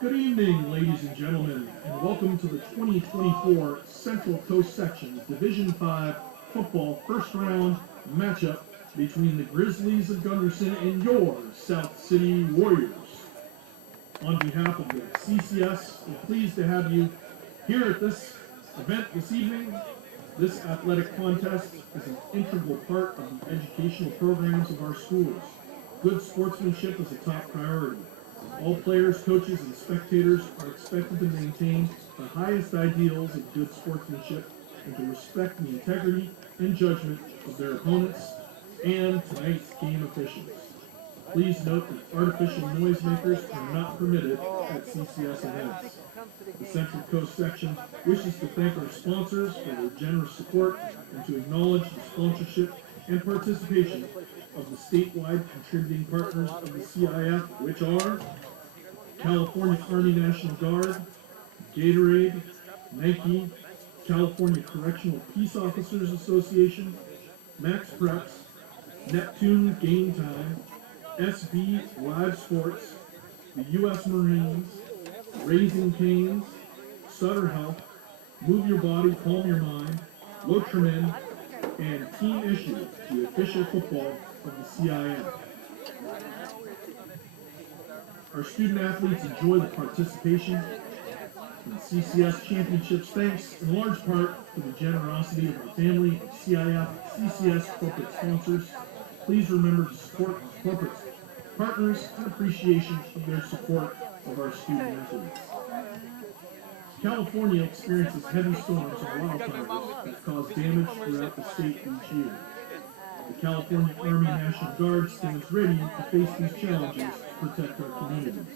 Good evening, ladies and gentlemen, and welcome to the 2024 Central Coast Section Division 5 football first round matchup between the Grizzlies of Gunderson and your South City Warriors. On behalf of the CCS, we're pleased to have you here at this event this evening. This athletic contest is an integral part of the educational programs of our schools. Good sportsmanship is a top priority. All players, coaches, and spectators are expected to maintain the highest ideals of good sportsmanship and to respect the integrity and judgment of their opponents and tonight's game officials. Please note that artificial noisemakers are not permitted at CCS events. The Central Coast Section wishes to thank our sponsors for their generous support and to acknowledge the sponsorship and participation of the statewide contributing partners of the CIF, which are California Army National Guard, Gatorade, Nike, California Correctional Peace Officers Association, Max Preps, Neptune Game Time, SB Live Sports, the U.S. Marines, Raising Cane's, Sutter Health, Move Your Body, Calm Your Mind, Lotrimin, and Team Issue, the official football of the CIF. Our student athletes enjoy the participation in CCS championships thanks in large part to the generosity of our family of CIF CCS corporate sponsors. Please remember to support corporate partners and appreciation of their support of our student athletes. California experiences heavy storms and wildfires that cause damage throughout the state each year. The California Army National Guard stands ready to face these challenges to protect our communities.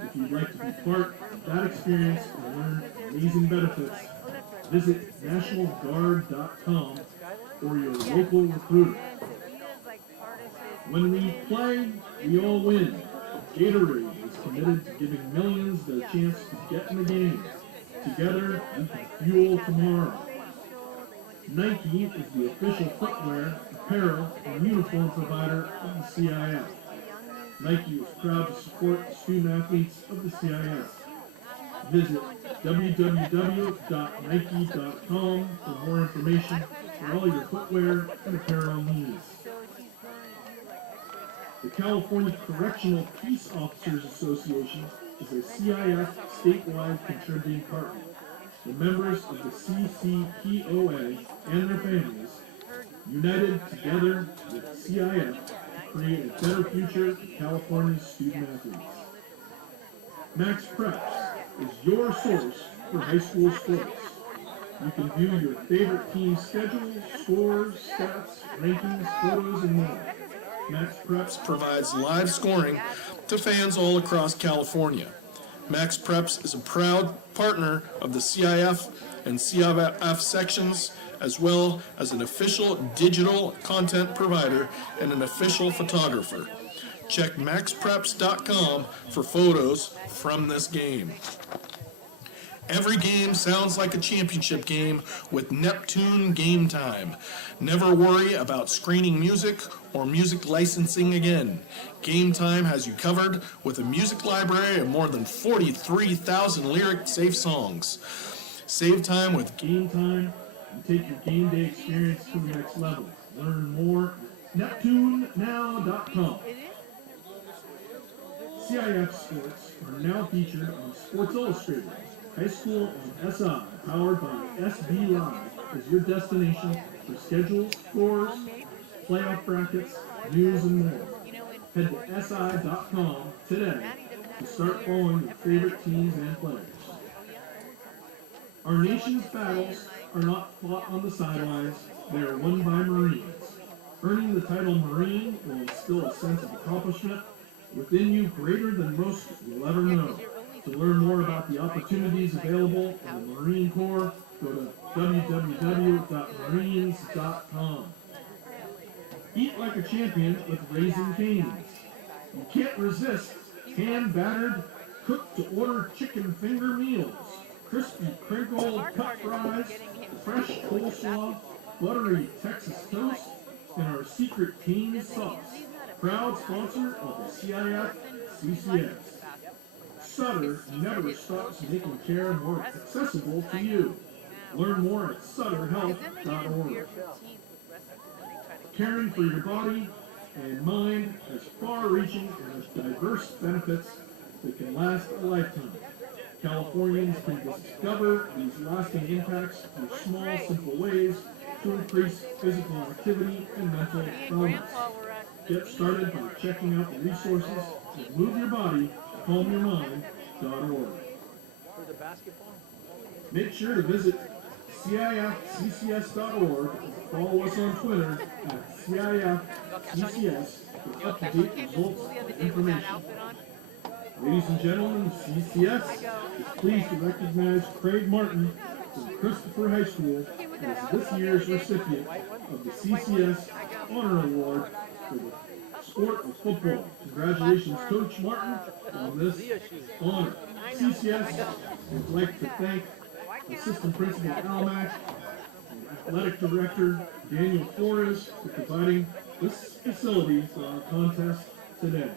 If you'd like to be part of that experience and learn amazing benefits, visit nationalguard.com or your local recruiter. When we play, we all win. Gatorade is committed to giving millions their chance to get in the game. Together, we can fuel tomorrow. Nike is the official footwear, apparel, and uniform provider of the CIF. Nike is proud to support the student athletes of the CIF. Visit www.nike.com for more information for all your footwear and apparel needs. The California Correctional Peace Officers Association is a CIF statewide contributing partner. The members of the CCPOA and their families, united together with CIF to create a better future for California's student athletes. Max Preps is your source for high school sports. You can view your favorite team's schedules, scores, stats, rankings, photos, and more. Max Preps provides live scoring to fans all across California. Max Preps is a proud partner of the CIF and CIF sections, as well as an official digital content provider and an official photographer. Check maxpreps.com for photos from this game. Every game sounds like a championship game with Neptune Game Time. Never worry about screening music or music licensing again. Game Time has you covered with a music library of more than 43,000 lyric-safe songs. Save time with Game Time and take your game day experience to the next level. Learn more at neptunenow.com. CIF sports are now featured on Sports Illustrated. High School on SI, powered by SB Live, is your destination for schedules, scores, playoff brackets, news, and more. Head to SI.com today to start following your favorite teams and players. Our nation's battles are not fought on the sidelines, they are won by Marines. Earning the title Marine will instill a sense of accomplishment within you greater than most will ever know. To learn more about the opportunities available in the Marine Corps, go to www.marines.com. Eat like a champion with Raising Cane's. You can't resist hand-battered, cooked-to-order chicken finger meals. crispy crinkle cut fries, fresh coleslaw, buttery Texas toast, and our secret cane sauce. Proud sponsor of the CIF CCS. Sutter never stops making care more accessible to you. Learn more at sutterhealth.org. Caring for your body and mind has far-reaching and diverse benefits that can last a lifetime. Californians can discover these lasting impacts through small, simple ways to increase physical activity and mental wellness. Get started by checking out the resources at moveyourbodycalmyourmind.org. Make sure to visit CIFCCS.org and follow us on Twitter at CIFCCS for up-to-date results and information. Ladies and gentlemen, CCS is pleased to recognize Craig Martin from Christopher High School as this year's recipient of the CCS Honor Award for the sport of football. Congratulations, Coach Martin, on this honor. CCS would like to thank Assistant Principal Al Mack and Athletic Director Daniel Flores for providing this facility for our contest today.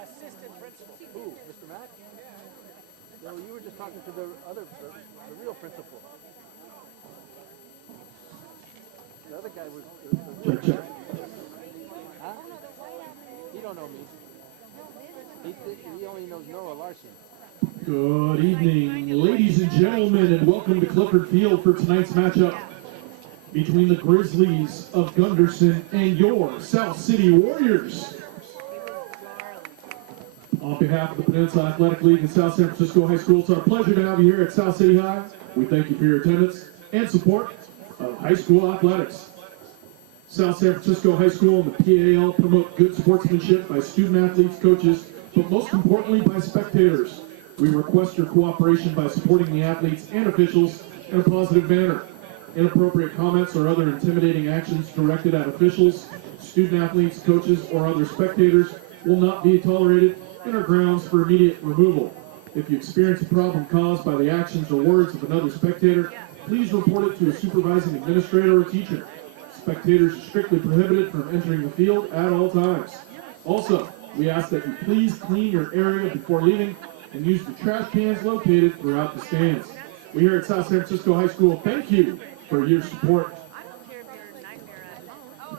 Assistant principal. Who? Mr. Mack? No, you were just talking to the real principal. The other guy was. Huh? He don't know me. He only knows Noah Larson. Good evening, ladies and gentlemen, and welcome to Clifford Field for tonight's matchup between the Grizzlies of Gunderson and your South City Warriors. On behalf of the Peninsula Athletic League and South San Francisco High School, it's our pleasure to have you here at South City High. We thank you for your attendance and support of high school athletics. South San Francisco High School and the PAL promote good sportsmanship by student athletes, coaches, but most importantly by spectators. We request your cooperation by supporting the athletes and officials in a positive manner. Inappropriate comments or other intimidating actions directed at officials, student athletes, coaches, or other spectators will not be tolerated and are grounds for immediate removal. If you experience a problem caused by the actions or words of another spectator, please report it to a supervising administrator or teacher. Spectators are strictly prohibited from entering the field at all times. Also, we ask that you please clean your area before leaving and use the trash cans located throughout the stands. We here at South San Francisco High School thank you for your support.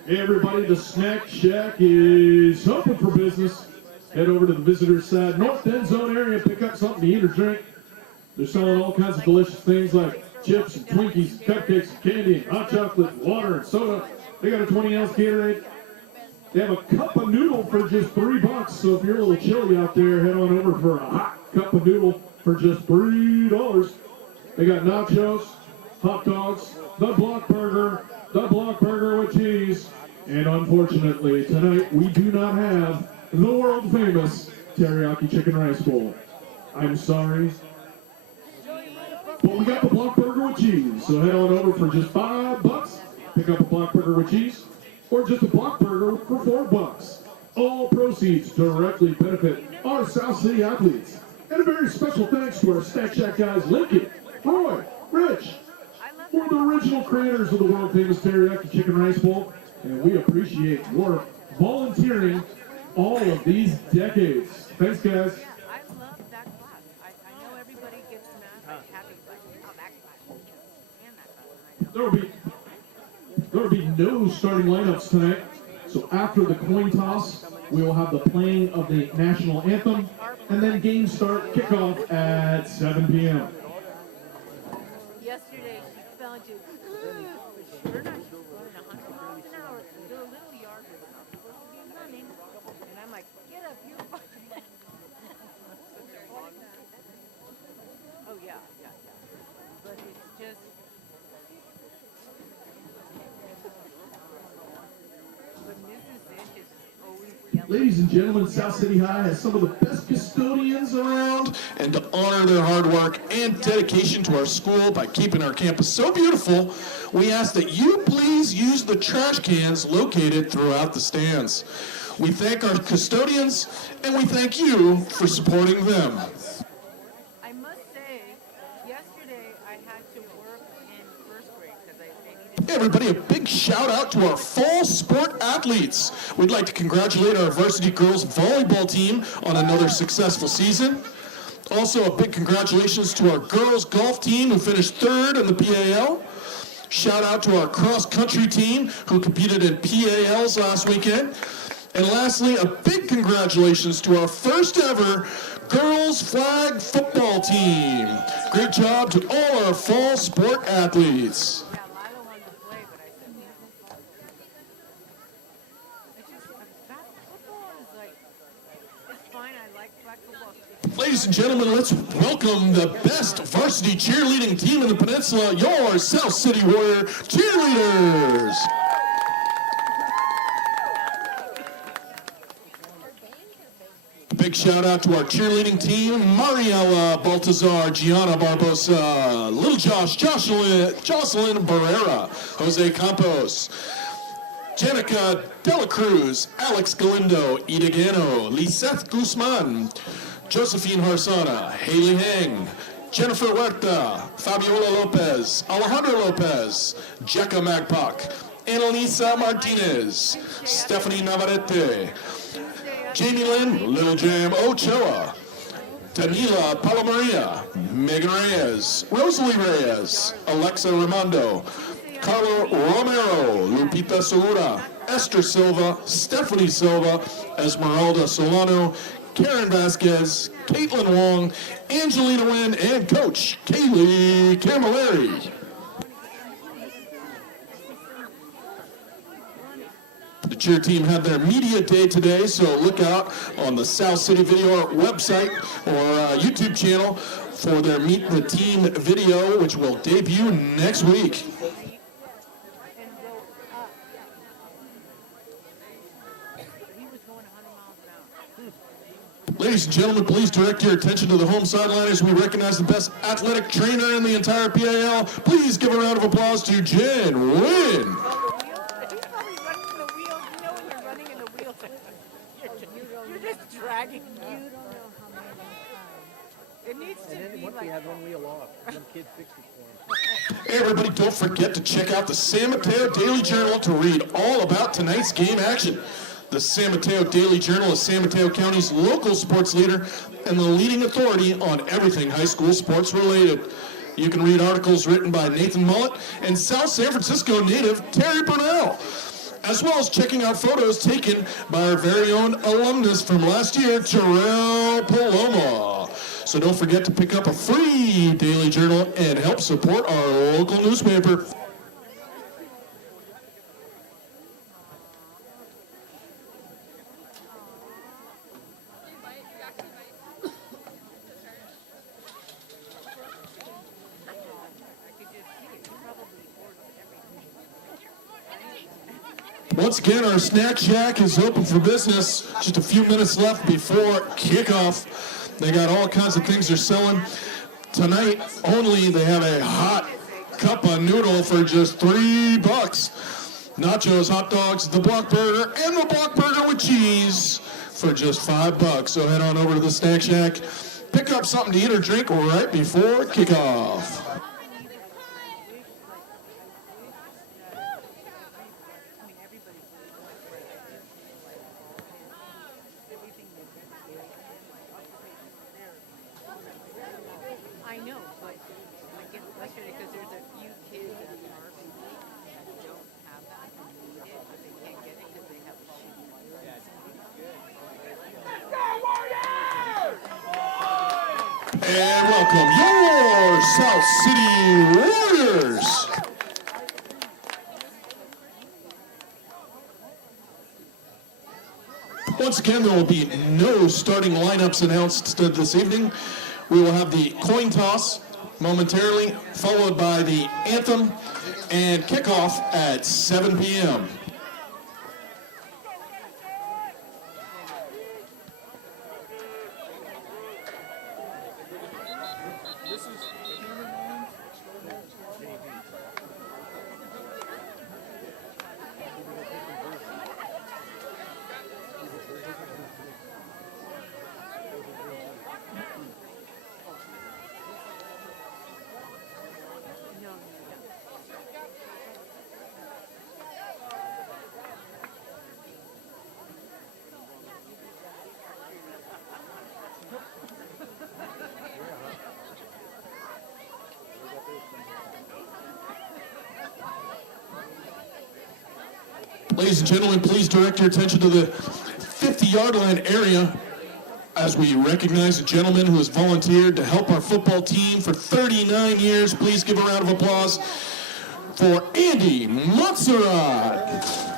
Hey everybody, the Snack Shack is open for business. Head over to the visitor side, north end zone area, pick up something to eat or drink. They're selling all kinds of delicious things like chips and Twinkies, and cupcakes and candy, and hot chocolate, and water and soda. They got a 20-ounce Gatorade. They have a cup of noodle for just $3, so if you're a little chilly out there, head on over for a hot cup of noodle for just $3. They got nachos, hot dogs, the block burger with cheese, and unfortunately, tonight we do not have the world-famous teriyaki chicken rice bowl. I'm sorry, but we got the block burger with cheese, so head on over for just $5. Pick up a block burger with cheese, or just a block burger for $4. All proceeds directly benefit our South City athletes. And a very special thanks to our Snack Shack guys, Lincoln, Roy, Rich, who are the original creators of the world-famous teriyaki chicken rice bowl, and we appreciate your volunteering all of these decades. Thanks, guys. I love that class. I know everybody gets mad, like happy, like, oh, that class. And that class. There will be no starting lineups tonight. So after the coin toss, we will have the playing of the national anthem, and then game start kickoff at 7 p.m. Yesterday, she fell into, we're not running 100 miles an hour through a little yard where we're not supposed to be running. And I'm like, get up, you. Oh, yeah. But it's just, but Mrs. Inch is always yelling. Ladies and gentlemen, South City High has some of the best custodians around, and to honor their hard work and dedication to our school by keeping our campus so beautiful, we ask that you please use the trash cans located throughout the stands. We thank our custodians, and we thank you for supporting them. I must say, yesterday I had to work in first grade because I needed... Everybody, a big shout out to our fall sport athletes. We'd like to congratulate our varsity girls volleyball team on another successful season. Also, a big congratulations to our girls golf team who finished third in the PAL. Shout out to our cross country team who competed in PALs last weekend. And lastly, a big congratulations to our first ever girls flag football team. Great job to all our fall sport athletes. Yeah, Lila wanted to play, but I said, it's just, football is like, it's fine, I like flag football. Ladies and gentlemen, let's welcome the best varsity cheerleading team in the peninsula, your South City Warrior Cheerleaders. Big shout out to our cheerleading team, Mariela Baltazar, Gianna Barbosa, Little Josh, Jocelyn Barrera, Jose Campos, Jenica Dela Cruz, Alex Galindo, Ida Gano, Liseth Guzman, Josephine Harsana, Haley Heng, Jennifer Huerta, Fabiola Lopez, Alejandro Lopez, Jecca Magpak, Annalisa Martinez, Stephanie Navarrete, Jamie Lynn, Little Jam Ochoa, Danila Palamaria, Megan Reyes, Rosalie Reyes, Alexa Ramondo, Carlo Romero, Lupita Segura, Esther Silva, Stephanie Silva, Esmeralda Solano, Karen Vasquez, Caitlin Wong, Angelina Wynn, and Coach Kaylee Camilleri. The cheer team had their media day today, so look out on the South City Video Art website or YouTube channel for their Meet the Team video, which will debut next week. Ladies and gentlemen, please direct your attention to the home sideline as we recognize the best athletic trainer in the entire PAL. Please give a round of applause to Jen Wynn. Dragging. You don't know how many times. It needs to be once like... we had one wheel off, some kid fixed it for him. Hey everybody, don't forget to check out the San Mateo Daily Journal to read all about tonight's game action. The San Mateo Daily Journal is San Mateo County's local sports leader and the leading authority on everything high school sports related. You can read articles written by Nathan Mullett and South San Francisco native Terry Burnell, as well as checking out photos taken by our very own alumnus from last year, Terrell Paloma. So don't forget to pick up a free Daily Journal and help support our local newspaper. Once again, our snack shack is open for business. Just a few minutes left before kickoff. They got all kinds of things they're selling. Tonight only, they have a hot cup of noodle for just $3. Nachos, hot dogs, the block burger, and the block burger with cheese for just $5. So head on over to the snack shack. Pick up something to eat or drink right before kickoff. I know, but I get frustrated because there's a few kids at our school that don't have that and need it, but they can't get it because they have a shitty And welcome your South City Warriors. Once again, there will be no starting lineups announced this evening. We will have the coin toss momentarily, followed by the anthem and kickoff at 7 p.m. Ladies and gentlemen, please direct your attention to the 50-yard line area as we recognize a gentleman who has volunteered to help our football team for 39 years. Please give a round of applause for Andy Montserrat.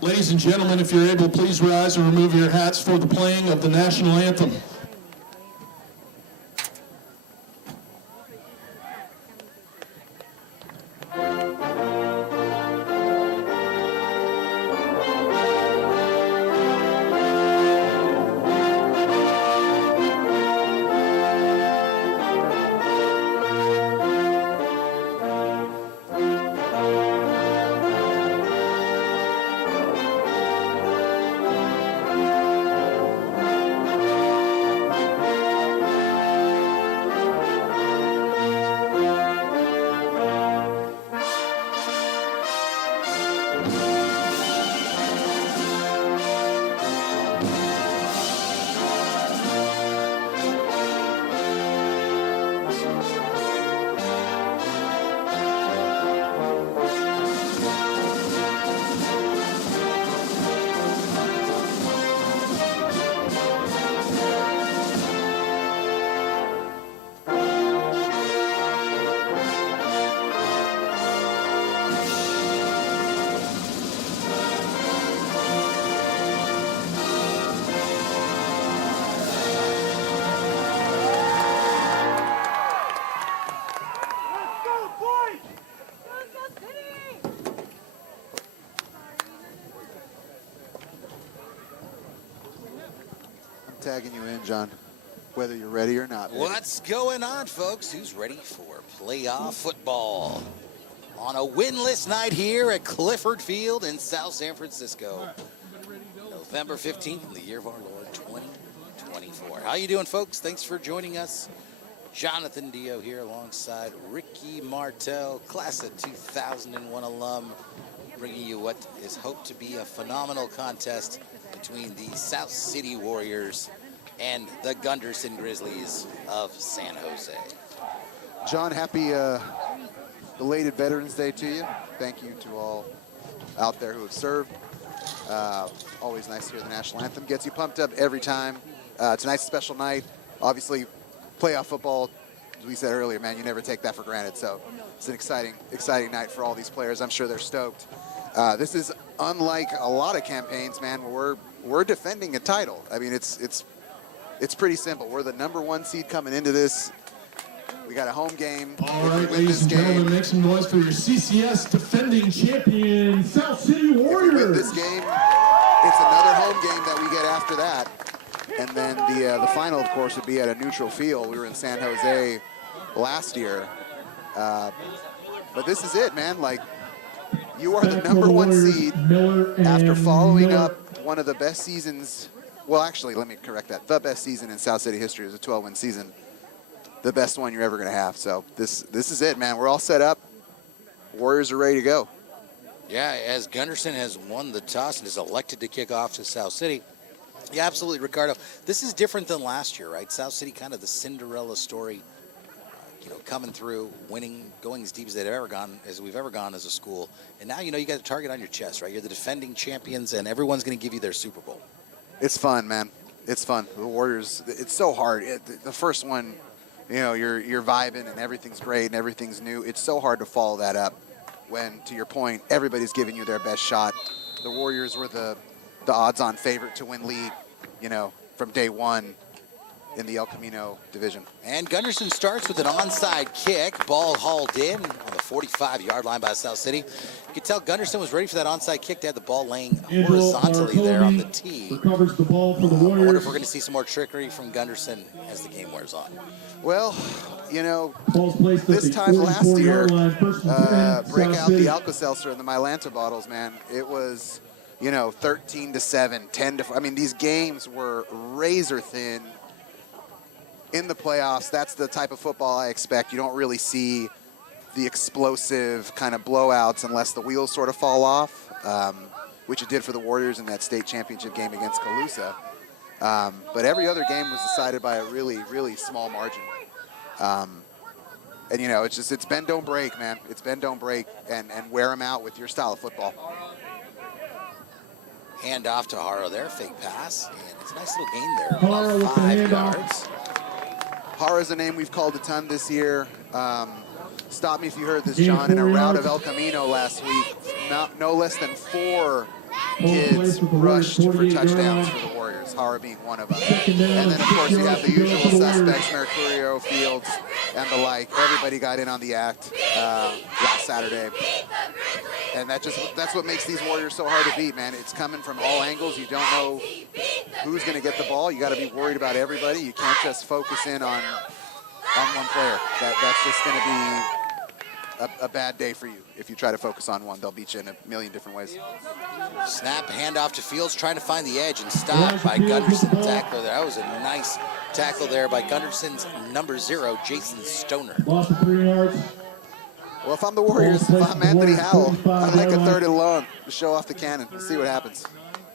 Ladies and gentlemen, if you're able, please rise and remove your hats for the playing of the national anthem. Tagging you in, John, whether you're ready or not. What's going on, folks? Who's ready for playoff football? On a winless night here at Clifford Field in South San Francisco. November 15th in the year of our Lord, 2024. How you doing, folks? Thanks for joining us. Jonathan Dio here alongside Ricky Martel, class of 2001 alum. bringing you what is hoped to be a phenomenal contest between the South City Warriors and the Gunderson Grizzlies of San Jose. John, happy belated Veterans Day to you. Thank you to all out there who have served. Always nice to hear the national anthem. Gets you pumped up every time. Tonight's a special night. Obviously, playoff football, as we said earlier, man, you never take that for granted. So it's an exciting night for all these players. I'm sure they're stoked. This is unlike a lot of campaigns, man, where we're defending a title. I mean, it's pretty simple. We're the #1 seed coming into this. We got a home game. All right, ladies and gentlemen, make some noise for your CCS defending champion, South City Warriors. If we win this game, it's another home game that we get after that. And then the final, of course, would be at a neutral field. We were in San Jose last year. But this is it, man. Like, you are the #1 seed after following up one of the best seasons. Well, actually, let me correct that. The best season in South City history is a 12-win season. The best one you're ever going to have. So this is it, man. We're all set up. Warriors are ready to go. Yeah, as Gunderson has won the toss and is elected to kick off to South City. Yeah, absolutely, Ricardo. This is different than last year, right? South City, kind of the Cinderella story, coming through, winning, going as deep as we've ever gone as a school. And now, you got a target on your chest, right? You're the defending champions, and everyone's going to give you their Super Bowl. It's fun, man. It's fun. The Warriors, it's so hard. The first one, you're vibing and everything's great and everything's new. It's so hard to follow that up when, to your point, everybody's giving you their best shot. The Warriors were the odds-on favorite to win league, from day one in the El Camino division. And Gunderson starts with an onside kick. Ball hauled in on the 45-yard line by South City. You could tell Gunderson was ready for that onside kick. They had the ball laying horizontally there on the tee. Recovers the ball for the Warriors. I wonder if we're going to see some more trickery from Gunderson as the game wears on. Well, this time last year, break out the Alka-Seltzer and the Mylanta bottles, man. It was, 13-7, 10-4. I mean, these games were razor thin. In the playoffs, that's the type of football I expect. You don't really see the explosive kind of blowouts unless the wheels sort of fall off, which it did for the Warriors in that state championship game against Calusa. But every other game was decided by a really, really small margin. And, it's bend, don't break, man. It's bend, don't break, and wear them out with your style of football. Hand off to Haro there, fake pass, and it's a nice little gain there, about 5 yards. Hara's a name we've called a ton this year. Stop me if you heard this, John. In a route of El Camino last week, no less than 4 kids rushed for touchdowns for the Warriors, Hara being one of them. And then, of course, you have the usual suspects, Mercurio, Fields, and the like. Everybody got in on the act last Saturday. And that's what makes these Warriors so hard to beat, man. It's coming from all angles. You don't know who's going to get the ball. You got to be worried about everybody. You can't just focus in on one player. That's just going to be a bad day for you if you try to focus on one. They'll beat you in a million different ways. Snap, handoff to Fields, trying to find the edge and stopped by Gunderson tackler there. That was a nice tackle there by Gunderson's number 0, Jason Stoner. Lost of 3 yards. Well, if I'm the Warriors, if I'm Anthony Howell, I'd like a 3rd and long to show off the cannon. We'll see what happens.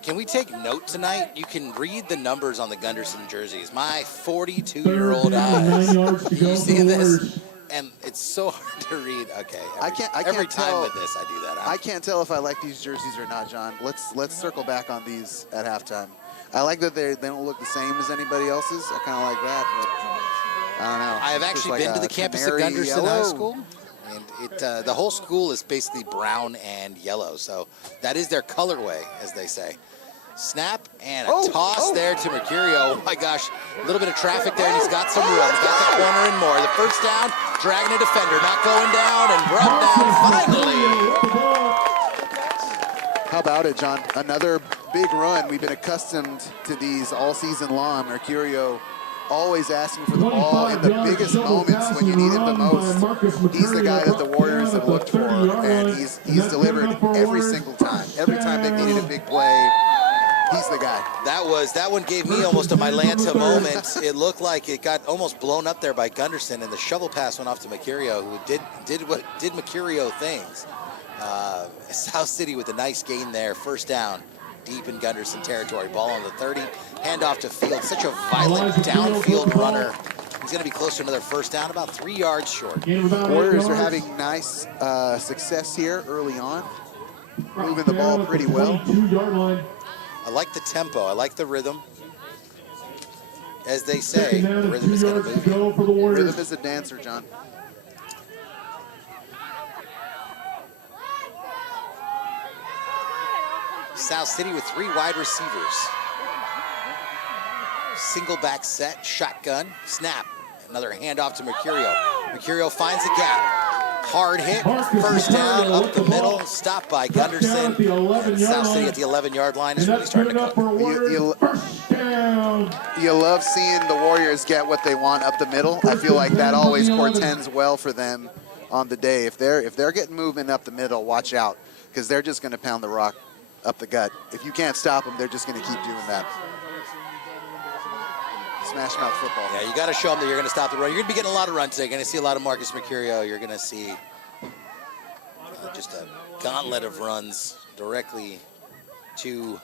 Can we take note tonight? You can read the numbers on the Gunderson jerseys. My 42-year-old eyes. You see this? And it's so hard to read. Okay. Every time with this, I do that. I can't tell if I like these jerseys or not, John. Let's circle back on these at halftime. I like that they don't look the same as anybody else's. I kind of like that, but I don't know. I have actually been to the campus of Gunderson High School. And the whole school is basically brown and yellow. So that is their colorway, as they say. Snap and a toss there to Mercurio. Oh my gosh, a little bit of traffic there, and he's got some room. He's got the corner and more. The first down, dragging a defender, not going down, and brought down finally. How about it, John? Another big run. We've been accustomed to these all season long. Mercurio always asking for the ball in the biggest moments when you need him the most. He's the guy that the Warriors have looked for, and he's delivered every single time. Every time they've needed a big play, he's the guy. That one gave me almost a Mylanta moment. It looked like it got almost blown up there by Gunderson, and the shovel pass went off to Mercurio, who did Mercurio things. South City with a nice gain there. First down, deep in Gunderson territory. Ball on the 30. Handoff to Field. Such a violent downfield runner. He's going to be close to another first down, about 3 yards short. Warriors are having nice success here early on, moving the ball pretty well. I like the tempo. I like the rhythm. As they say, the rhythm is going to move. Rhythm is a dancer, John. South City with 3 wide receivers. Single back set, shotgun, snap. Another handoff to Mercurio. Mercurio finds a gap. Hard hit, first down, up the middle, stopped by Gunderson. And South City at the 11-yard line is really starting to cook. You love seeing the Warriors get what they want up the middle. I feel like that always portends well for them on the day. If they're getting movement up the middle, watch out, because they're just going to pound the rock up the gut. If you can't stop them, they're just going to keep doing that. Smash mouth football. Yeah, you got to show them that you're going to stop the run. You're going to be getting a lot of runs today. You're going to see a lot of Marcus Mercurio. You're going to see just a gauntlet of runs directly to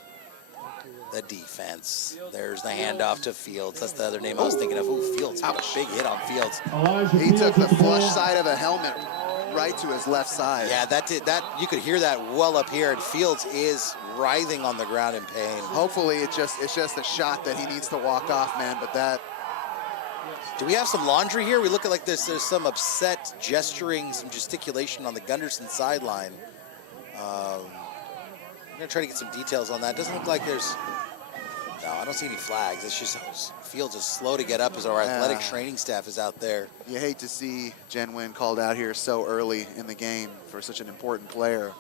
the defense. There's the handoff to Fields. That's the other name I was thinking of. Ooh, Fields. What a big hit on Fields. He took the flush side of a helmet right to his left side. Yeah, that did that. You could hear that well up here, and Fields is writhing on the ground in pain. Hopefully, it's just a shot that he needs to walk off, man. But that. Do we have some laundry here? We look at like this. There's some upset gesturing, some gesticulation on the Gunderson sideline. I'm gonna try to get some details on that. Doesn't look like there's. No, I don't see any flags. It's just Fields is slow to get up as our athletic training staff is out there. You hate to see Jen Wynn called out here so early in the game for such an important player.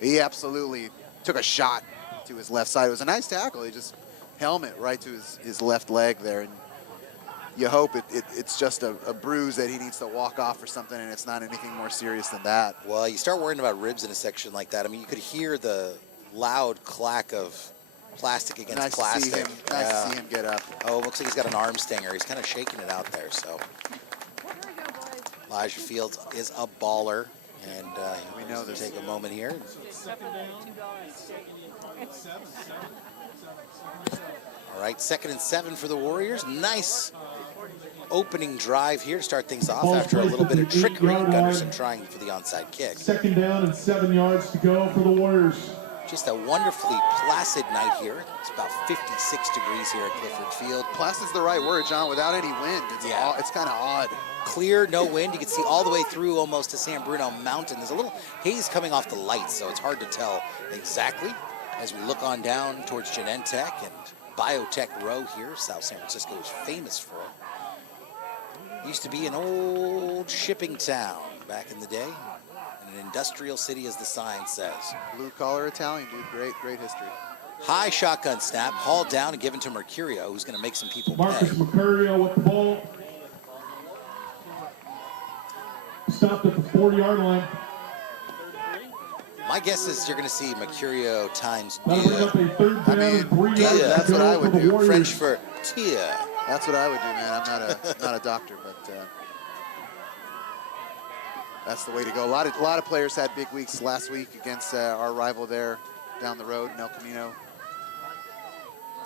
He absolutely took a shot to his left side. It was a nice tackle. He just helmet right to his left leg there. And you hope it's just a bruise that he needs to walk off or something, and it's not anything more serious than that. Well, you start worrying about ribs in a section like that. I mean, you could hear the loud clack of plastic against plastic. Nice to see him get up. Oh, it looks like he's got an arm stinger. He's kind of shaking it out there. So Elijah Fields is a baller, and we know this. Take a moment here. All right, 2nd and 7 for the Warriors. Nice opening drive here to start things off after a little bit of trickery. Gunderson trying for the onside kick. 2nd down and 7 yards to go for the Warriors. Just a wonderfully placid night here. It's about 56 degrees here at Clifford Field. Placid's the right word, John, without any wind. It's kind of odd. Clear, no wind. You can see all the way through almost to San Bruno Mountain. There's a little haze coming off the lights, so it's hard to tell exactly as we look on down towards Genentech and Biotech Row here. South San Francisco is famous for it. Used to be an old shipping town back in the day. An industrial city, as the sign says. Blue-collar Italian, dude. Great history. High shotgun snap, hauled down and given to Mercurio, who's going to make some people Marcus pay. Mercurio with the ball. Stopped at the 40-yard line. My guess is you're going to see Mercurio times That'll bring up a 3rd down and 3 yards that's to what go I would for the do. Warriors. French for tia. That's what I would do, man. I'm not a doctor, but that's the way to go. A lot of players had big weeks last week against our rival there down the road in El Camino.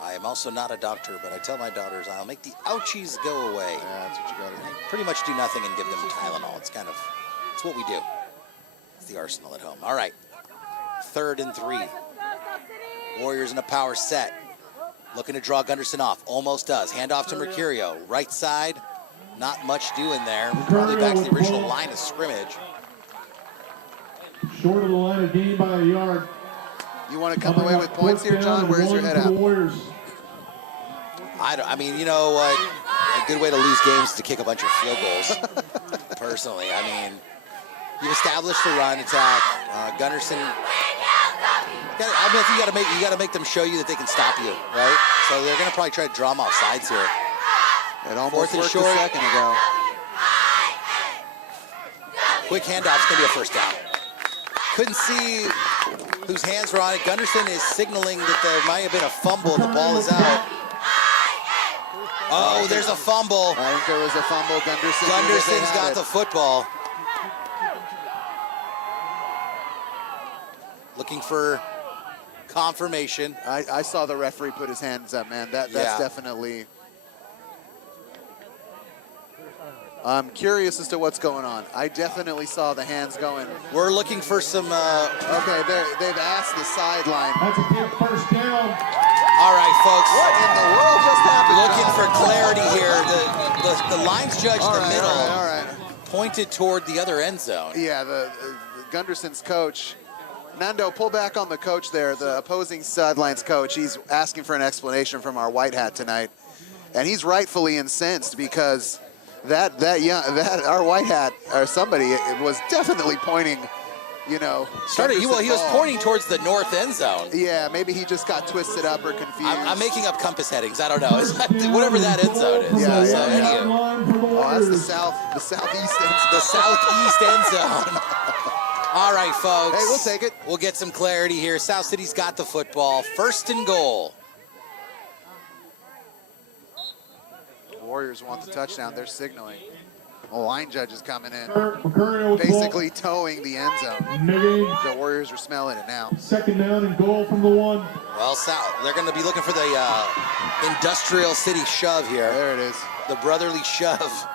I am also not a doctor, but I tell my daughters I'll make the ouchies go away. Yeah, that's what you got to do. Pretty much do nothing and give them Tylenol. It's what we do. It's the arsenal at home. All right, 3rd and 3. Warriors in a power set. Looking to draw Gunderson off. Almost does. Handoff to Mercurio. Right side. Not much doing there. Probably back to the original line of scrimmage. Short of the line of gain by a yard. You want to come away with points here, John? Where's your head at? I mean, you know what? A good way to lose games is to kick a bunch of field goals. Personally, I mean, you've established the run attack. Gunderson. I mean, you got to make them show you that they can stop you, right? So they're going to probably try to draw them off sides here. It almost worked a second ago. Quick handoff, it's going to be a first down. Couldn't see whose hands were on it. Gunderson is signaling that there might have been a fumble. The ball is out. Oh, there's a fumble. I think there was a fumble. Gunderson's got the football. looking for confirmation. I saw the referee put his hands up, man. That's definitely... I'm curious as to what's going on. I definitely saw the hands going. We're looking for some... Okay, they've asked the sideline. That's a big first down. All right, folks. What in the world just happened? Looking for clarity here. The lines judge in the middle All right. pointed toward the other end zone. Yeah, the Gunderson's coach. Nando, pull back on the coach there, the opposing sidelines coach. He's asking for an explanation from our white hat tonight. And he's rightfully incensed because that our white hat or somebody was definitely pointing, you know. He was pointing towards the north end zone. Yeah, maybe he just got twisted up or confused. I'm making up compass headings. I don't know. Whatever that end zone is. Yeah, So, yeah. anywho. Oh, that's the southeast end zone. The southeast end zone. All right, folks. Hey, we'll take it. We'll get some clarity here. South City's got the football. 1st and goal. Warriors want the touchdown. They're signaling. The line judge is coming in, McCurry basically towing the end zone. The Warriors are smelling it now. 2nd down and goal from the 1. Well, they're going to be looking for the industrial city shove here. There it is. The brotherly shove.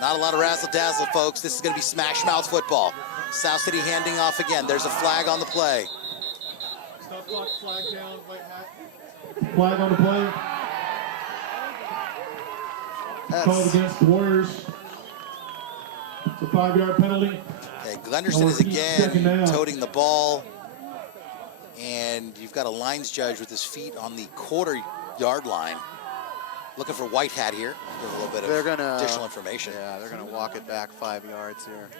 Not a lot of razzle-dazzle, folks. This is going to be smash-mouth football. South City handing off again. There's a flag on the play. Flag down, white hat. Flag on the play. Called against the Warriors. It's a 5-yard penalty. Okay, Gunderson is again toting the ball. And you've got a lines judge with his feet on the quarter-yard line. Looking for white hat here. Give a little bit of additional information. Yeah, they're going to walk it back 5 yards here.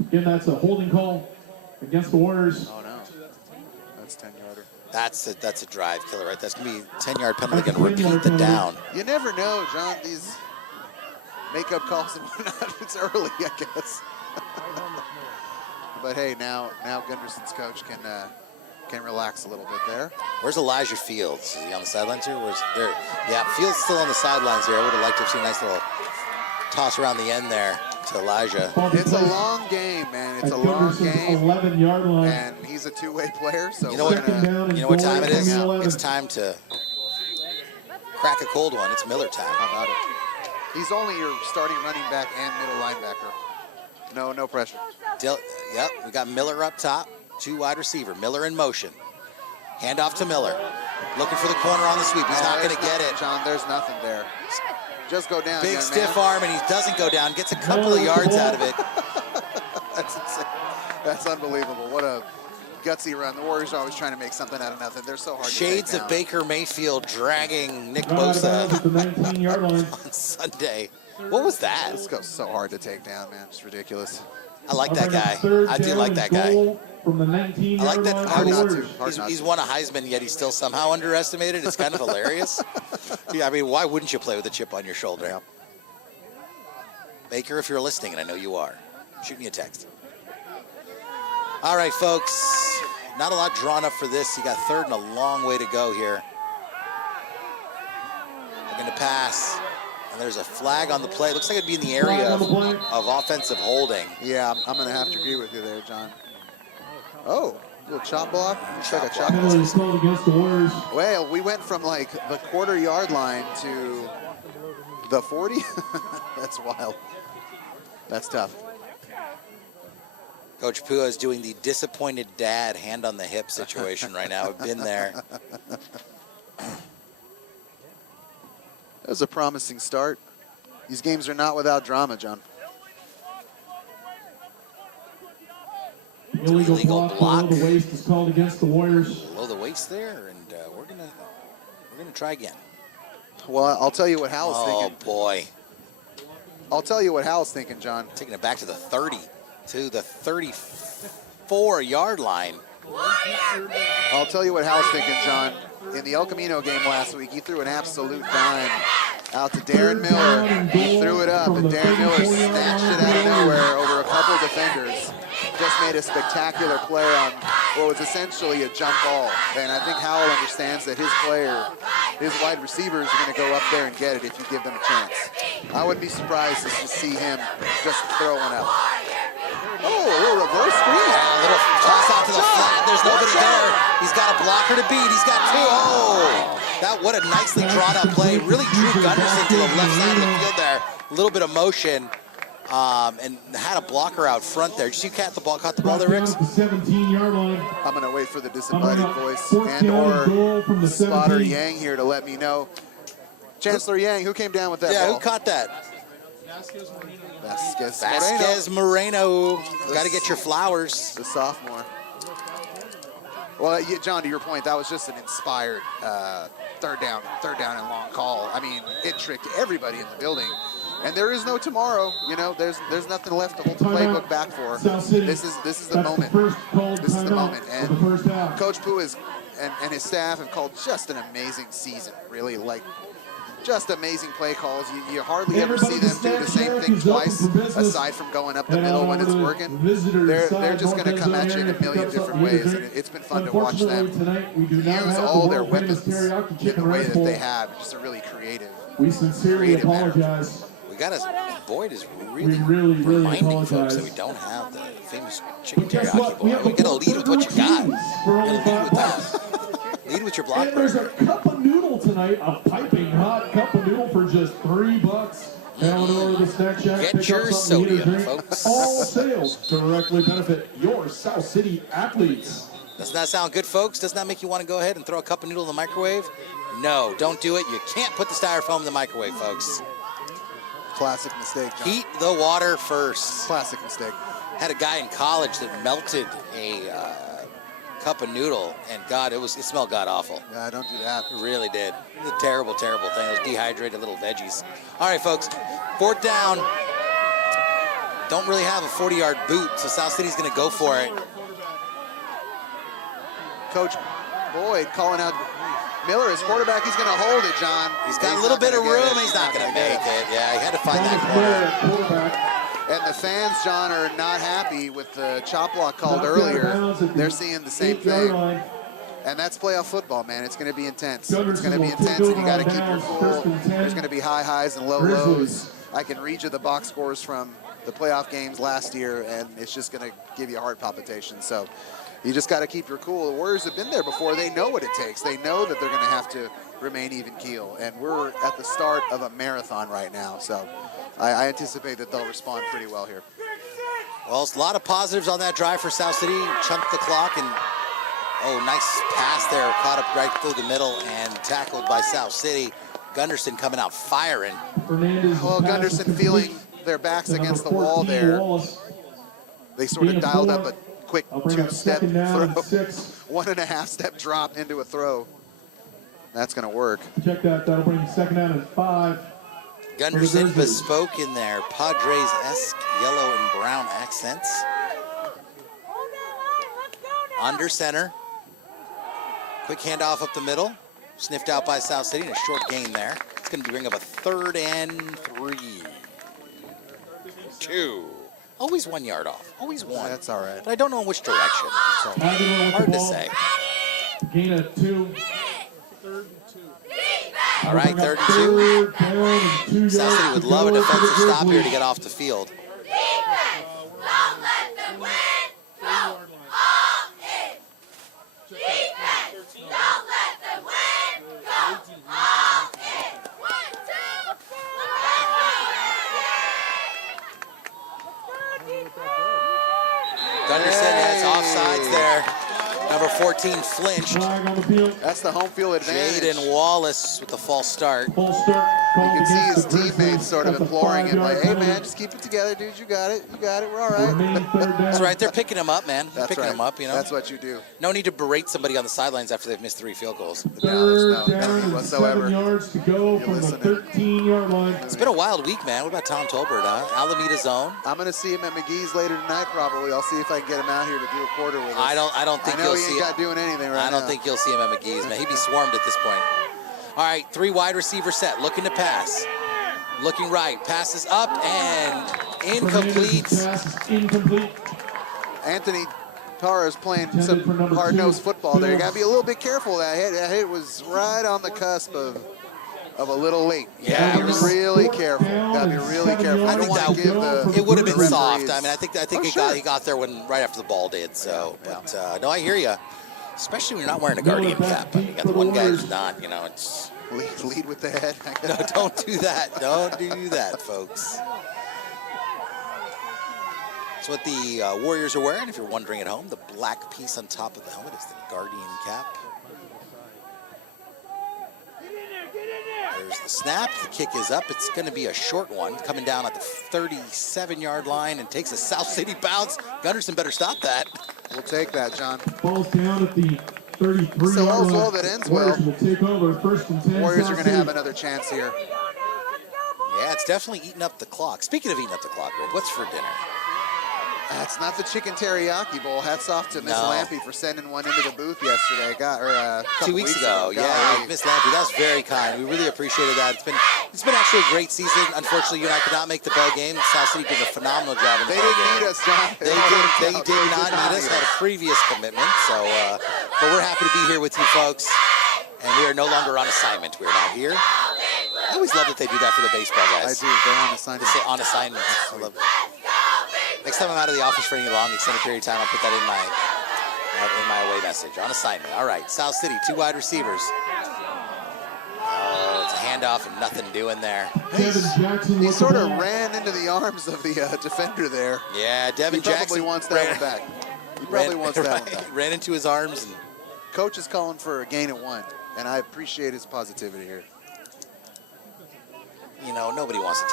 Again, that's a holding call against the Warriors. Oh, no. That's 10-yarder. That's a drive killer, right? That's going to be a 10-yard penalty. Going to repeat the down. You never know, John, these makeup calls and whatnot. It's early, I guess. But, hey, now Gunderson's coach can relax a little bit there. Where's Elijah Fields? Is he on the sidelines here? Where's there? Yeah, Fields still on the sidelines here. I would have liked to have seen a nice little toss around the end there to Elijah. It's a long game, man. It's a long game. 11-yard line. And he's a two-way player, so you know what time it is? It's time to crack a cold one. It's Miller time. How about it? He's only your starting running back and middle linebacker. No pressure. Yep, we got Miller up top. 2 wide receiver. Miller in motion. Hand off to Miller. Looking for the corner on the sweep. He's not going to get it. John, there's nothing there. Just go down. Big stiff arm, and he doesn't go down. Gets a couple of yards out of it. That's insane. That's unbelievable. What a gutsy run. The Warriors are always trying to make something out of nothing. They're so hard to take down. Shades of Baker Mayfield dragging Nick Bosa the 19-yard line. on Sunday. What was that? This goes so hard to take down, man. It's ridiculous. I like that guy. I do like that guy. From the 19-yard I like that. Hard He's won a Heisman, yet he's still somehow underestimated. It's kind of hilarious. Yeah, I mean, why wouldn't you play with a chip on your shoulder? Yeah. Baker, if you're listening, and I know you are, shoot me a text. All right, folks. Not a lot drawn up for this. You got 3rd and a long way to go here. They're going to pass. And there's a flag on the play. Looks like it'd be in the area of offensive holding. Yeah, I'm going to have to agree with you there, John. Oh, little chop block. Looks like a chop block. Penalty called against the Warriors. Well, we went from like the quarter-yard line to the 40. That's wild. That's tough. Coach Pua is doing the disappointed dad hand on the hip situation right now. I've been there. That was a promising start. These games are not without drama, John. Illegal block below the waist is called against the Warriors. Below the waist there, and we're gonna try again. Well, I'll tell you what Hal's thinking. Oh boy! I'll tell you what Hal's thinking, John. Taking it back to the 30, to the 34-yard line. I'll tell you what Hal's thinking, John. In the El Camino game last week, he threw an absolute dime out to Darren Miller. He threw it up, and Darren Miller snatched it out of nowhere over a couple of defenders. Just made a spectacular play on what was essentially a jump ball. And I think Howell understands that his player his wide receivers are going to go up there and get it if you give them a chance. I wouldn't be surprised to see him just throw one out. Oh, a little reverse screen. Yeah, a little toss out to the flat. There's nobody there. He's got a blocker to beat. He's got two. Oh, what a nicely drawn up play. Really drew Gunderson to the left side of the field there. A little bit of motion. And had a blocker out front there. Did you catch the ball? Caught the ball there, Ricks? 17-yard line. I'm going to wait for the disinvited voice and/or Spotter Yang here to let me know. Chancellor Yang, who came down with that ball? Yeah, who caught that? Vasquez Moreno. Got to get your flowers. The sophomore. Well, yeah, John, to your point, that was just an inspired third down and long call. I mean, it tricked everybody in the building. And there is no tomorrow. You know, there's nothing left to hold the playbook back for. This is the moment. This is the moment. And Coach Pooh and his staff have called just an amazing season. Really, like, just amazing play calls. You hardly ever see them do the same thing twice, aside from going up the middle when it's working. They're just going to come at you in a million different ways, and it's been fun to watch them use all their weapons in the way that they have. Just a really creative. We sincerely apologize. Boyd is really reminding folks that we don't have the famous chicken teriyaki boy. We gotta lead with what you got. Lead with your block. And there's a cup of noodle tonight, a piping hot cup of noodle for just $3. Head on over to the snack shack. Get your sodium, folks. All sales directly benefit your South City athletes. Doesn't that sound good, folks? Doesn't that make you want to go ahead and throw a cup of noodle in the microwave? No, don't do it. You can't put the styrofoam in the microwave, folks. Classic mistake, John. Heat the water first. Classic mistake. Had a guy in college that melted a cup of noodle, and God, it smelled god awful. Yeah, don't do that. It really did. It was a terrible, terrible thing. Those dehydrated little veggies. All right, folks, 4th down. Don't really have a 40-yard boot, so South City's going to go for it. Coach Boyd calling out Miller, his quarterback. He's going to hold it, John. He's got a little bit of room. He's not going to make it. Yeah, he had to find that corner. And the fans, John, are not happy with the chop block called earlier. They're seeing the same thing. And that's playoff football, man. It's going to be intense. It's going to be intense, and you got to keep your cool. There's going to be high highs and low lows. I can read you the box scores from the playoff games last year, and it's just going to give you a heart palpitation. So you just got to keep your cool. The Warriors have been there before. They know what it takes. They know that they're going to have to remain even keel. And we're at the start of a marathon right now. So I anticipate that they'll respond pretty well here. Well, it's a lot of positives on that drive for South City. Chunked the clock, and nice pass there. Caught up right through the middle and tackled by South City. Gunderson coming out firing. Well, Gunderson feeling their backs against the wall there. They sort of dialed up a quick 2-step throw, 1.5-step drop into a throw. That's going to work. Check that. That'll bring 2nd down and 5. Gunderson bespoke in their Padres-esque yellow and brown accents. Under center. Quick handoff up the middle. Sniffed out by South City and a short gain there. It's going to bring up a 3rd and 3. 2. Always 1 yard off. Always one. That's all right. But I don't know in which direction. So hard to say. Gain of 2. All right, 3rd and 2. South City would love a defensive stop here to get off the field. Don't let them win. All in. Defense. Don't let them win. Go all in. 1, 2. Gunderson has offsides there. Number 14 flinched. That's the home field advantage. Jaden Wallace with the false start. You can see his teammates sort of imploring him, like, hey, man, just keep it together, dude. You got it. You got it. We're all right. That's right. They're picking him up, man. They're picking him up, you know. That's what you do. No need to berate somebody on the sidelines after they've missed 3 field goals. No, there's no need whatsoever. 7 yards to go from the 13-yard line. It's been a wild week, man. What about Tom Tolbert, huh? Alameda zone. I'm going to see him at McGee's later tonight, probably. I'll see if I can get him out here to do a quarter with us. I don't think you'll see him. He ain't got doing anything right now. I don't think you'll see him at McGee's, man. He'd be swarmed at this point. All right, 3 wide receiver set, looking to pass. Looking right, passes up and incomplete. Incomplete. Anthony Tara's playing Intended for some number hard-nosed 2, football there. You Phillips. got to be a little bit careful. That hit was right on the cusp of a little late. Yeah, Got to be really careful. Got to be really careful. I don't want to give the It would have been referees- soft. I mean, I think Oh, he got there right after the ball did. So, but no, I hear you. Especially when you're not wearing a Guardian cap. I mean, you got the one guy who's not. You know, it's lead with the head. no, don't do that. Don't do that, folks. That's what the Warriors are wearing. If you're wondering at home, the black piece on top of the helmet is the Guardian cap. There's the snap. The kick is up. It's going to be a short one, coming down at the 37-yard line and takes a South City bounce. Gunderson better stop that. We'll take that, John. Ball's down at the 33-yard So all's line. well that ends Warriors well. will take over 1st and 10. Warriors South are going to City. have another chance here. Yeah, it's definitely eating up the clock. Speaking of eating up the clock, Red, what's for dinner? That's not the chicken teriyaki bowl. Hats off to Miss No. Lampy for sending one into the booth yesterday. A 2 couple weeks ago. Yeah, Golly. Miss Lampy, that was very kind. We really appreciated that. It's been actually a great season. Unfortunately, you and I could not make the ball game. South City did a phenomenal job in the They ball didn't game. need us, John. They did not need us. Had a previous commitment. So, but we're happy to be here with you folks. And we are no longer on assignment. We're now here. I always love that they do that for the baseball I guys. do. They're on They assignment. say on assignment. I love it. Next time I'm out of the office for any long extended period of time, I'll put that in my away message. On assignment. All right, South City, 2 wide receivers. Oh, it's a handoff and nothing doing there. Devin Jackson He with sort the of ball. ran into the arms of the defender there. Yeah, Devin He probably Jackson wants that one back. He probably wants that one back. Ran into his arms. And Coach is calling for a gain of 1, and I appreciate his positivity here. you know, nobody wants to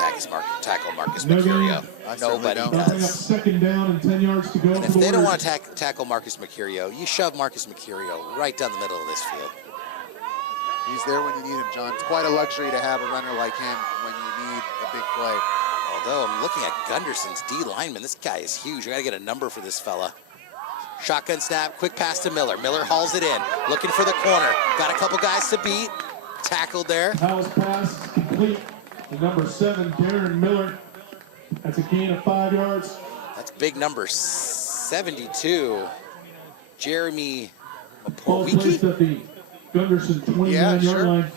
tackle Marcus No Mercurio. I certainly Nobody don't. Coming up does. 2nd down and 10 yards to go. And for if the they don't want Warriors. to tackle Marcus Mercurio, you shove Marcus Mercurio right down the middle of this field. He's there when you need him, John. It's quite a luxury to have a runner like him when you need a big play. Although I'm looking at Gunderson's D lineman, this guy is huge. I got to get a number for this fella. Shotgun snap, quick pass to Miller. Miller hauls it in, looking for the corner. Got a couple guys to beat. Tackled there. Powell's pass complete to number 7, Darren Miller. That's a gain of 5 yards. That's big number 72. Jeremy Ball placed Porwiki. at the Gunderson 29-yard sure. line.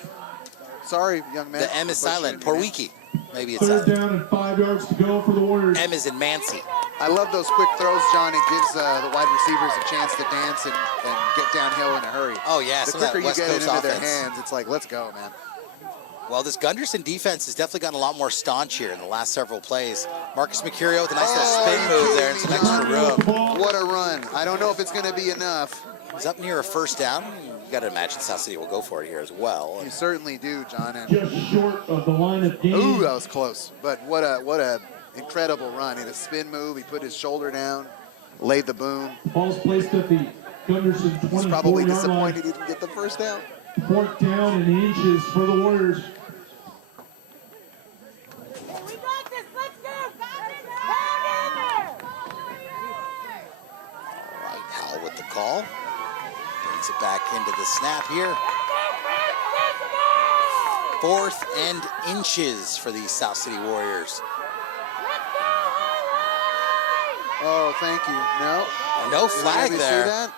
Sorry, young man. The M is silent. Porwiki. Maybe it's 3rd silent. down and 5 yards to go for the Warriors. M is in Mancy. I love those quick throws, John. It gives the wide receivers a chance to dance and get downhill in a hurry. Oh, yeah, The some of quicker that you West get it Coast into their offense. hands, it's like, let's go, man. Well, this Gunderson defense has definitely gotten a lot more staunch here in the last several plays. Marcus Mercurio with a nice little spin you move there and kidding some me, extra John? room. What a run. I don't know if it's going to be enough. He's up near a 1st down. You got to imagine South City will go for it here as well. You certainly do, John. And Just short of the line of game. ooh, that was close. But what a incredible run. He had a spin move. He put his shoulder down, laid the boom. Ball's placed at the Gunderson He's probably 24-yard disappointed line. he didn't get the 1st down. 4th down and inches for the Warriors. We got this. Let's go. Hang in there. All right, Howell with the call. Brings it back into the snap here. 4th and inches for the South City Warriors. Oh, thank you. No. No flag Did you there. see that?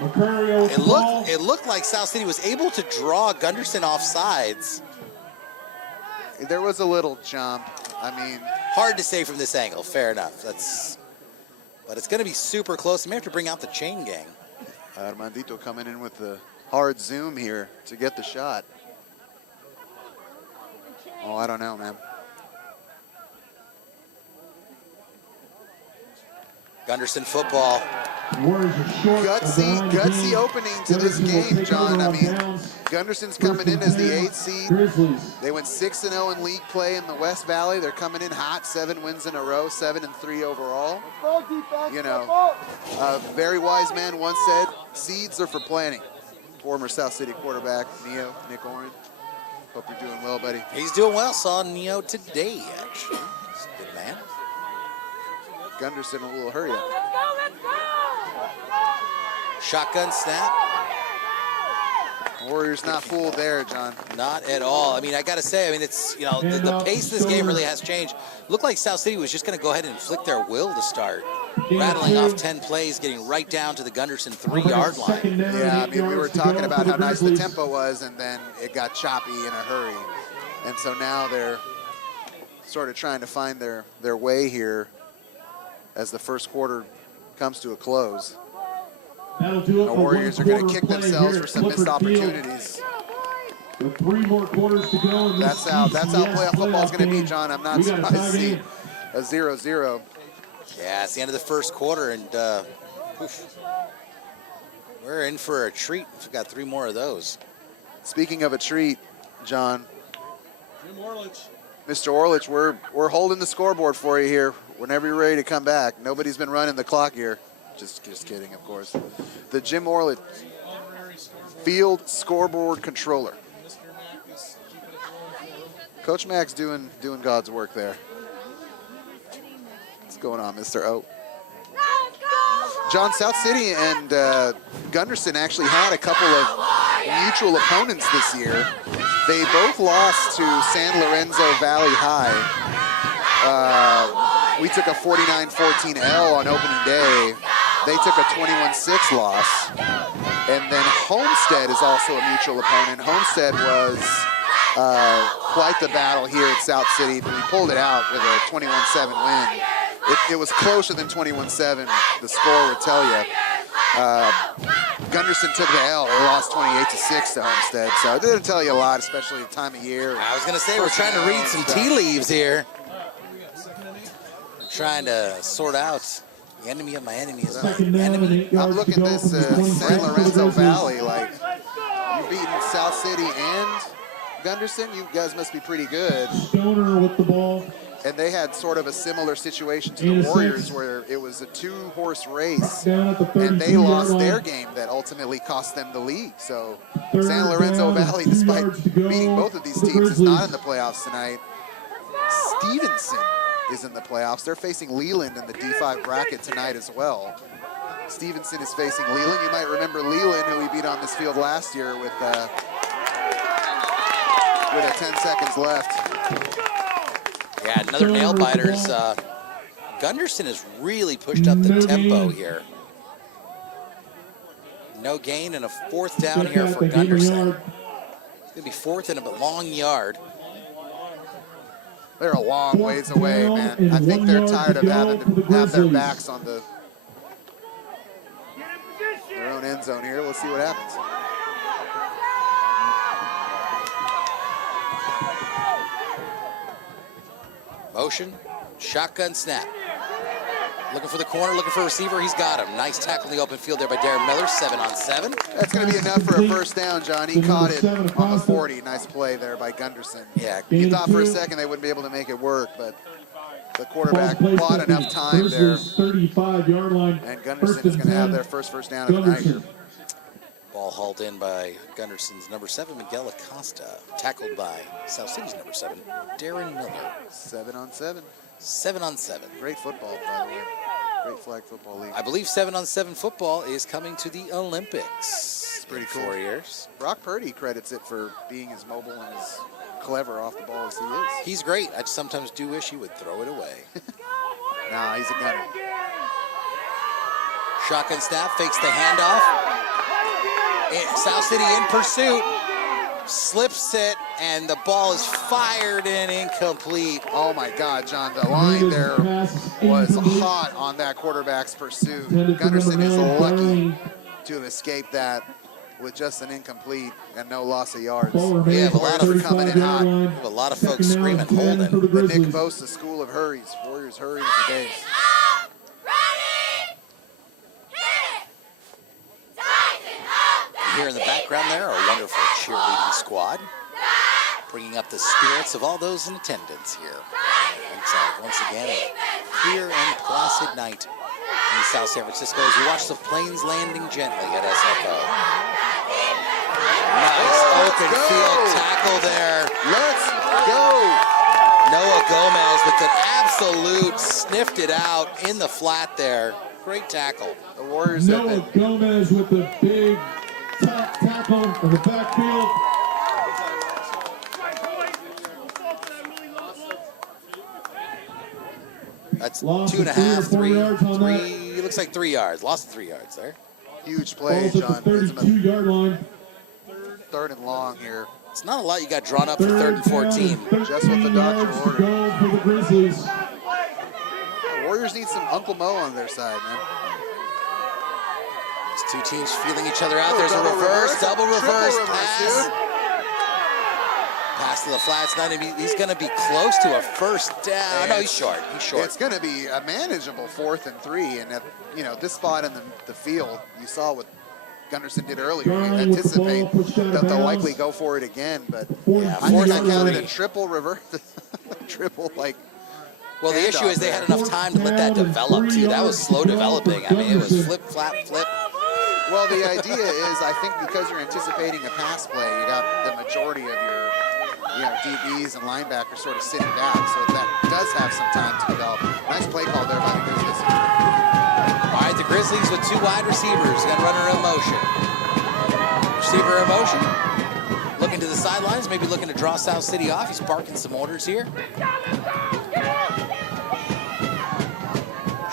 Mercurio with the ball. It looked like South City was able to draw Gunderson off sides. There was a little jump. I mean, Hard to say from this angle. Fair enough. But it's going to be super close. You may have to bring out the chain gang. Armandito coming in with the hard zoom here to get the shot. Oh, I don't know, man. Gunderson football. Warriors are short of the line of Gutsy game. opening to this Gunderson will game, take John. over I on mean, downs. Gunderson's 1st coming in and as the 10, 8th seed. Grizzlies. They went 6-0 in league play in the West Valley. They're coming in hot, 7 wins in a row, 7-3 overall. You know, a very wise man once said, seeds are for planting. Former South City quarterback, Nick Oren. Hope you're doing well, buddy. He's doing well. Saw Neo today, actually. He's a good man. Gunderson, a little hurry up. Shotgun snap. Warriors not fooled there, John. Not at all. I mean, I got to say, I mean, it's, you know, the pace of this game really has changed. Looked like South City was just going to go ahead and inflict their will to start. Rattling off 10 plays, getting right down to the Gunderson 3-yard line. Yeah, I mean, we were talking about how nice the tempo was, and then it got choppy in a hurry. And so now they're sort of trying to find their way here as the first quarter comes to a close. The Warriors are going to kick themselves for some missed opportunities. With 3 more quarters to go. That's how playoff football is going to be, John. I'm not surprised to see a 0-0. Yeah, it's the end of the first quarter, and we're in for a treat. We've got 3 more of those. Speaking of a treat, John, Mr. Orlich, we're holding the scoreboard for you here. Whenever you're ready to come back. Nobody's been running the clock here. Just kidding, of course. The Jim Orlich Field Scoreboard Controller. Coach Mack's doing God's work there. What's going on, Mr. O? John, South City and Gunderson actually had a couple of mutual opponents this year. They both lost to San Lorenzo Valley High. We took a 49-14 L on opening day. They took a 21-6 loss. And then Homestead is also a mutual opponent. Homestead was quite the battle here at South City, but we pulled it out with a 21-7 win. It was closer than 21-7, the score would tell you. Gunderson took the L. They lost 28-6 to Homestead, so it didn't tell you a lot, especially the time of year. I was going to say, we're trying to read some tea leaves here. We're trying to sort out the enemy of my enemy is my enemy. I'm looking at this San Lorenzo Valley, like, you've beaten South City and Gunderson. You guys must be pretty good. Stoner with the ball. And they had sort of a similar situation to the Warriors where it was a 2-horse race, and they lost their game that ultimately cost them the league. So San Lorenzo Valley, despite beating both of these teams, is not in the playoffs tonight. Stevenson is in the playoffs. They're facing Leland in the D5 bracket tonight as well. Stevenson is facing Leland. You might remember Leland, who we beat on this field last year with 10 seconds left. Yeah, another nail biters. Gunderson has really pushed up the tempo here. No gain and a 4th down here for Gunderson. It's going to be 4th and a long yard. They're a long ways away, man. I think they're tired of having to have their backs on their own end zone here. Let's see what happens. Motion, shotgun snap. Looking for the corner, looking for a receiver. He's got him. Nice tackle in the open field there by Darren Miller, 7-on-7. That's going to be enough for a first down, John. He caught it on the 40. Nice play there by Gunderson. Yeah. You thought for a second they wouldn't be able to make it work, but the quarterback bought enough time there. 35-yard line. And Gunderson is going to have their first down of the night here. Ball hauled in by Gunderson's number 7, Miguel Acosta. Tackled by South City's number 7, Darren Miller. 7-on-7. 7-on-7. Great football, by the way. Great flag football league. I believe 7-on-7 football is coming to the Olympics. It's pretty cool. 4 years. Brock Purdy credits it for being as mobile and as clever off the ball as he is. He's great. I sometimes do wish he would throw it away. Nah, he's a gunner. Shotgun snap, fakes the handoff. South City in pursuit. Slips it, and the ball is fired and incomplete. Oh my God, John, the line there was hot on that quarterback's pursuit. Gunderson is lucky to have escaped that with just an incomplete and no loss of yards. We have a lot of coming in hot. We have a lot of folks screaming, holding. The Nick Bosa School of Hurries. Warriors hurrying for days. Here in the background there, a wonderful cheerleading squad, bringing up the spirits of all those in attendance here. Once again, a clear and placid night in South San Francisco as we watch the planes landing gently at SFO. Nice open field tackle there. Let's go. Noah Gomez with an absolute sniffed it out in the flat there. Great tackle. The Warriors have Noah Gomez with the big tackle tackle in the backfield. That's Loss of 2.5, 3 or 4 yards on that. three. It looks like 3 yards. Lost 3 yards there. Huge play, Ball's at the John. Gives him 32-yard line. a 3rd and long here. It's not a lot you got drawn up for 3rd and 14. Just what the doctor yards to ordered. go for the Grizzlies. The Warriors need some Uncle Mo on their side, man. These two teams feeling each other out. Oh, There's a double reverse, reverse, double triple reverse reverse, pass. dude. Pass to the flats. He's going to be close to a first down. No, he's short. He's short. It's going to be a manageable 4th and 3, and at, this spot in the field, you saw what Gunderson did earlier. You Garland with the anticipate ball, pushed out of that they'll bounds. likely go for it again, but Yeah, I think I 4th and counted 3. a triple reverse, triple like. Well, the issue is they had enough time to let that 4th down and develop, 3 too. That was yards slow to go developing. for I mean, it was Gunderson. flip, flap, flip. Well, the idea is, I think because you're anticipating a pass play, you got the majority of your DBs and linebackers sort of sitting back, so that does have some time to develop. Nice play call there by the Grizzlies. All right, the Grizzlies with 2 wide receivers. Got to run in motion. Receiver in motion. Looking to the sidelines, maybe looking to draw South City off. He's barking some orders here.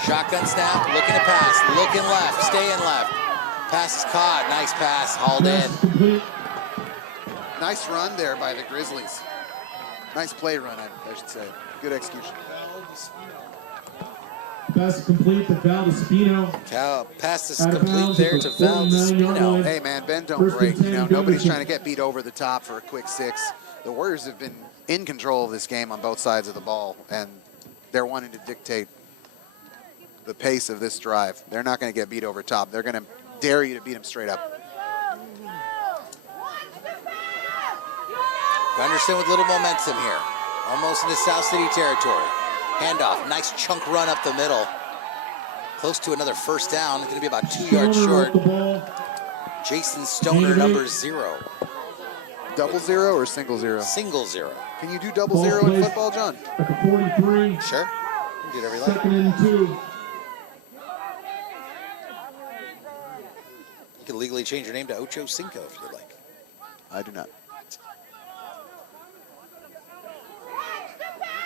Shotgun snap, looking to pass, looking left, staying left. Pass is caught, nice pass, hauled in. Pass complete. Nice run there by the Grizzlies. Nice play run, I should say. Good execution. Pass is complete to Valdespino. Pass is Out of complete bounds there at to the 49-yard Valdespino. line. Hey, man, bend don't 1st break. and 10, Nobody's Gunderson. trying to get beat over the top for a quick 6. The Warriors have been in control of this game on both sides of the ball, and they're wanting to dictate the pace of this drive. They're not going to get beat over top. They're going to dare you to beat them straight up. Gunderson with little momentum here. Almost into South City territory. Handoff, nice chunk run up the middle. Close to another first down. It's going to be about 2 yards Stoner short. with the ball. Jason Stoner, number 0. Double 0 or single 0? Single 0. Can you do double Ball 0 in placed football, John? At the 43. Sure. You do whatever you like. 2nd and 2. You can legally change your name to Ocho Cinco if you'd like. I do not.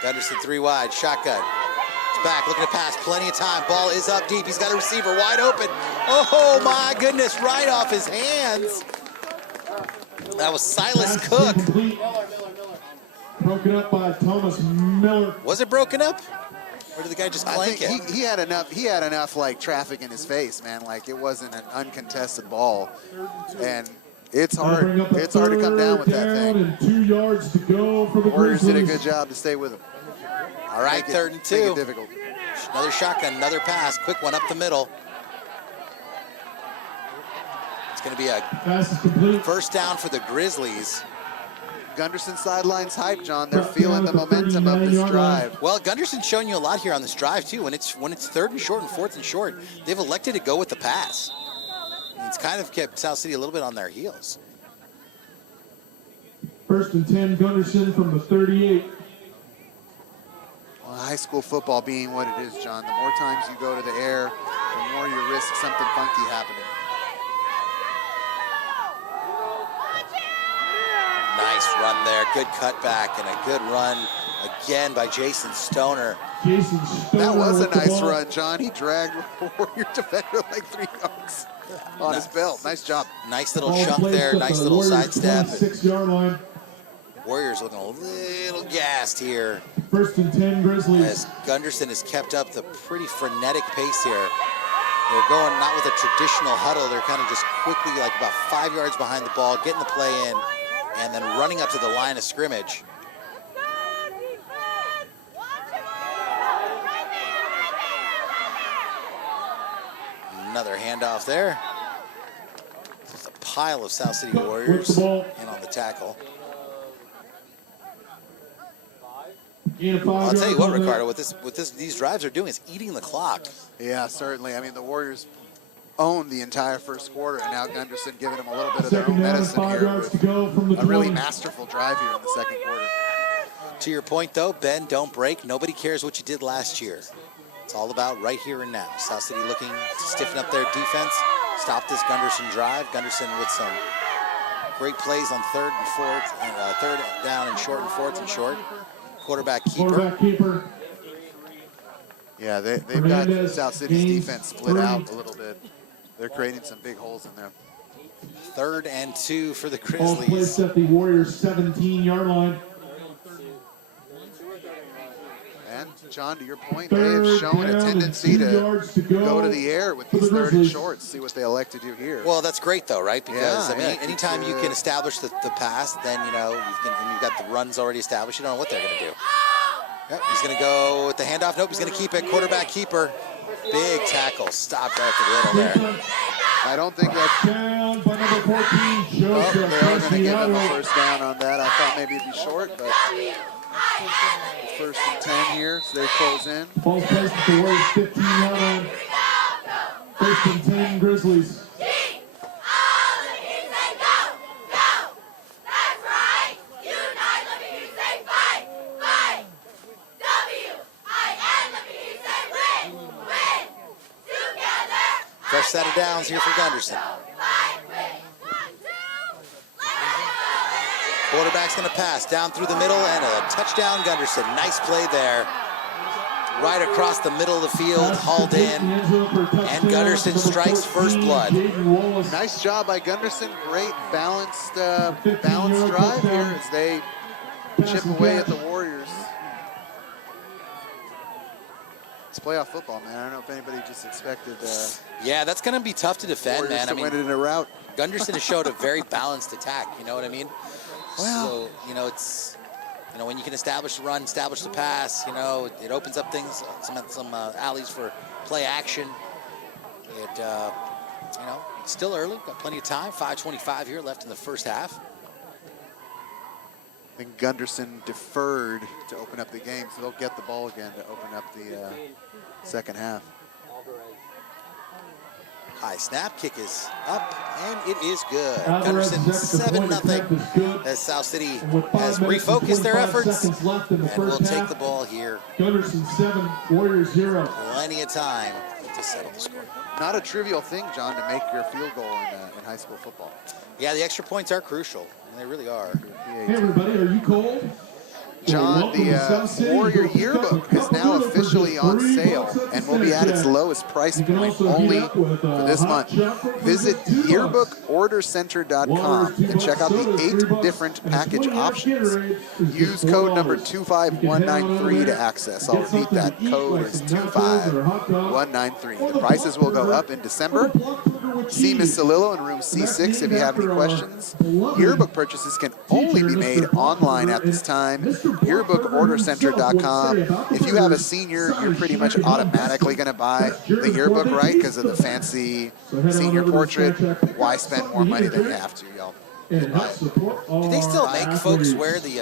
Gunderson 3 wide, shotgun. He's back, looking to pass, plenty of time. Ball is up deep, he's got a receiver wide open. Oh my goodness, right off his hands. That was Silas Pass Cook. incomplete. Broken up by Thomas Miller. Was it broken up? Or did the guy just I clank think it? he had enough like traffic in his face, man. Like it wasn't an uncontested ball, and it's hard. Bring up a It's hard to come down with that down thing. and 2 yards to go for the Warriors did a Grizzlies. good job to stay with him. All right, Make it- 3rd and make 2. it difficult. Another shotgun, another pass, quick one up the middle. It's going to be a Pass is complete. first down for the Grizzlies. Gunderson sidelines hype, John. They're Touchdown feeling at the the momentum of this 39-yard line. drive. Well, Gunderson's showing you a lot here on this drive, too. When it's 3rd and short and 4th and short, they've elected to go with the pass. It's kind of kept South City a little bit on their heels. 1st and 10, Gunderson from the 38. Well, high school football being what it is, John, the more times you go to the air, the more you risk something funky happening. Nice run there, good cutback, and a good run again by Jason Stoner. Jason Stoner That was a with the nice ball. run, John. He dragged Warrior defender like 3 yards on his belt. Nice job. Nice little Ball chunk placed there, at nice the little Warriors' sidestep. 26-yard line. Warriors looking a little gassed here 1st and 10, Grizzlies. as Gunderson has kept up the pretty frenetic pace here. They're going not with a traditional huddle. They're kind of just quickly, like about 5 yards behind the ball, getting the play in, and then running up to the line of scrimmage. Another handoff there. Just a pile of South City Warriors With the ball. in on the tackle. Gain of 5 I'll tell you yards what, on that. Ricardo, these drives are doing is eating the clock. Yeah, certainly. I mean, the Warriors owned the entire first quarter, and now Gunderson giving them a little bit of their own 2nd down and medicine 5 here yards to with go from the a really 20. masterful drive here in the second quarter. To your point, though, Ben, don't break. Nobody cares what you did last year. It's all about right here and now. South City looking to stiffen up their defense, stop this Gunderson drive. Gunderson with some Great plays on third and fourth, and third down and short and fourth and short. Quarterback keeper. Quarterback keeper. Yeah, they've got South City's defense split out a little bit. They're creating some big holes in there. 3rd and 2 for the Ball Grizzlies. placed at the Warriors' 17-yard line. And John, to your point, they have shown a tendency to go to the air with these 3rd and shorts. See what they elect to do here. Well, that's great though, right? Because Yeah, I mean, yeah, anytime you can establish the pass, then you know you've got the runs already established. You don't know what they're going to do. Yep, he's going to go with the handoff. Nope, he's going to keep it. Quarterback keeper. Big tackle. Stopped right at the middle there. I don't think that's... Down by number 14, Oh, they are Joseph going to give him a Marciano. first down on that. I thought maybe it'd be short, but it's 1st and 10 here, so they close in. Ball placed at the Warriors' 15-yard line. 1st and 10 Grizzlies. Fresh set of downs here for Gunderson. Quarterback's going to pass down through the middle and a touchdown Gunderson. Nice play there. Right across the middle of the field, hauled in, and Gunderson strikes first blood. Nice job by Gunderson. Great balanced drive here as they chip away at the Warriors. It's playoff football, man. I don't know if anybody just expected Yeah, that's going to be tough to defend, Warriors man. to win it in a route. Gunderson has showed a very balanced attack. You know what I mean? Well, so you know it's when you can establish the run, establish the pass. You know it opens up things, some alleys for play action. It it's still early. Got plenty of time. 5:25 here left in the first half. I think Gunderson deferred to open up the game, so they'll get the ball again to open up the second half. High snap, kick is up, and it is good. Alvarez Gunderson extra point attempt is 7-0 good. as South City And with 5 has minutes and refocused their 25 efforts, seconds left in the and will first take half. the ball here. Gunderson 7, Warriors 0. Plenty of time to settle the score. Not a trivial thing, John, to make your field goal in high school football. Yeah, the extra points are crucial, and they really are. Hey everybody, are you cold? John, Welcome to South the City. Warrior Go pick up yearbook a is cup now of noodle for officially just on $3 sale at and will be at its SSFHS. lowest price You can point also heat only up with, for this hot month. chocolate for Visit just $2. yearbookordercenter.com and check out the 8 different package options. Use code number 25193 to access. I'll repeat that. Code is 25193. The prices will go up in December. See Ms. Salillo in room C6 if you have any questions. Yearbook purchases can only be made online at this time. Yearbookordercenter.com. If you have a senior, you're pretty much automatically going to buy the yearbook, right? Because of the fancy senior portrait. Why spend more money than you have to, y'all? Do they still make folks wear the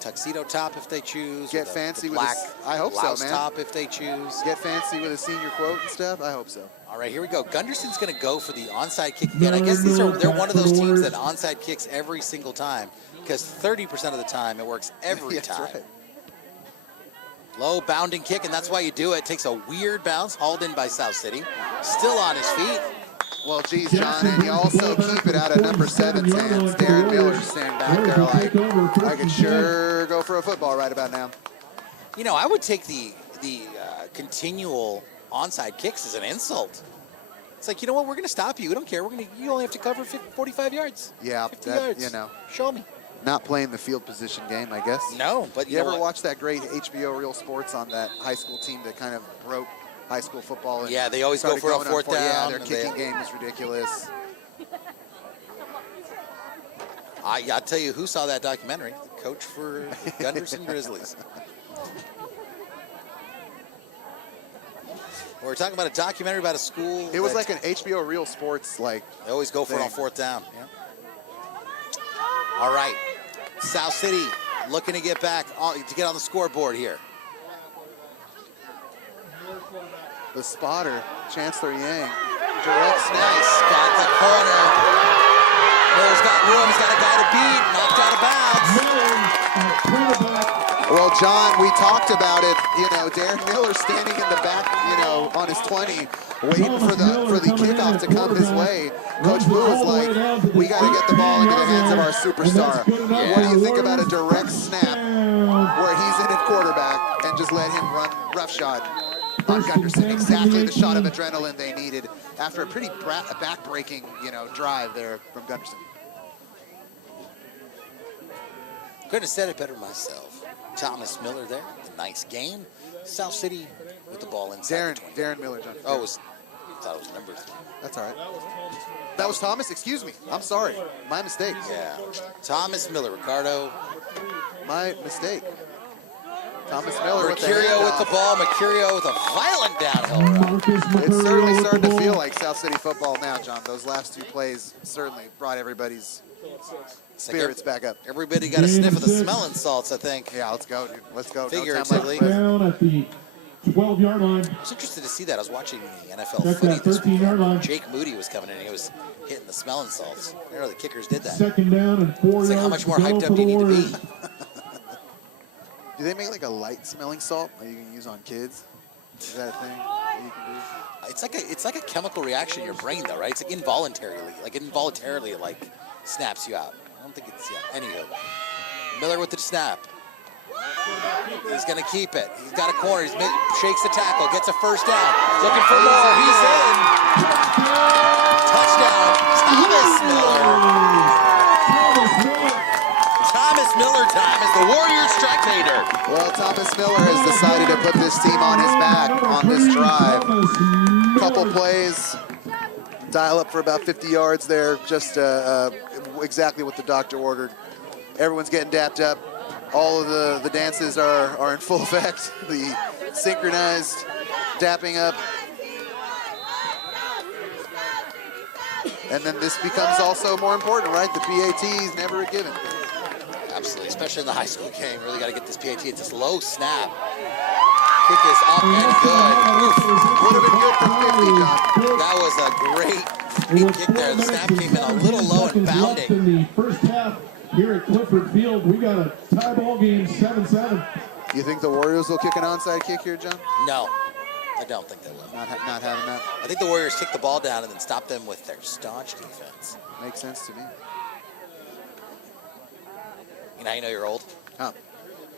tuxedo top if they choose? Get or fancy the with black I hope so, blouse man. top if they choose? Get fancy with a senior quote and stuff? I hope so. All right, here we go. Gunderson's going to go for the onside kick again. I guess they're one of those teams that onside kicks every single time, because 30% of the time it works every That's time. right. Low bounding kick, and that's why you do it. Takes a weird bounce, hauled in by South City. Still on his feet. Well, geez, John, and you also keep it out of number 7's hands. Darren Miller's standing back there like, I could sure go for a football right about now. You know, I would take the continual onside kicks as an insult. It's like, you know what, we're going to stop you. We don't care. You only have to cover 45 yards. Yeah, 50 that, yards. you know. Show me. Not playing the field position game, I guess. No, but You know ever what? watch that great HBO Real Sports on that high school team that kind of broke high school football? And Yeah, they always go started for a going on fourth Yeah, down, their and kicking they- game is ridiculous. I'll tell you who saw that documentary. The coach for Gunderson Grizzlies. We're talking about a documentary about a school. It was that like an HBO Real Sports, like, they always go for it on thing. fourth down. Yeah. All right, South City looking to get back to get on the scoreboard here. the spotter, Chancellor Yang. Direct snap. Nice, got the corner. Miller's got room, he's got a guy to beat, knocked out of bounds. Well, John, we talked about it. You know, Darren Miller standing in the back, you know, on his 20, waiting for the kickoff to come his way. Coach Blue is like, we got to get the ball into the hands of our superstar. What do you think about a direct snap where he's in at quarterback and just let him run roughshod on Gunderson? Exactly the shot of adrenaline they needed after a pretty back-breaking, you know, drive there from Gunderson. Couldn't have said it better myself. Thomas Miller there, a nice gain. South City with the ball inside. Darren Miller, John. Oh, I thought it was number 3. That's all right. That was Thomas? Excuse me. I'm sorry. My mistake. Yeah. Thomas Miller, Ricardo. My mistake. Thomas Miller Mercurio with the ball. Mercurio with a violent downhill run. It's certainly starting to feel like South City football now, John. Those last 2 plays certainly brought everybody's spirits back up. Everybody got a sniff of the smelling salts, I think. Yeah, let's go, dude. Let's go. Figuratively. Down at the 12-yard line. I was interested to see that. I was watching the NFL footy this week. Jake Moody was coming in and he was hitting the smelling salts. I know the kickers did that. Second down and 4 yards. It's like, how much more hyped up do you need to be? Do they make like a light smelling salt that you can use on kids? Is that a thing that you can do? It's like a chemical reaction in your brain, though, right? It's like involuntarily, it like snaps you out. I don't think it's Anywho, Miller with the snap. He's gonna keep it. He's got a corner. He shakes the tackle, gets a first down. Looking for more. He's in. Touchdown, Thomas Miller. Thomas Miller time as the Warriors strike leader. Well, Thomas Miller has decided to put this team on his back on this drive. Couple plays, dial up for about 50 yards there, just exactly what the doctor ordered. Everyone's getting dapped up. All of the dances are in full effect. The synchronized dapping up. And then this becomes also more important, right? The PAT is never a given. Absolutely, especially in the high school game. Really got to get this PAT. It's this low snap. Kick is up and good. Oof. Would have been good for 50, John. That was a great kick there. The snap came in a little low and bounding. In the first half here at Clifford Field, we got a tie ball game, 7-7. You think the Warriors will kick an onside kick here, John? No, I don't think they will. Not having that? I think the Warriors kick the ball down and then stop them with their staunch defense. Makes sense to me. You know how you know you're old? Huh.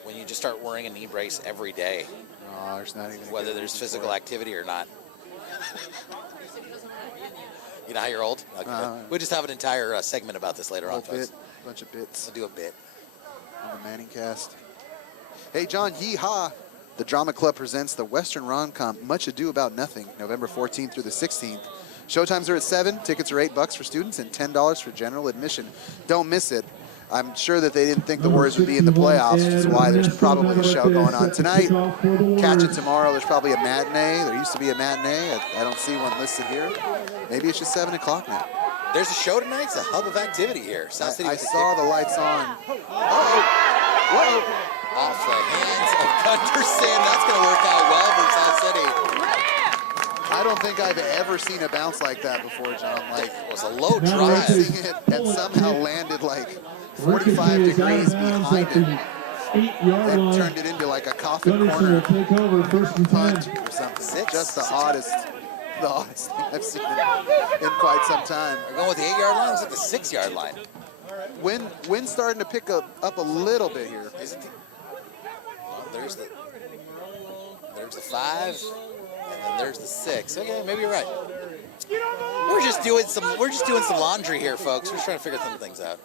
When you just start wearing a knee brace every day. Oh, there's not even whether there's physical activity or not. You know how you're old? Okay. We'll just have an entire segment about this later on, folks. Bunch of bits. We'll do a bit. On the Manning cast. Hey, John, yeehaw. The Drama Club presents the Western Rom-Com Much Ado About Nothing, November 14th through the 16th. Showtimes are at 7. Tickets are $8 for students and $10 for general admission. Don't miss it. I'm sure that they didn't think the Warriors would be in the playoffs, which is why there's probably a show going on tonight. Catch it tomorrow. There's probably a matinee. There used to be a matinee. I don't see one listed here. Maybe it's just 7 o'clock now. There's a show tonight. It's a hub of activity here. South City. I saw the lights on. Whoa! Off the hands of Gunderson. That's going to work out well for South City. I don't think I've ever seen a bounce like that before, John. Like, it was a low drive. It and somehow landed like 45 degrees behind it. 8-yard line. Turned it into like a coffin Gunderson corner will take over first and 10. or something. Just the oddest thing I've seen in quite some time. We're going with the 8-yard line. It's like the 6-yard line. Wind's starting to pick up a little bit here. Isn't it? Well, there's the 5, and then there's the 6. Okay, maybe you're right. We're just doing some laundry here, folks. We're just trying to figure some things out.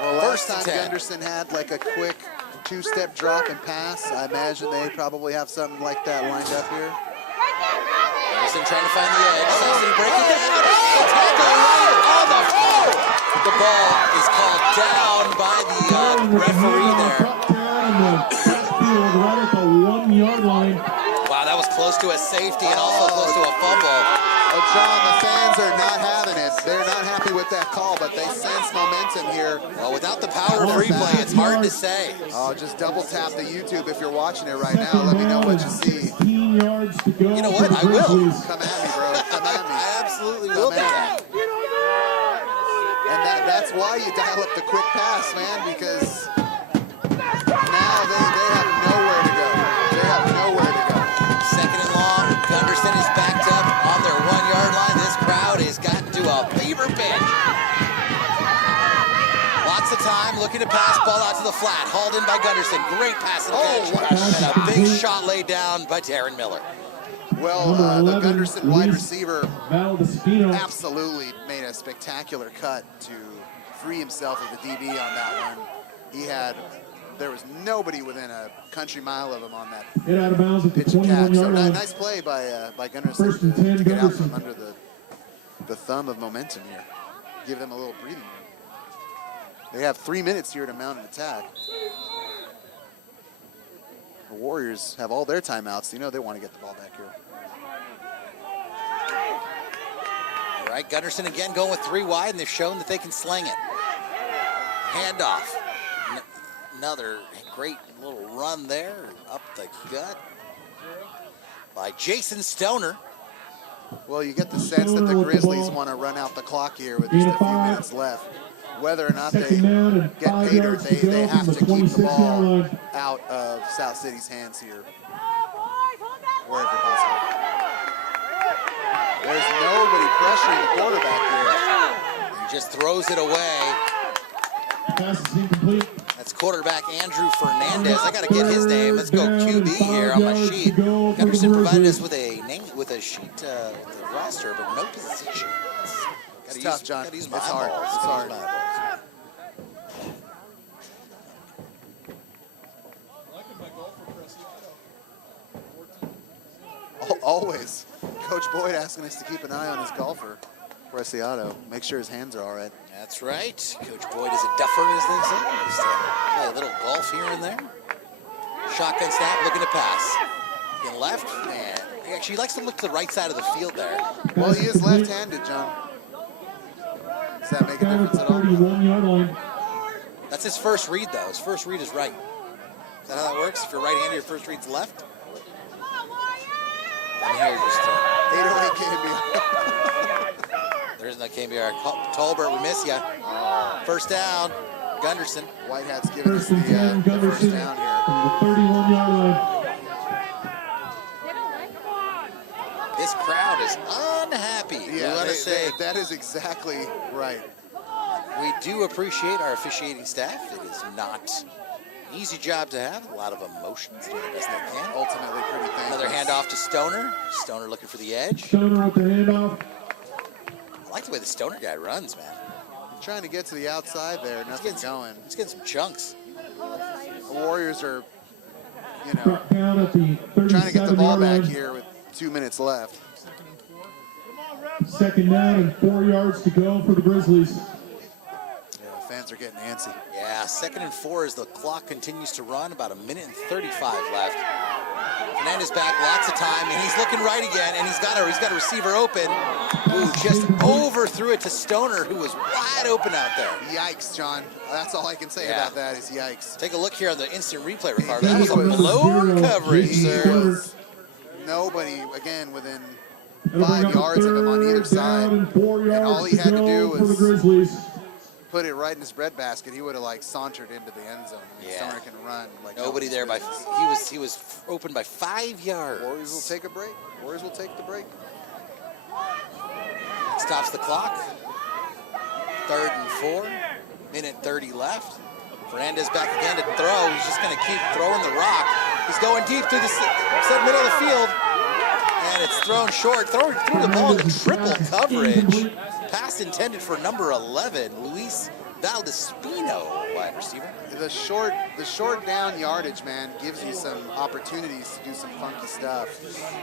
Well, last time Gunderson had like a quick 2-step drop and pass. I imagine they probably have something like that lined up here. Gunderson trying to find the edge. South City breaking down. The tackle right on the floor. The ball is called down by the referee there. Right at the 1-yard line. Wow, that was close to a safety and also close to a fumble. Oh, John, the fans are not having it. They're not happy with that call, but they sense momentum here. Well, without the power of replay, it's hard to say. Oh, just double tap the YouTube if you're watching it right now. Let me know what you see. 15 yards to go. You know what? I will. Come at me, bro. Come at me. I absolutely will do that. And that That's why you dial up the quick pass, man, because now they have nowhere to go. They have nowhere to go. Second and long. Gunderson is backed up on their 1-yard line. This crowd has gotten to a fever pitch. Lots of time looking to pass, ball out to the flat. Hauled in by Gunderson. Great pass to the bench. And a big shot laid down by Darren Miller. Well, the Gunderson wide receiver absolutely made a spectacular cut to free himself of the DB on that one. There was nobody within a country mile of him on that Hit out of bounds at the pitch and catch. 21-yard So line. nice play by Gunderson First and 10, to get out Gunderson. from under the thumb of momentum here. Give them a little breathing room. They have 3 minutes here to mount an attack. The Warriors have all their timeouts. You know they want to get the ball back here. All right, Gunderson again going with 3 wide, and they've shown that they can sling it. Handoff. Another great little run there, up the gut by Jason Stoner. Well, you get the sense that the Grizzlies want to run out the clock here with just a few minutes left. Whether or not they get paid or they have to keep the ball out of South City's hands here, wherever possible. There's nobody pressuring the quarterback here. He just throws it away. Pass is incomplete. That's quarterback Andrew Fernandez. I got to get his name. Let's go QB here on my sheet. Gunderson provided us with a name, with a sheet, with a roster, but no positions. It's tough, John. Gotta use It's my hard. eyeballs. It's hard. Gotta use my eyeballs. Always. Coach Boyd asking us to keep an eye on his golfer, Preciado. Make sure his hands are all right. That's right. Coach Boyd is a duffer, as they say. Just play a little golf here and there. Shotgun snap, looking to pass. In left, and he actually likes to look to the right side of the field there. Well, he is left-handed, John. Does that make a difference at all? 31-yard line. That's his first read, though. His first read is right. Is that how that works? If you're right-handed, your first read's left? And here, just 808 KBR. there's no KBR. Tolbert, we miss you. First down, Gunderson. Whitehat's giving us First and 10, the first Gunderson down here. from the 31-yard line. This crowd is unhappy. Yeah, we want to say that is exactly right. we do appreciate our officiating staff. It is not an easy job to have. A lot of emotions, doing the best they can. Ultimately pretty thankful. Another handoff to Stoner. Stoner looking for the edge. Stoner with the handoff. I like the way the Stoner guy runs, man. Trying to get to the outside there, nothing going. He's getting some chunks. The Warriors are, you know, Brought down at the trying to get the ball 37-yard back line. here with 2 minutes left. Second down and 4 yards to go for the Grizzlies. Yeah, fans are getting antsy. Yeah, 2nd and 4 as the clock continues to run. About 1:35 left. Fernandez back, lots of time, and he's looking right again, and he's got a receiver open who just overthrew it to Stoner, who was wide open out there. Yikes, John. That's all I can say Yeah. about that is yikes. Take a look here on the instant replay, Ricardo. That was a blown coverage He there. was nobody, again, within 5 yards of him on either side. And all he had to do for the was Grizzlies. put it right in his breadbasket. He would have like sauntered into the end zone. I mean, Yeah. Stoner can run like Nobody there by business. he was open by 5 yards. Warriors will take a break. Warriors will take the break. Stops the clock. 3rd and 4. 1:30 left. Fernandez back again to throw. He's just going to keep throwing the rock. He's going deep through the middle of the field. And it's thrown short. Through the ball into triple coverage. Pass intended for number 11, Luis Valdespino, wide receiver. The short down yardage, man, gives you some opportunities to do some funky stuff.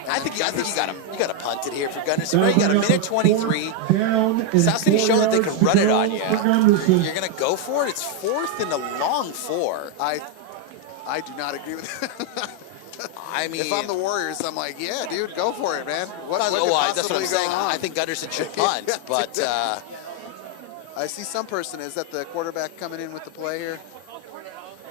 And I think you Gunderson- got to punt it here for Gunderson. Right? You got 1:23. South City showing that they can run it on you. You're going to go for it? It's 4th and a long 4. I do not agree with that. I mean, if I'm the Warriors, I'm like, yeah, dude, go for it, man. What could that's what I'm possibly saying. go on? I think Gunderson should punt, but I see some person. Is that the quarterback coming in with the play here?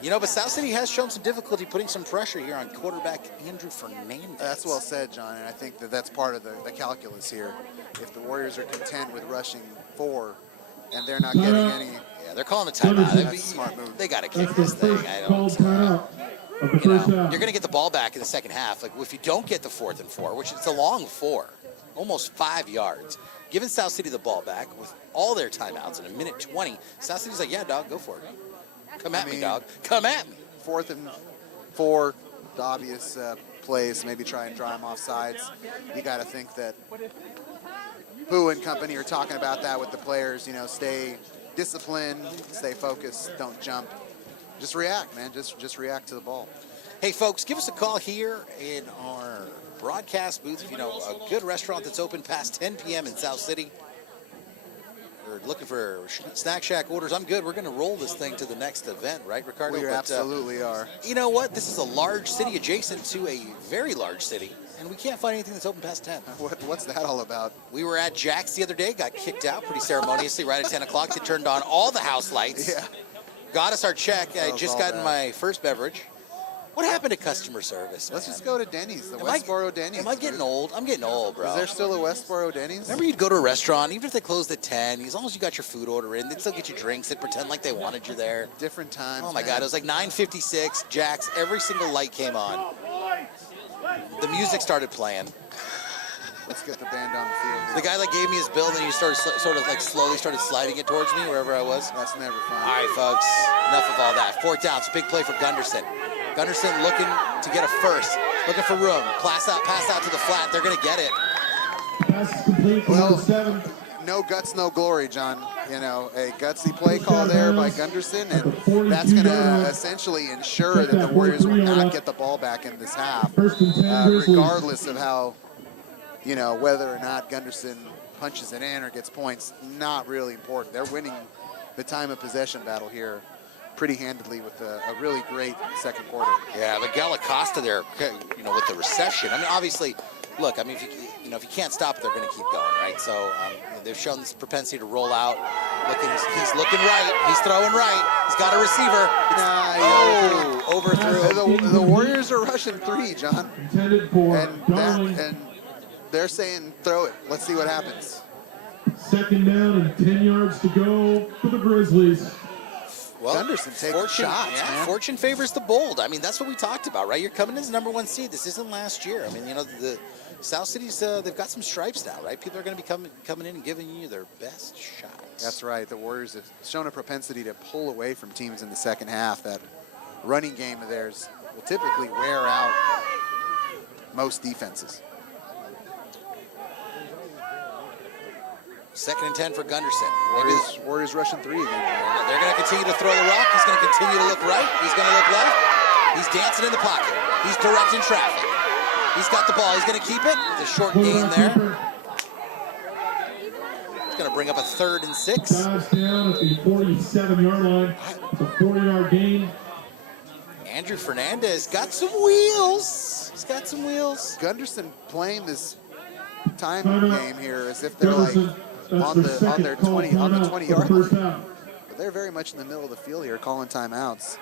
you know, but South City has shown some difficulty putting some pressure here on quarterback Andrew Fernandez. That's well said, John, and I think that's part of the calculus here. If the Warriors are content with rushing 4, and they're not getting any. Yeah, they're calling a timeout. That's a smart move. They got to kick That's this the thing. first I called don't. timeout of the You know, first half. you're going to get the ball back in the second half. Like if you don't get the 4th and 4, which it's a long 4, almost 5 yards, giving South City the ball back with all their timeouts in a minute 20. South City's like, yeah, dog, go for it. Come at me, dog. Come at me. 4th and 4, the obvious plays, maybe try and draw them off sides. You got to think that Boo and company are talking about that with the players. You know, stay disciplined, stay focused, don't jump. Just react, man. Just react to the ball. Hey, folks, give us a call here in our broadcast booth. If you know a good restaurant that's open past 10 p.m. in South City, or looking for Snack Shack orders, I'm good. We're going to roll this thing to the next event, right, Ricardo? We absolutely are. You know what? This is a large city adjacent to a very large city, and we can't find anything that's open past 10. What's that all about? We were at Jack's the other day, got kicked out pretty ceremoniously right at 10 o'clock. They turned on all the house lights. Yeah. Got us our check. I was just all gotten bad. my first beverage. What happened to customer service? Let's man? just go to Denny's, the Am I- Westboro Denny's. Am I getting old? I'm getting old, bro. Is there still a Westboro Denny's? Remember, you'd go to a restaurant, even if they closed at 10, as long as you got your food order in, they'd still get you drinks. They'd pretend like they wanted you there. Different times. Oh my man. God, it was like 9:56. Jack's, every single light came on. The music started playing. Let's get the band on the field. The guy that gave me his bill, then he started sort of like slowly started sliding it towards me wherever I was. That's never fun. All right, folks, enough of all that. 4th down, it's a big play for Gunderson. Gunderson looking to get a first, looking for room. Pass out to the flat. They're going to get it. Pass is complete for Well, number 7. No guts, no glory, John. You know, a gutsy play call there by Gunderson, and that's going to essentially ensure that the Warriors will not get the ball back in this half, First and 10, Grizzlies. regardless of how, you know, whether or not Gunderson punches it in or gets points. Not really important. They're winning the time of possession battle here pretty handedly with a really great second quarter. Yeah, Miguel Acosta there, you know, with the reception. I mean, obviously, look, I mean, if you can't stop, they're going to keep going, right? So they've shown this propensity to roll out. He's looking right. He's throwing right. He's got a receiver. Overthrew. The Warriors are rushing 3, John. Intended for Darling. And they're saying throw it. Let's see what happens. 2nd down and 10 yards to go for the Grizzlies. Well, Gunderson takes shots, man. Fortune favors the bold. I mean, that's what we talked about, right? You're coming as the number 1 seed. This isn't last year. I mean, you know, the South City's, they've got some stripes now, right? People are going to be coming in and giving you their best shots. That's right. The Warriors have shown a propensity to pull away from teams in the second half. That running game of theirs will typically wear out most defenses. 2nd and 10 for Gunderson. Warriors rushing 3 again. They're going to continue to throw the rock. He's going to continue to look right. He's going to look left. He's dancing in the pocket. He's directing traffic. He's got the ball. He's going to keep it. The short gain there. He's going to bring up a 3rd and 6. Dives down at the 47-yard line. It's a 40-yard gain. Andrew Fernandez got some wheels. He's got some wheels. Gunderson playing this time game here as if they're like on the 20-yard line. But they're very much in the middle of the field here calling timeouts.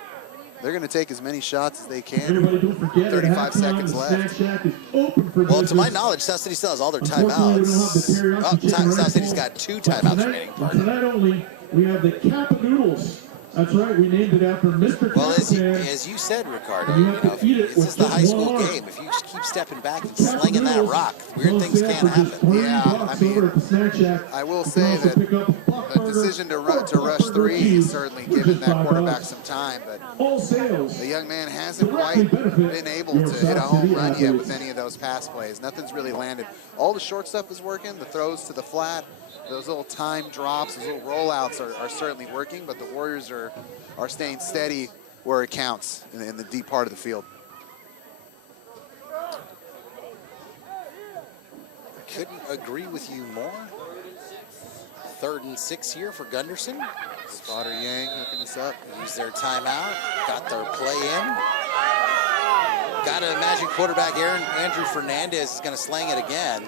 They're going to take as many shots as they can. Everybody don't forget 35 seconds left. Well, to my knowledge, South City still has all their timeouts. South City's got 2 timeouts remaining. Tonight only, we have the Capadoodles. That's right, we named it after Mr. Well, Capapan. as you said, Ricardo, You have to eat it this with is the high just school one arm. game. If you just keep stepping back and slinging that rock, weird things can't happen. Yeah, I mean, I will say that a decision to rush 3 is certainly giving that quarterback some time, but the young man hasn't quite been able to hit a home run yet with any of those pass plays. Nothing's really landed. All the short stuff is working, the throws to the flat, those little time drops, those little rollouts are certainly working, but the Warriors are staying steady where it counts in the deep part of the field. Couldn't agree with you more. 3rd and 6 here for Gunderson. Spotter Yang hooking us up. Use their timeout. Got their play in. Got to imagine quarterback Andrew Fernandez is going to slang it again.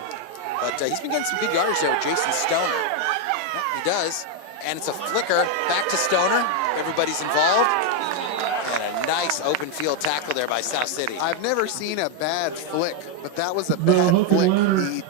But he's been getting some good yardage there with Jason Stoner. Yep, he does. And it's a flicker back to Stoner. Everybody's involved. And a nice open field tackle there by South City. I've never seen a bad flick, but that was a bad flick. He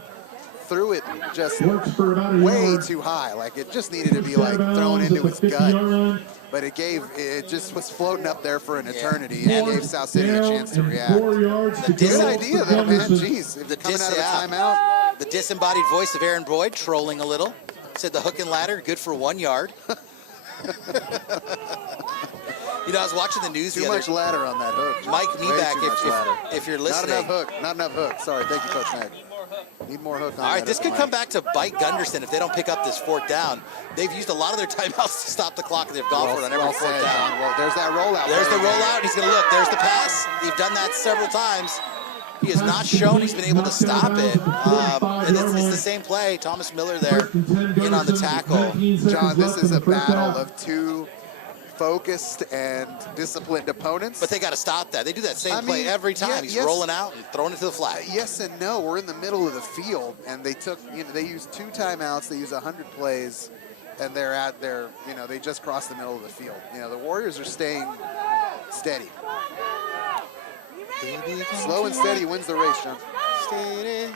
threw it just Works for about a way yard. too high. Like it just needed to be Pushed out like of thrown bounds into at his the 50-yard gut. line. But it just was floating up there for an eternity Yeah. and gave South City a Down chance to and react. 4 yards to Good go idea for though, man. Gunderson. Jeez, if The they're coming out of a dis- timeout. The disembodied voice of Aaron Boyd trolling a little. Said the hook and ladder, good for 1 yard. You know, I was watching the news Too the other much ladder on that hook. Mike Way Meback, too much ladder. if you're Not listening. enough hook. Not enough hook. Sorry. Thank you, Coach Mack. Need more hook on All right, that this hook, could Mike. come back to bite Gunderson if they don't pick up this 4th down. They've used a lot of their timeouts to stop the clock, and they've gone for it on every Well 4th said, down. John. Well, there's that rollout. There's the play. rollout. He's going to look. There's the pass. They've done that several times. He has not shown he's been able to stop it. And it's the same play. Thomas Miller there in on the tackle. John, this is a battle of two focused and disciplined opponents. But they got to stop that. They do that same I play mean, every time. yeah, He's yes. rolling out and throwing it to the flag. Yes and no. We're in the middle of the field, and they took, they used 2 timeouts. They used 100 plays, and they're at their, they just crossed the middle of the field. The Warriors are staying steady. Slow and steady wins the race, John. Steady.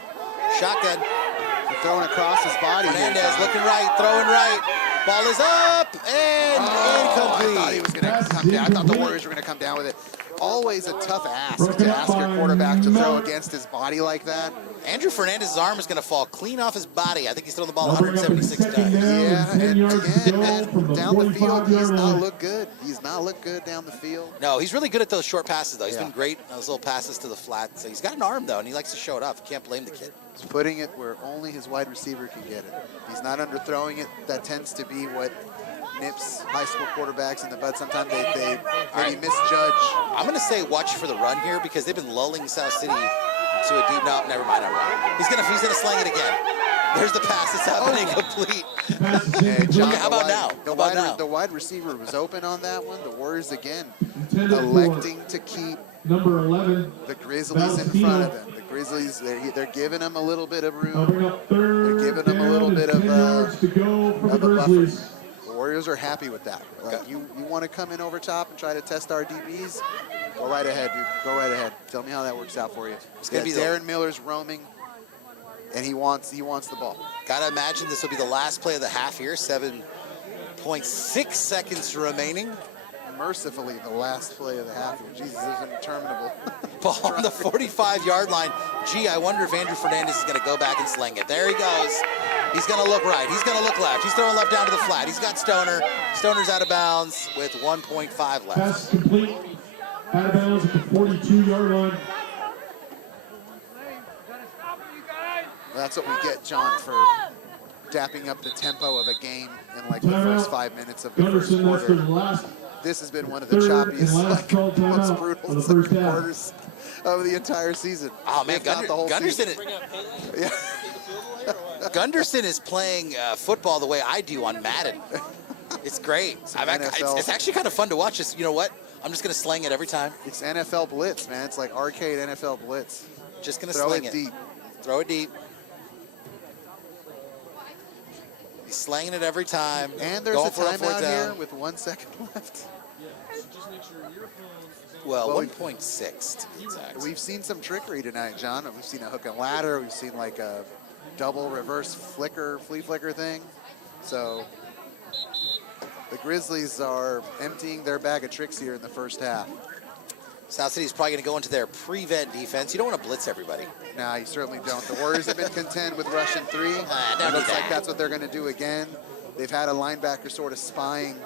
Shotgun. They're throwing across his body. Fernandez looking right, throwing right. Ball is up and incomplete. I thought he was going to come down. I thought the Warriors were going to come down with it. Always a tough ask to ask your quarterback to throw against his body like that. Andrew Fernandez's arm is going to fall clean off his body. I think he's thrown the ball 176 times. Yeah, and 10 yards to again, go man, from the down the field, 45-yard he's not line. looked good. He's not looked good down the field. No, he's really good at those short passes, though. He's Yeah. been great on those little passes to the flat. So he's got an arm, though, and he likes to show it off. You can't blame the kid. He's putting it where only his wide receiver can get it. He's not underthrowing it. That tends to be what nips high school quarterbacks in the bud. Sometimes they maybe misjudge. I'm going to say watch for the run here because they've been lulling South City to a deep. No, never mind. He's gonna sling it again. There's the pass. It's happening complete. Hey, John, How about now? The wide receiver was open on that one. The Warriors again Intended for electing to keep number 11. the Grizzlies in front of them. The Grizzlies, they're giving them a little bit of room. Bring up 3rd They're giving them a little down bit and of 10 yards to go for the of a buffer. Grizzlies. The Warriors are happy with that. You want to come in over top and try to test our DBs? Go right ahead, dude. Go right ahead. Tell me how that works out for you. It's gonna be Darren Miller's roaming, and he wants the ball. Gotta imagine this will be the last play of the half here. 7.6 seconds remaining. Mercifully, the last play of the half. Jesus, this is interminable. Ball on the 45-yard line. Gee, I wonder if Andrew Fernandez is going to go back and sling it. There he goes. He's going to look right. He's going to look left. He's throwing left down to the flat. He's got Stoner. Stoner's out of bounds with 1.5 left. Pass complete. Out of bounds at the 42-yard line. That's what we get, John, for dapping up the tempo of a game in like the first 5 minutes of the first Gunderson, that's quarter. the last. This has been one of the 3rd and choppiest, last called timeout most of brutal the second first half. quarters of the entire season. Oh, man, If not the whole Gunderson, season. Gunderson is playing football the way I do on Madden. It's great. It's actually kind of fun to watch this. You know what? I'm just going to sling it every time. It's NFL Blitz, man. It's like arcade NFL Blitz. Just going to Throw sling it deep. Throw it deep. He's slanging it every time. And there's Going a for fourth timeout down. here with 1 second left. Well, Well, 1.6 to be exact. We've seen some trickery tonight, John. We've seen a hook and ladder. We've seen like a double reverse flea flicker thing. So the Grizzlies are emptying their bag of tricks here in the first half. South City's probably going to go into their prevent defense. You don't want to blitz everybody. Nah, you certainly don't. The Warriors have been content with rushing 3. don't It do looks that. like that's what they're going to do again. They've had a linebacker sort of spying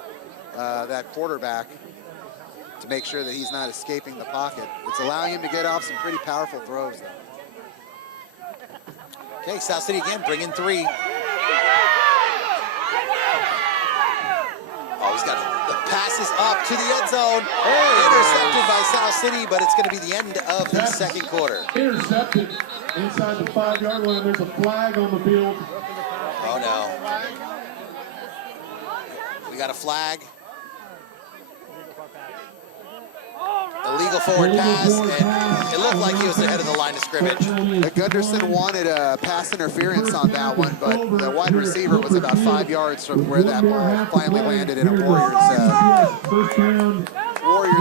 that quarterback to make sure that he's not escaping the pocket. It's allowing him to get off some pretty powerful throws, though. Okay, South City again, bringing 3. Oh, he's got the passes up to the end zone. Intercepted by South City, but it's going to be the end of the second quarter. Intercepted inside the 5-yard line. There's a flag on the field. Oh, no. We got a flag. Illegal forward pass, and it looked like he was ahead of the line of scrimmage. Gunderson wanted a pass interference on that one, but the wide receiver was about 5 yards from where that ball finally landed in a Warriors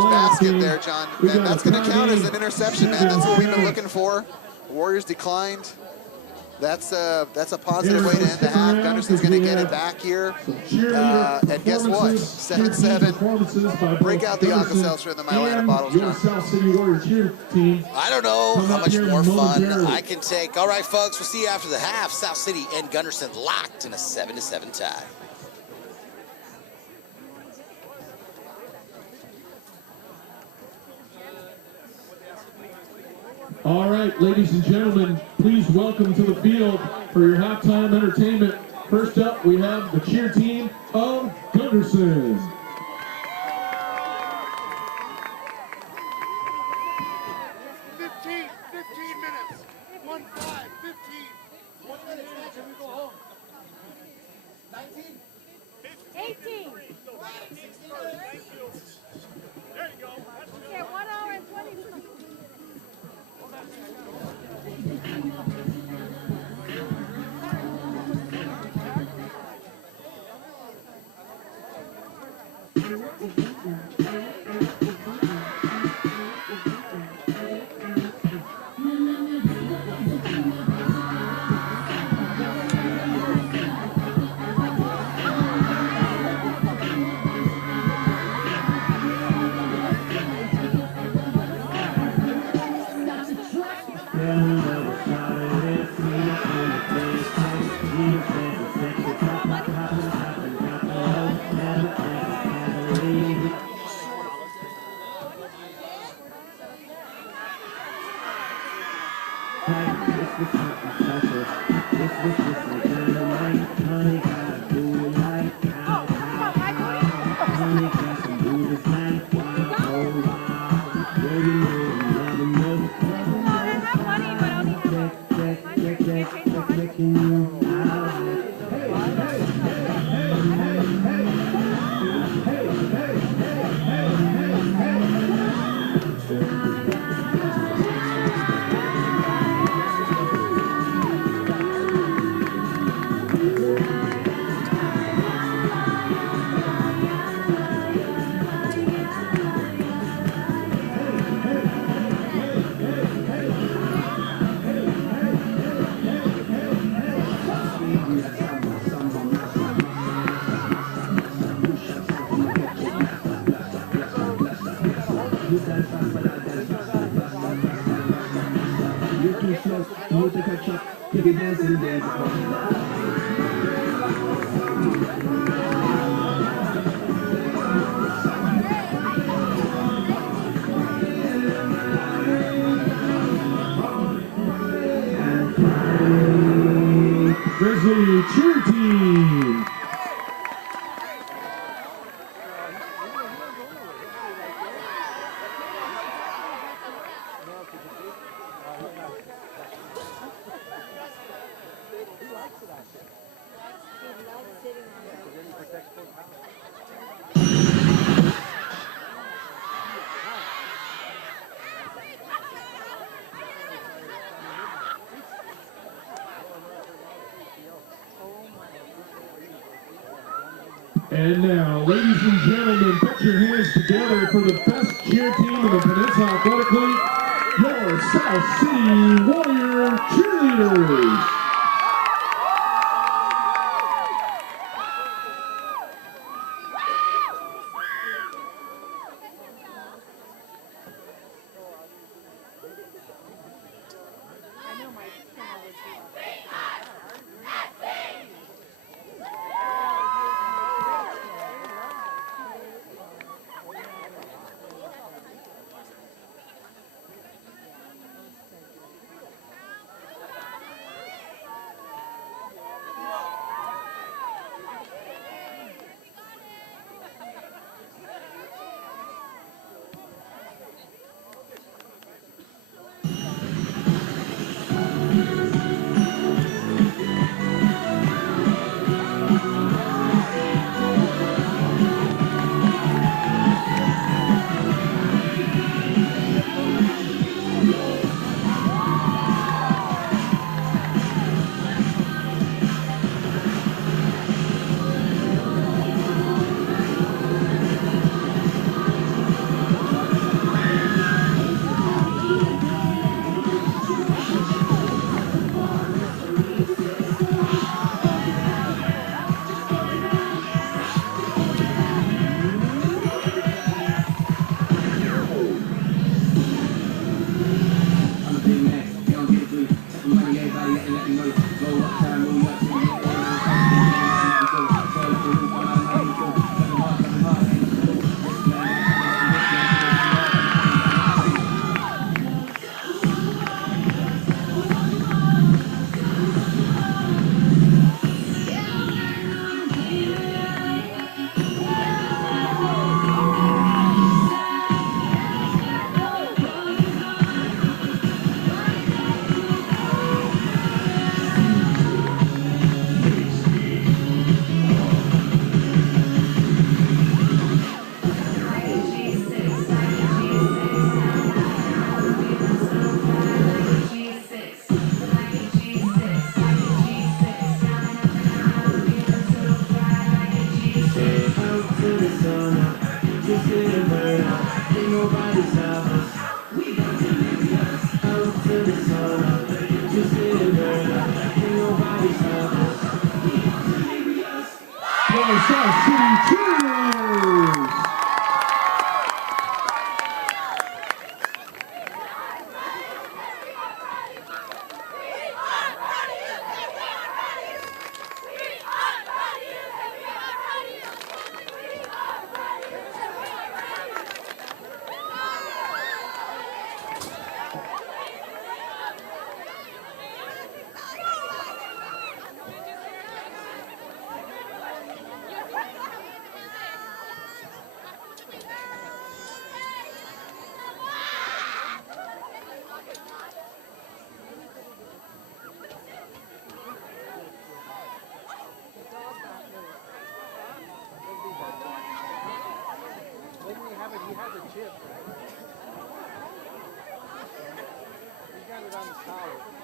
basket there, John. And that's going to count as an interception, man. That's what we've been looking for. The Warriors declined That's a positive way to end the half. Gunderson's going to get it back here. And guess what? 7-7. Break out the Alka-Seltzer for the Mylanta bottles, John. South City Warrior cheer team. I don't know how much more fun I can take. All right, folks, we'll see you after the half. South City and Gunderson locked in a 7-7 tie. All right, ladies and gentlemen, please welcome to the field for your halftime entertainment. First up, we have the cheer team of Gunderson. Grizzly cheer team. And now, ladies and gentlemen, put your hands together for the best cheer team in the Peninsula Athletic League, your South City Warrior Cheerleaders. He had the chip, right? He got it on the tower.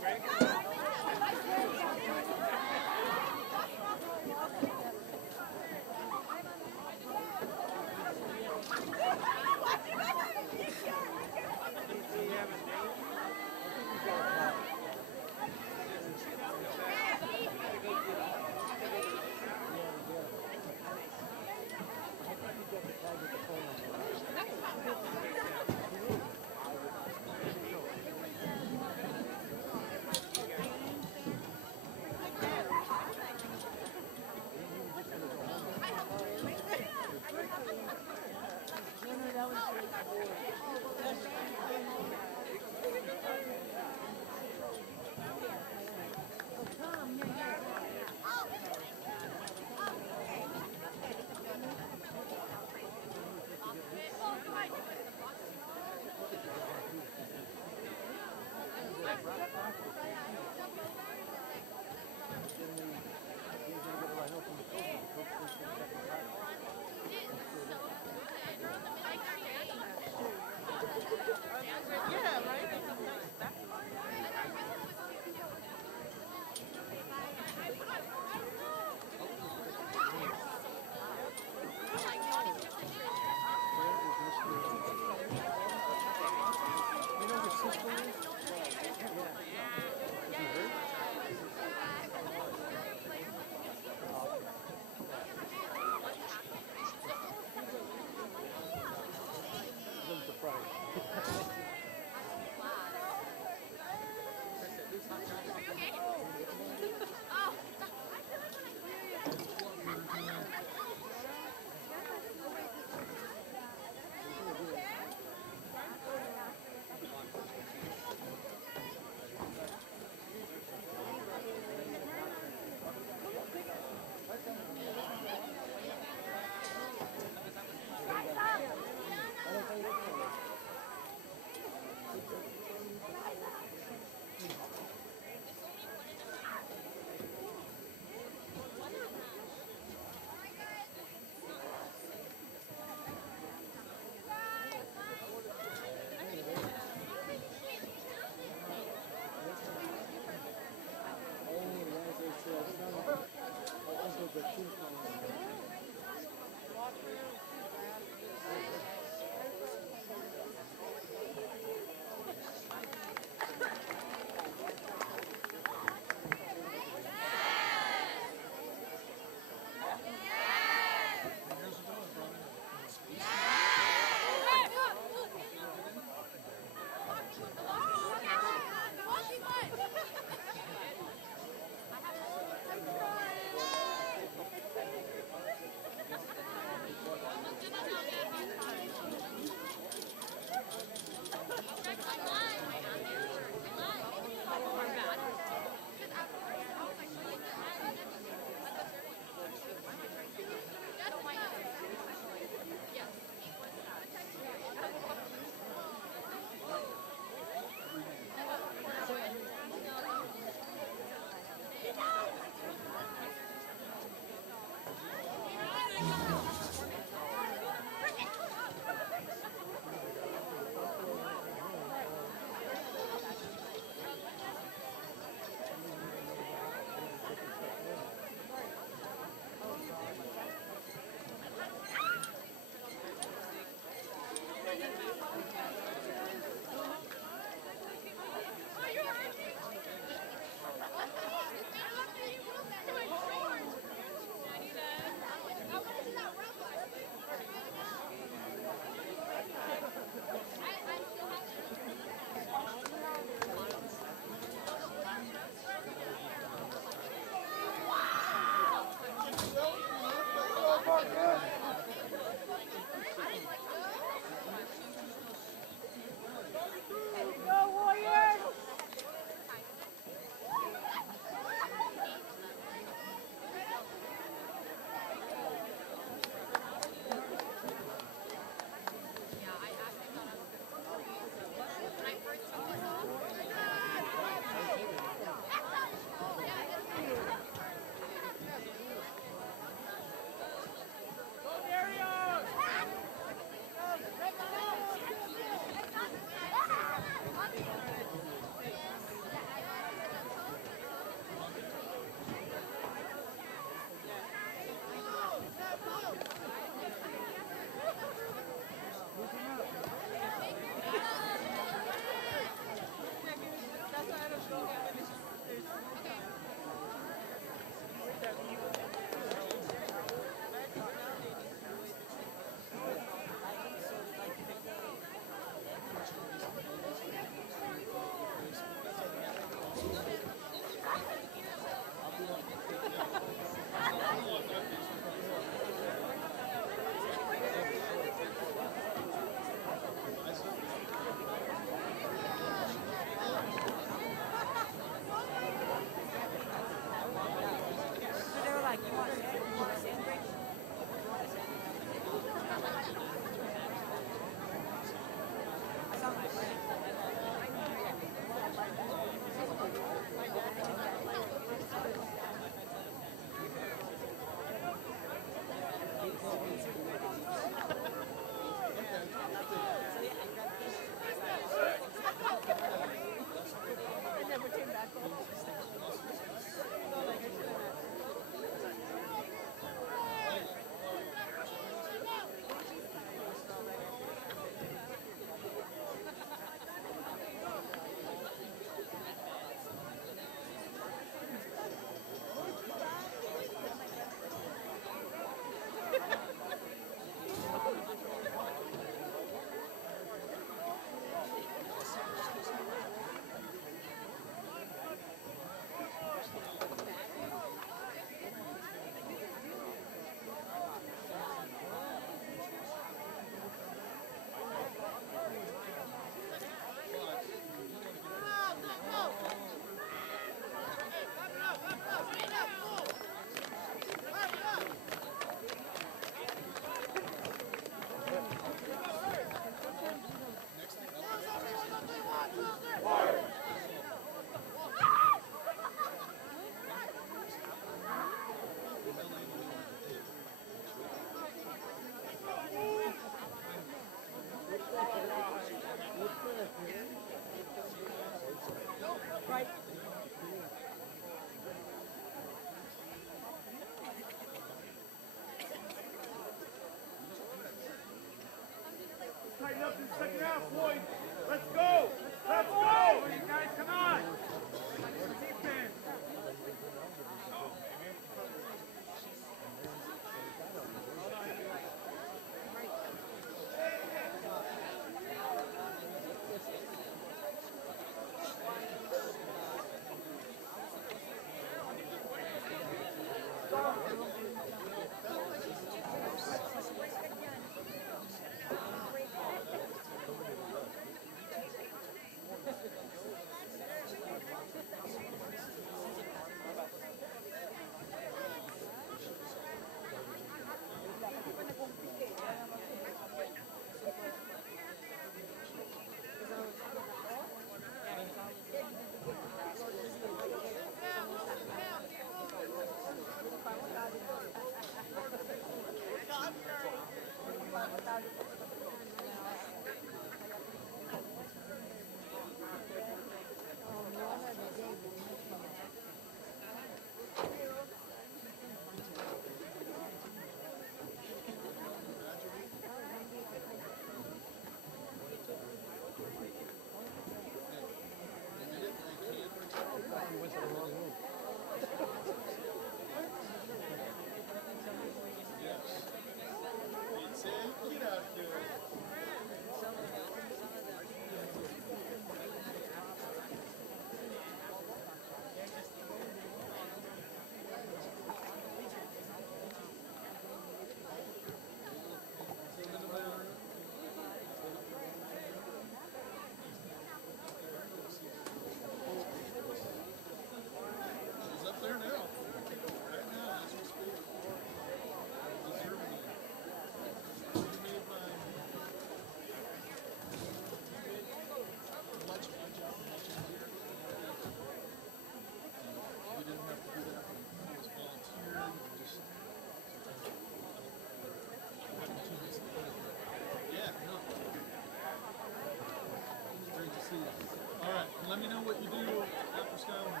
Let me know what you do after Skyline.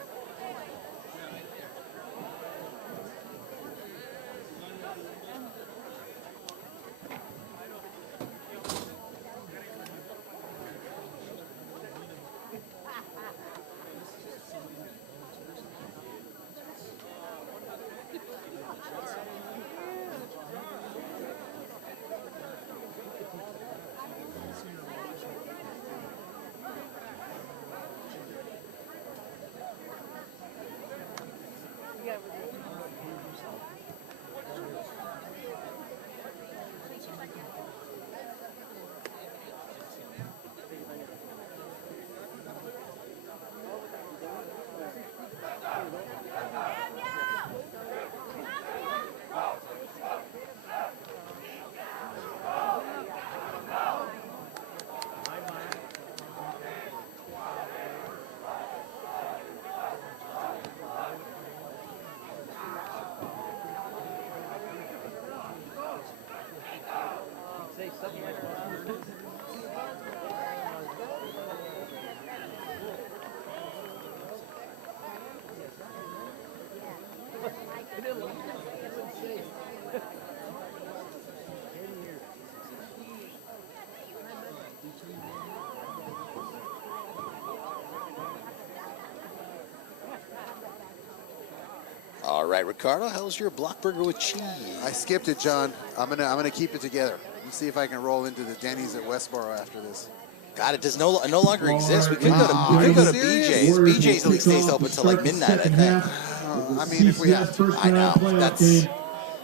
All right, Ricardo, how's your block burger with cheese? I skipped it, John. I'm gonna keep it together. Let's see if I can roll into the Denny's at Westboro after this. God, it does no longer exist. We could go to BJ's. BJ's at least stays open till like midnight, I think. I mean, if we have to. I know. That's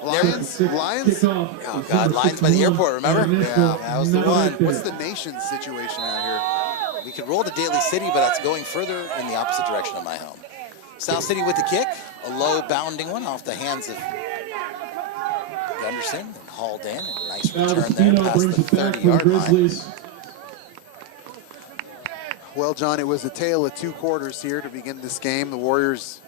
Lions? Oh God, Lions by the airport. Remember? Yeah, that was the one. What's the nation's situation out We could roll to Daly City, but that's going further in the opposite direction of my home. South City with the kick, a low bounding one off the hands of Gunderson and hauled in. A nice return there past the 30-yard line. Well, John, it was a tale of two quarters here to begin this game. The Warriors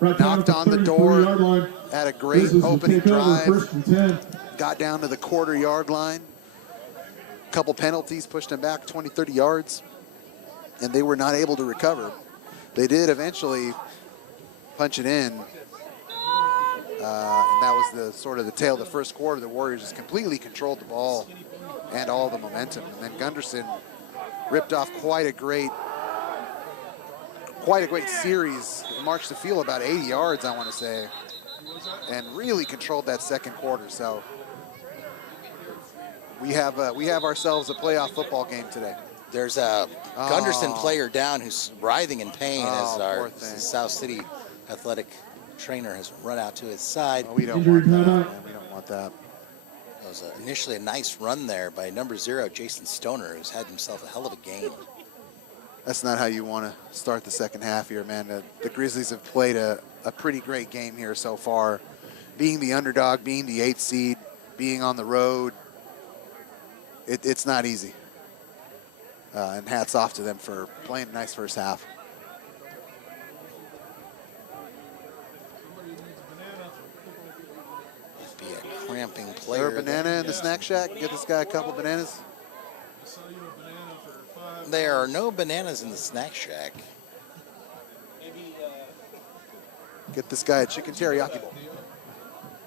knocked on the door, had a great opening drive, got down to the quarter-yard line. A couple penalties pushed them back 20, 30 yards, and they were not able to recover. They did eventually punch it in, and that was the sort of the tale of the first quarter. The Warriors just completely controlled the ball and all the momentum. And then Gunderson ripped off quite a great series. Marched the field about 80 yards, I want to say, and really controlled that second quarter. So we have ourselves a playoff football game today. There's a Gunderson player down who's writhing in pain as our South City athletic trainer has run out to his side. We don't want that. Man. We don't want that. It was initially a nice run there by number 0, Jason Stoner, who's had himself a hell of a game. That's not how you want to start the second half here, man. The Grizzlies have played a pretty great game here so far. Being the underdog, being the 8th seed, being on the road, it's not easy. And hats off to them for playing a nice first half. cramping Is player. there a banana in the snack shack? Get this guy a couple bananas. There are no bananas in the snack shack. Get this guy a chicken teriyaki bowl.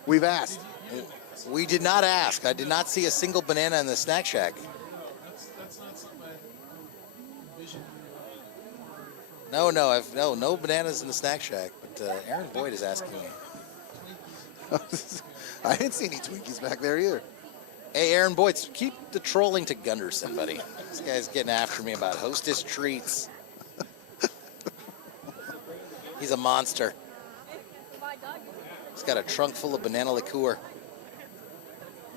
We've asked. We did not ask. I did not see a single banana in the snack shack. No, no bananas in the snack shack. But Aaron Boyd is asking me. I didn't see any Twinkies back there either. Hey, Aaron Boyd, keep the trolling to Gunderson, buddy. This guy's getting after me about Hostess treats. He's a monster. He's got a trunk full of banana liqueur.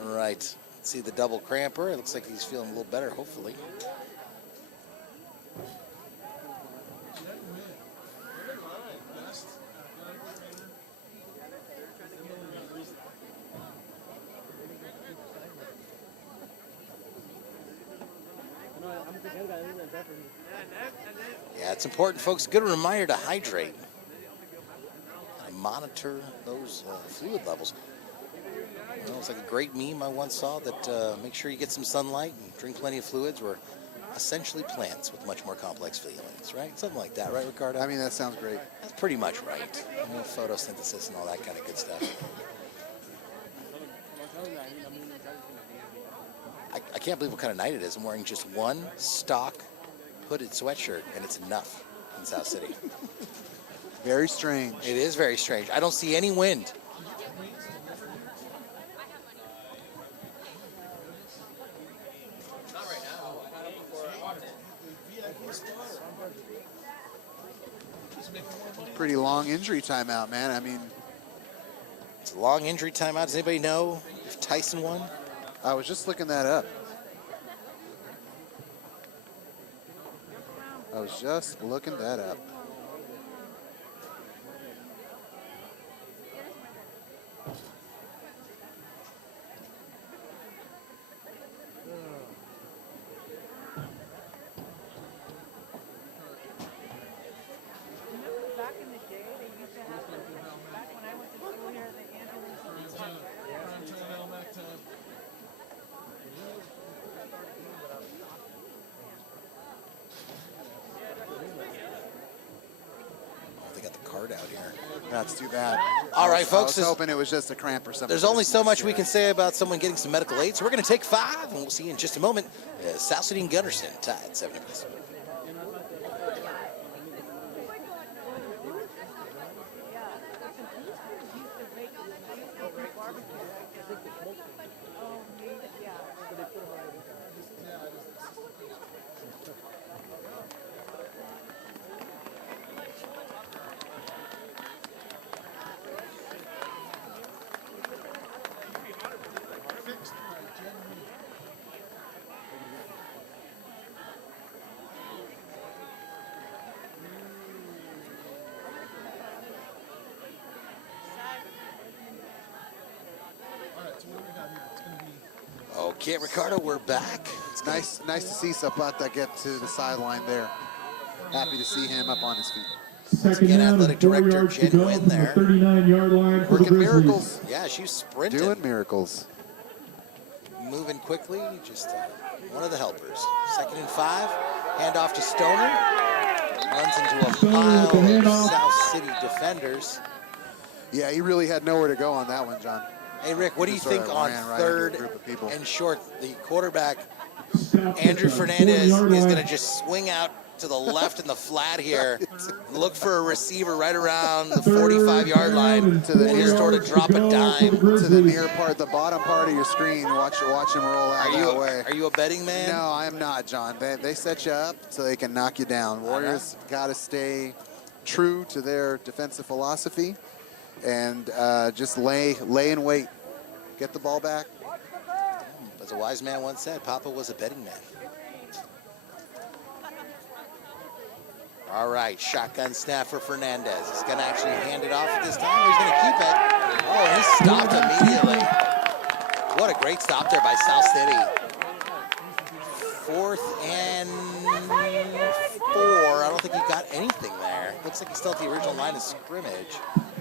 All right, let's see the double cramper. It looks like he's feeling a little better, hopefully. Yeah, it's important, folks. Good reminder to hydrate. And monitor those fluid levels. You know, it's like a great meme I once saw that make sure you get some sunlight and drink plenty of fluids. We're essentially plants with much more complex feelings, right? Something like that, right, Ricardo? I mean, that sounds great. That's pretty much right. You know, photosynthesis and all that kind of good stuff. I can't believe what kind of night it is. I'm wearing just one stock hooded sweatshirt, and it's enough in South City. Very strange. It is very strange. I don't see any wind. Pretty long injury timeout, man. I mean, it's a long injury timeout. Does anybody know if Tyson won? I was just looking that up. Back in the day, they used to have, back when I went to school here, the ambulance. Oh, they got the card out here. That's too bad. All right, folks. I was hoping it was just a cramp or something. There's only so much we can say about someone getting some medical aid, so we're going to take 5, and we'll see you in just a moment. South City and Gunderson tied 7 apiece. Okay, Ricardo, we're back. It's nice to see Zapata get to the sideline there. Happy to see him up on his feet. Second Again, down athletic and 4 director yards to Jen go Wynn from the there. 39-yard line for the Working Grizzlies. miracles. Yeah, she's sprinting. Doing miracles. Moving quickly, just one of the helpers. 2nd and 5, handoff to Stoner. Runs into a Stoner pile with the of handoff. South City defenders. Yeah, he really had nowhere to go on that one, John. Hey, Rick, what do you Just sort think of on ran right into a 3rd group of people. and short? The quarterback, Stopped Andrew at the Fernandez, 40-yard is line. going to just swing out to the left in the flat here. Look for a receiver right around the 45-yard line. And He's sort of drop a dime. To the near part, the bottom part of your screen. Watch him roll out that way. Are you a betting man? No, I am not, John. They set you up so they can knock you down. Warriors got to stay true to their defensive philosophy and just lay in wait. Get the ball back. As a wise man once said, Papa was a betting man. All right, shotgun snap for Fernandez. He's going to actually hand it off this time, or he's going to keep it. Oh, and he stopped immediately. What a great stop there by South City. 4th and 4. I don't think he got anything there. Looks like he's still at the original line of scrimmage.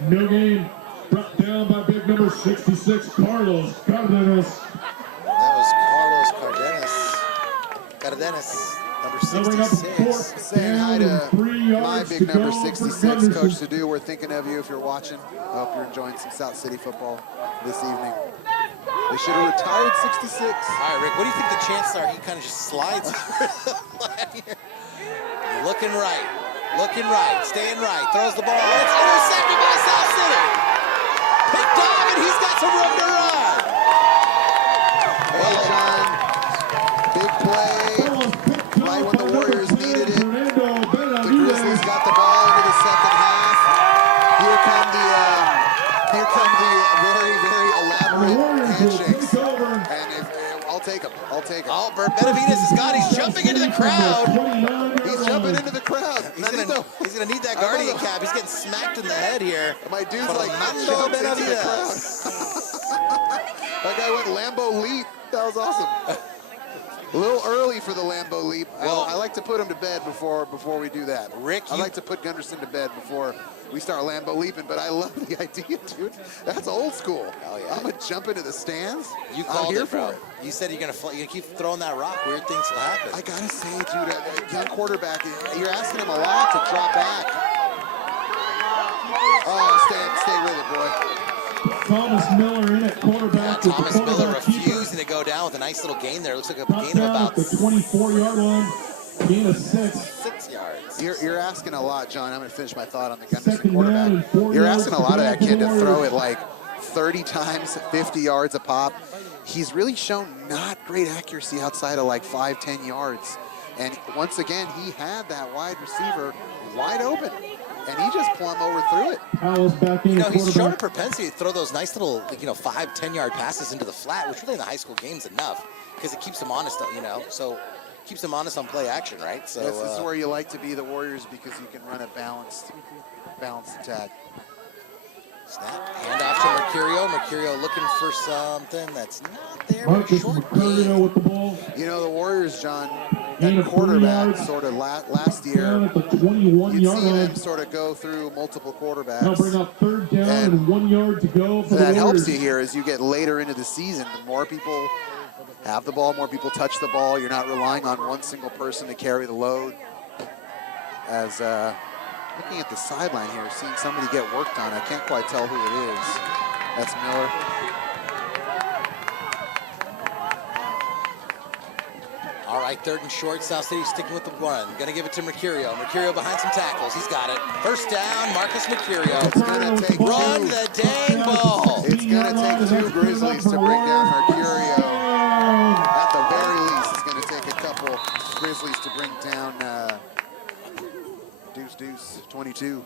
No gain. Brought down by big number 66, Carlos Cardenas. That was Cardenas, number 66. Saying hi to my big number 66, Coach Gunderson. Sadu. We're thinking of you if you're watching. I hope you're enjoying some South City football this evening. They should have retired 66. All right, Rick, what do you think the chances are he kind of just slides over the line here? Looking right, staying right, throws the ball. It's intercepted by South City. Picked off, and he's got some room to run. Hey, John. Big play. Right when the Warriors needed it. The Grizzlies got the ball into the second half. Here come the very, very elaborate handshakes. And I'll take them. Oh, Benavides has got. He's jumping into the crowd. He's jumping into the crowd. He's gonna need that guardian cap. He's getting smacked in the head here. My dude's But like Armando jumped into the crowd. Benavides. That guy went Lambo leap. That was awesome. A little early for the Lambo leap. Well, I like to put him to bed before we do that. Rick, I like to put Gunderson to bed before we start Lambo leaping, but I love the idea, dude. That's old school. Oh, yeah. I'm gonna jump into the stands. You I'm called here it, bro. for it. You said you're gonna keep throwing that rock. Weird things will happen. I gotta say, dude, a young quarterback, you're asking him a lot to drop back. Oh, stay with it, boy. Thomas Miller in at quarterback. with the Thomas Miller quarterback keeper. refusing to go down with a nice little gain there. Looks like a Brought gain of down about at the 24-yard line. Gain of 6. 6 yards. You're asking a lot, John. I'm going to finish my thought on the Gunderson Second down quarterback. and 4 You're yards asking a to lot of go that for kid the to throw Warriors. it like 30 times, 50 yards a pop. He's really shown not great accuracy outside of like 5-10 yards. And once again, he had that wide receiver wide open. And he just plumb overthrew it. Powell's back in at He's shown a quarterback. propensity to throw those nice little, 5-10 yard passes into the flat, which really in the high school game's enough because it keeps them honest, so keeps them honest on play action, right? So This is where you like to be the Warriors because you can run a balanced attack. snap, hand off to Mercurio. Mercurio looking for something that's not there. Marcus Short Mercurio gain. with the ball. You know, the Warriors, John, Gain that of 3 quarterback yards. sort of last Down year, at the you'd 21-yard see them line. sort of go through multiple quarterbacks. Now bring up 3rd down And and 1 yard to go for the That helps Warriors. you here as you get later into the season. The more people have the ball, more people touch the ball. You're not relying on one single person to carry the load. As looking at the sideline here, seeing somebody get worked on. I can't quite tell who it is. That's Miller. All right, 3rd and short. South City sticking with the run. Gonna give it to Mercurio. Mercurio behind some tackles. He's got it. First down, Marcus Mercurio. It's going to take Run the dang ball. It's going to take 2 Grizzlies to bring down Mercurio. At the very least, it's going to take a couple Grizzlies to bring down Deuce 22.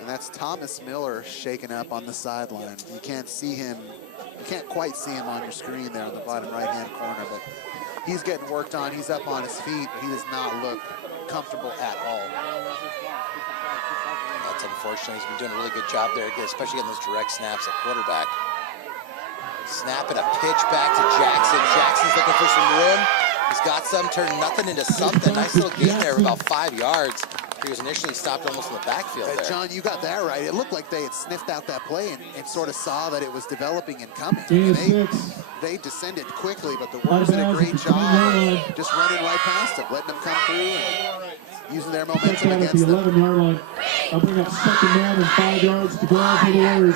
And that's Thomas Miller shaken up on the sideline. You can't see him. You can't quite see him on your screen there on the bottom right-hand corner, but he's getting worked on. He's up on his feet. He does not look comfortable at all. That's unfortunate. He's been doing a really good job there, especially getting those direct snaps at quarterback. Snapping a pitch back to Jackson. Jackson's looking for some room. He's got some, turned nothing into something. Nice little gain there, about 5 yards. He was initially stopped almost in the backfield there. John, you got that right. It looked like they had sniffed out that play and sort of saw that it was developing and coming. Gain And of 6. they descended quickly, but the Warriors did a great job just running right past them, letting them come through and using their momentum Touchdown at the against them. 11-yard line. I'll bring up 2nd down and 5 yards to go for the Warriors.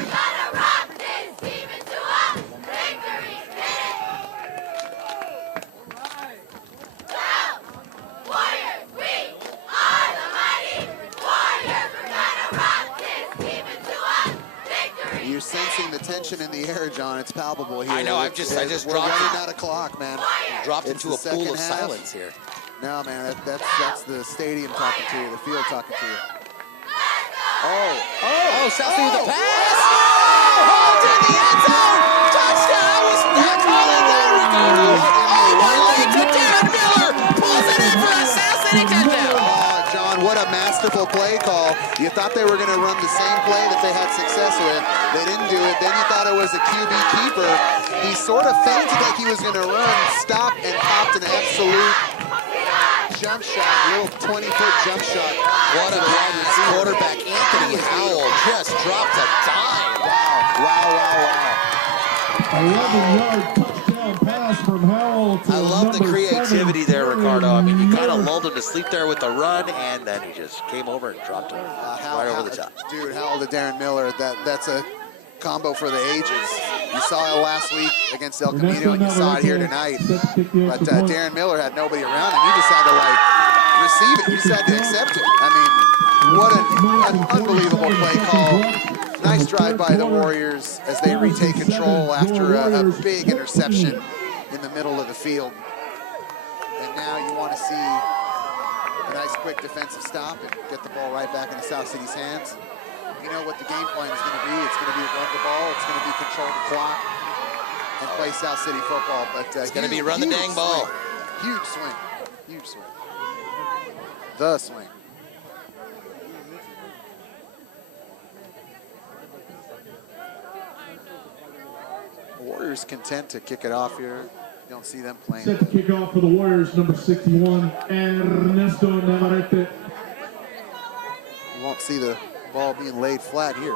You're sensing the tension in the air, John. It's palpable here. I know, I just We're dropped running it. out of clock, man. Dropped It's into the a pool second of half. silence here. No, man, that's the stadium talking to you, the field talking to you. Oh, South City with the pass. Oh, to the end zone. Touchdown. Was not calling that, Ricardo. Oh, one lead to Darren Miller. Pulls it in for a South City touchdown. Oh, John, what a masterful play call. You thought they were going to run the same play that they had success with. They didn't do it. Then you thought it was a QB keeper. He sort of feinted like he was going to run, stopped, and popped an absolute jump shot, little 20-foot jump shot. What a pass. Quarterback Anthony Howell just dropped a dime. Wow. 11-yard touchdown pass from Howell to I love the number creativity 7, there, Ricardo. I mean, you kind of Miller. lulled him to sleep there with the run, and then he just came over and dropped him right over the top. Dude, Howell to Darren Miller, that's a combo for the ages. You saw it last week against El Camino, and you saw it here tonight. But Darren Miller had nobody around him. He just had to, like, receive it. He just had to accept it. I mean, what an unbelievable play call. Nice drive by the Warriors as they retake control after a big interception in the middle of the field. And now you want to see a nice quick defensive stop and get the ball right back into South City's hands. You know what the game plan is going to be. It's going to be run the ball. It's going to be control the clock and play South City football. But It's going to be run the dang ball. Huge swing. Huge swing. The swing. Warriors content to kick it off here. You don't see them playing. Set to kick off for the Warriors, number 61, Ernesto Navarrete. You won't see the ball being laid flat here.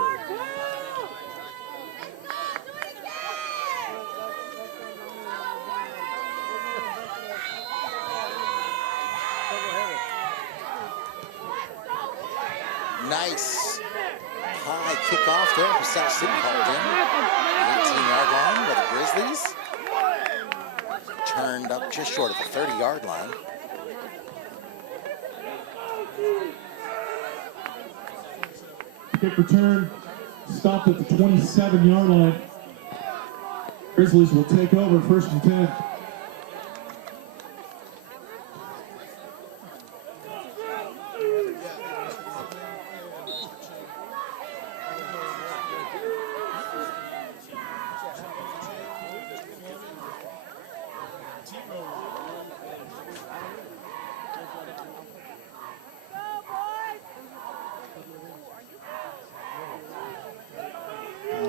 Nice high kickoff there for South City, hauled in. 18-yard line by the Grizzlies. Turned up just short of the 30-yard line. Kick return, stopped at the 27-yard line. Grizzlies will take over, 1st and 10.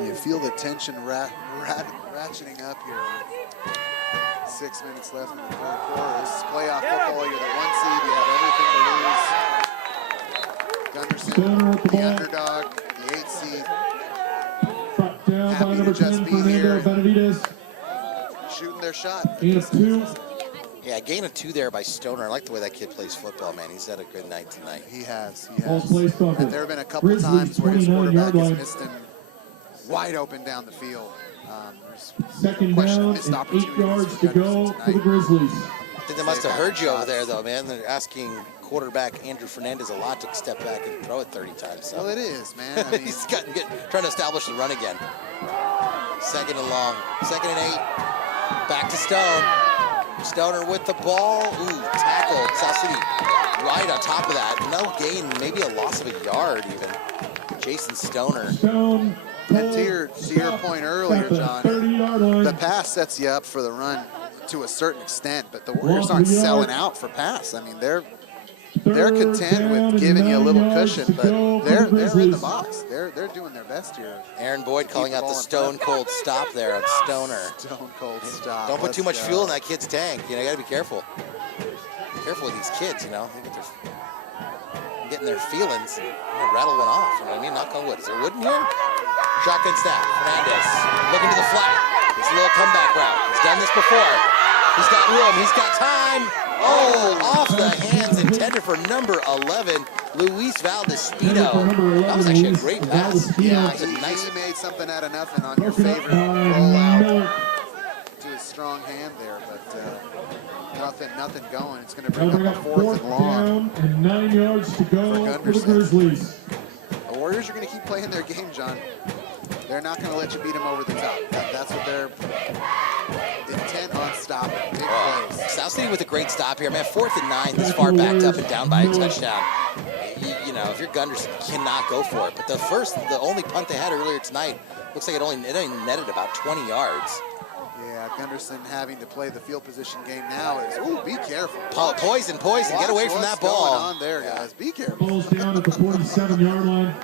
You feel the tension ratcheting up here. 6 minutes left in the third quarter. This is playoff football. You're the 1 seed. You have everything to lose. Gunderson, the underdog, the 8 seed. Brought down by Happy to number just 10, be Fernando here. Benavidez. Shooting their shot. Gain of 2. Yeah, gain of 2 there by Stoner. I like the way that kid plays football, man. He's had a good night tonight. He has. Ball's placed off And it. there have been a couple Grizzlies, times where his 29-yard quarterback has line. missed him wide open down the field. Second down and 8 yards to go for the Grizzlies. I think they must have heard you over there, though, man. They're asking quarterback Andrew Fernandez a lot to step back and throw it 30 times. So. Well, it is, man. I mean, He's trying to establish the run again. 2nd and long. 2nd and 8. Back to Stone. Stoner with the ball. Ooh, tackled. South City right on top of that. No gain, maybe a loss of a yard even. Jason Stoner. Stone. and to your point earlier, John, the pass sets you up for the run to a certain extent, but the Warriors aren't selling out for pass. I mean, they're content with giving you a little cushion, but they're in the box. They're doing their best here. Aaron Boyd calling out the stone cold stop there on Stoner. Stone cold stop. Don't put too much fuel in that kid's tank. You know, you gotta be careful. Be careful with these kids, you know. They getting their feelings and rattle one off. You know what I mean? Knock on wood. Is there wood in here? Shotgun snap. Fernandez looking to the flat. It's a little comeback route. He's done this before. He's got room. He's got time. Oh, off the hands intended for number 11, Luis Valdespino. That was actually a great pass. Yeah, he made something out of nothing on your favorite rollout to his strong hand there, but nothing going. It's going to bring up a fourth and long. Down and 9 yards to go for the Grizzlies. The Warriors are going to keep playing their game, John. They're not going to let you beat them over the top. That's what they're intent on stopping. Big plays. South City with a great stop here, man. 4th and 9, this far backed up and down by a touchdown. You know, if you're Gunderson, you cannot go for it. But the only punt they had earlier tonight, looks like it only netted about 20 yards. Yeah, Gunderson having to play the field position game now is, ooh, be careful. Poison, get away from that ball. What's going on there, guys? Be careful. Ball's down at the 47-yard line.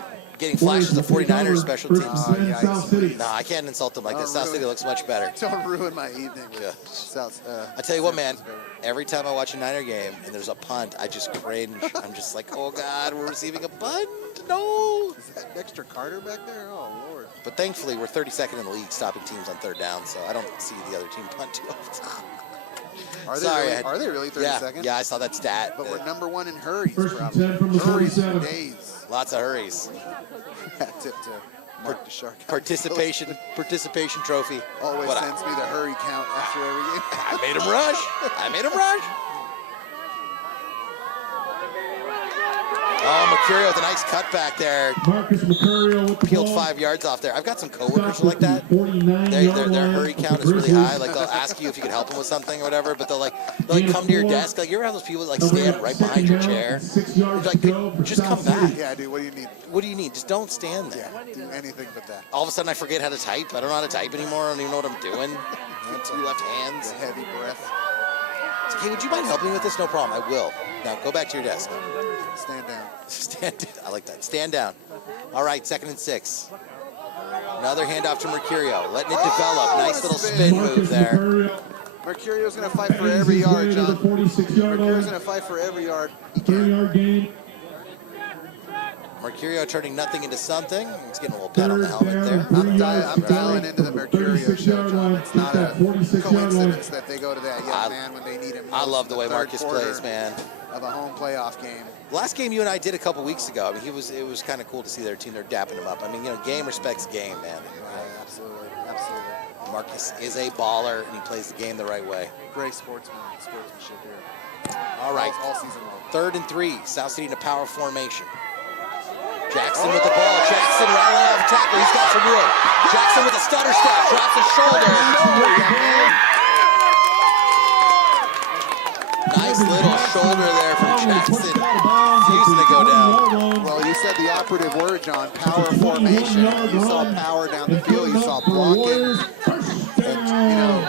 getting flashes of 49ers special teams. South City. No, I can't insult them like this. South City looks much better. Don't ruin my evening with South. I tell you what, man. Every time I watch a Niner game and there's a punt, I just cringe. I'm just like, oh God, we're receiving a punt. No. Is that Dexter Carter back there? Oh Lord. But thankfully, we're 32nd in the league stopping teams on third down, so I don't see the other team punt too often. Are they really 32nd? Yeah, I saw that stat. But we're number 1 in hurries. First and Probably. 10 from the Hurries 47. for days. Lots of hurries. Tip to Mark the Shark. Participation trophy. Always But sends me the hurry count after every game. I made him rush. I made him rush. Oh, Mercurio with a nice cut back there. Marcus Mercurio with the Peeled ball. 5 yards off there. I've got some coworkers Stopped like at the that. 49-yard Their line hurry of the count is really Grizzlies. high. Like they'll ask you if you could help them with something or whatever, but they'll come to your desk. Like you ever have those people that like stand right behind your chair? 6 yards Like, to go for just come South City. back. Yeah, dude, what do you need? What do you need? Just don't stand there. Yeah, do anything but that. All of a sudden I forget how to type. I don't know how to type anymore. I don't even know what I'm doing. I have 2 left hands. Heavy breath. It's okay, would you mind helping me with this? No problem. I will. Now go back to your desk. Stand down. Stand. I like that. Stand down. All right, 2nd and 6. Another handoff to Mercurio, letting it develop. Nice little spin move there. Mercurio's going to fight for every yard, John. 46-yard Mercurio's line. going to fight for every yard he 3-yard gain. Mercurio turning nothing into something. He's getting a little pat on the helmet there. I'm dialing into the Mercurio show, John. It's not a 46-yard coincidence that they go to that young man when they need him. I love the way third Marcus quarter plays, man. Of a home playoff game. Last game you and I did a couple weeks ago, I mean, it was kind of cool to see their team. They're dapping him up. I mean, game respects game, man. Absolutely, absolutely. Marcus is a baller, and he plays the game the right way. Great sportsmanship here. All right, All season long. 3rd and 3, South City in a power formation. Jackson with the ball. Jackson rattling off the tackle. He's got some room. Jackson with a stutter step. Drops his shoulder. Nice little shoulder there from Jackson. Using to go down. Well, you said the operative word, John. Power formation. You saw power down the field. You saw blocking. And,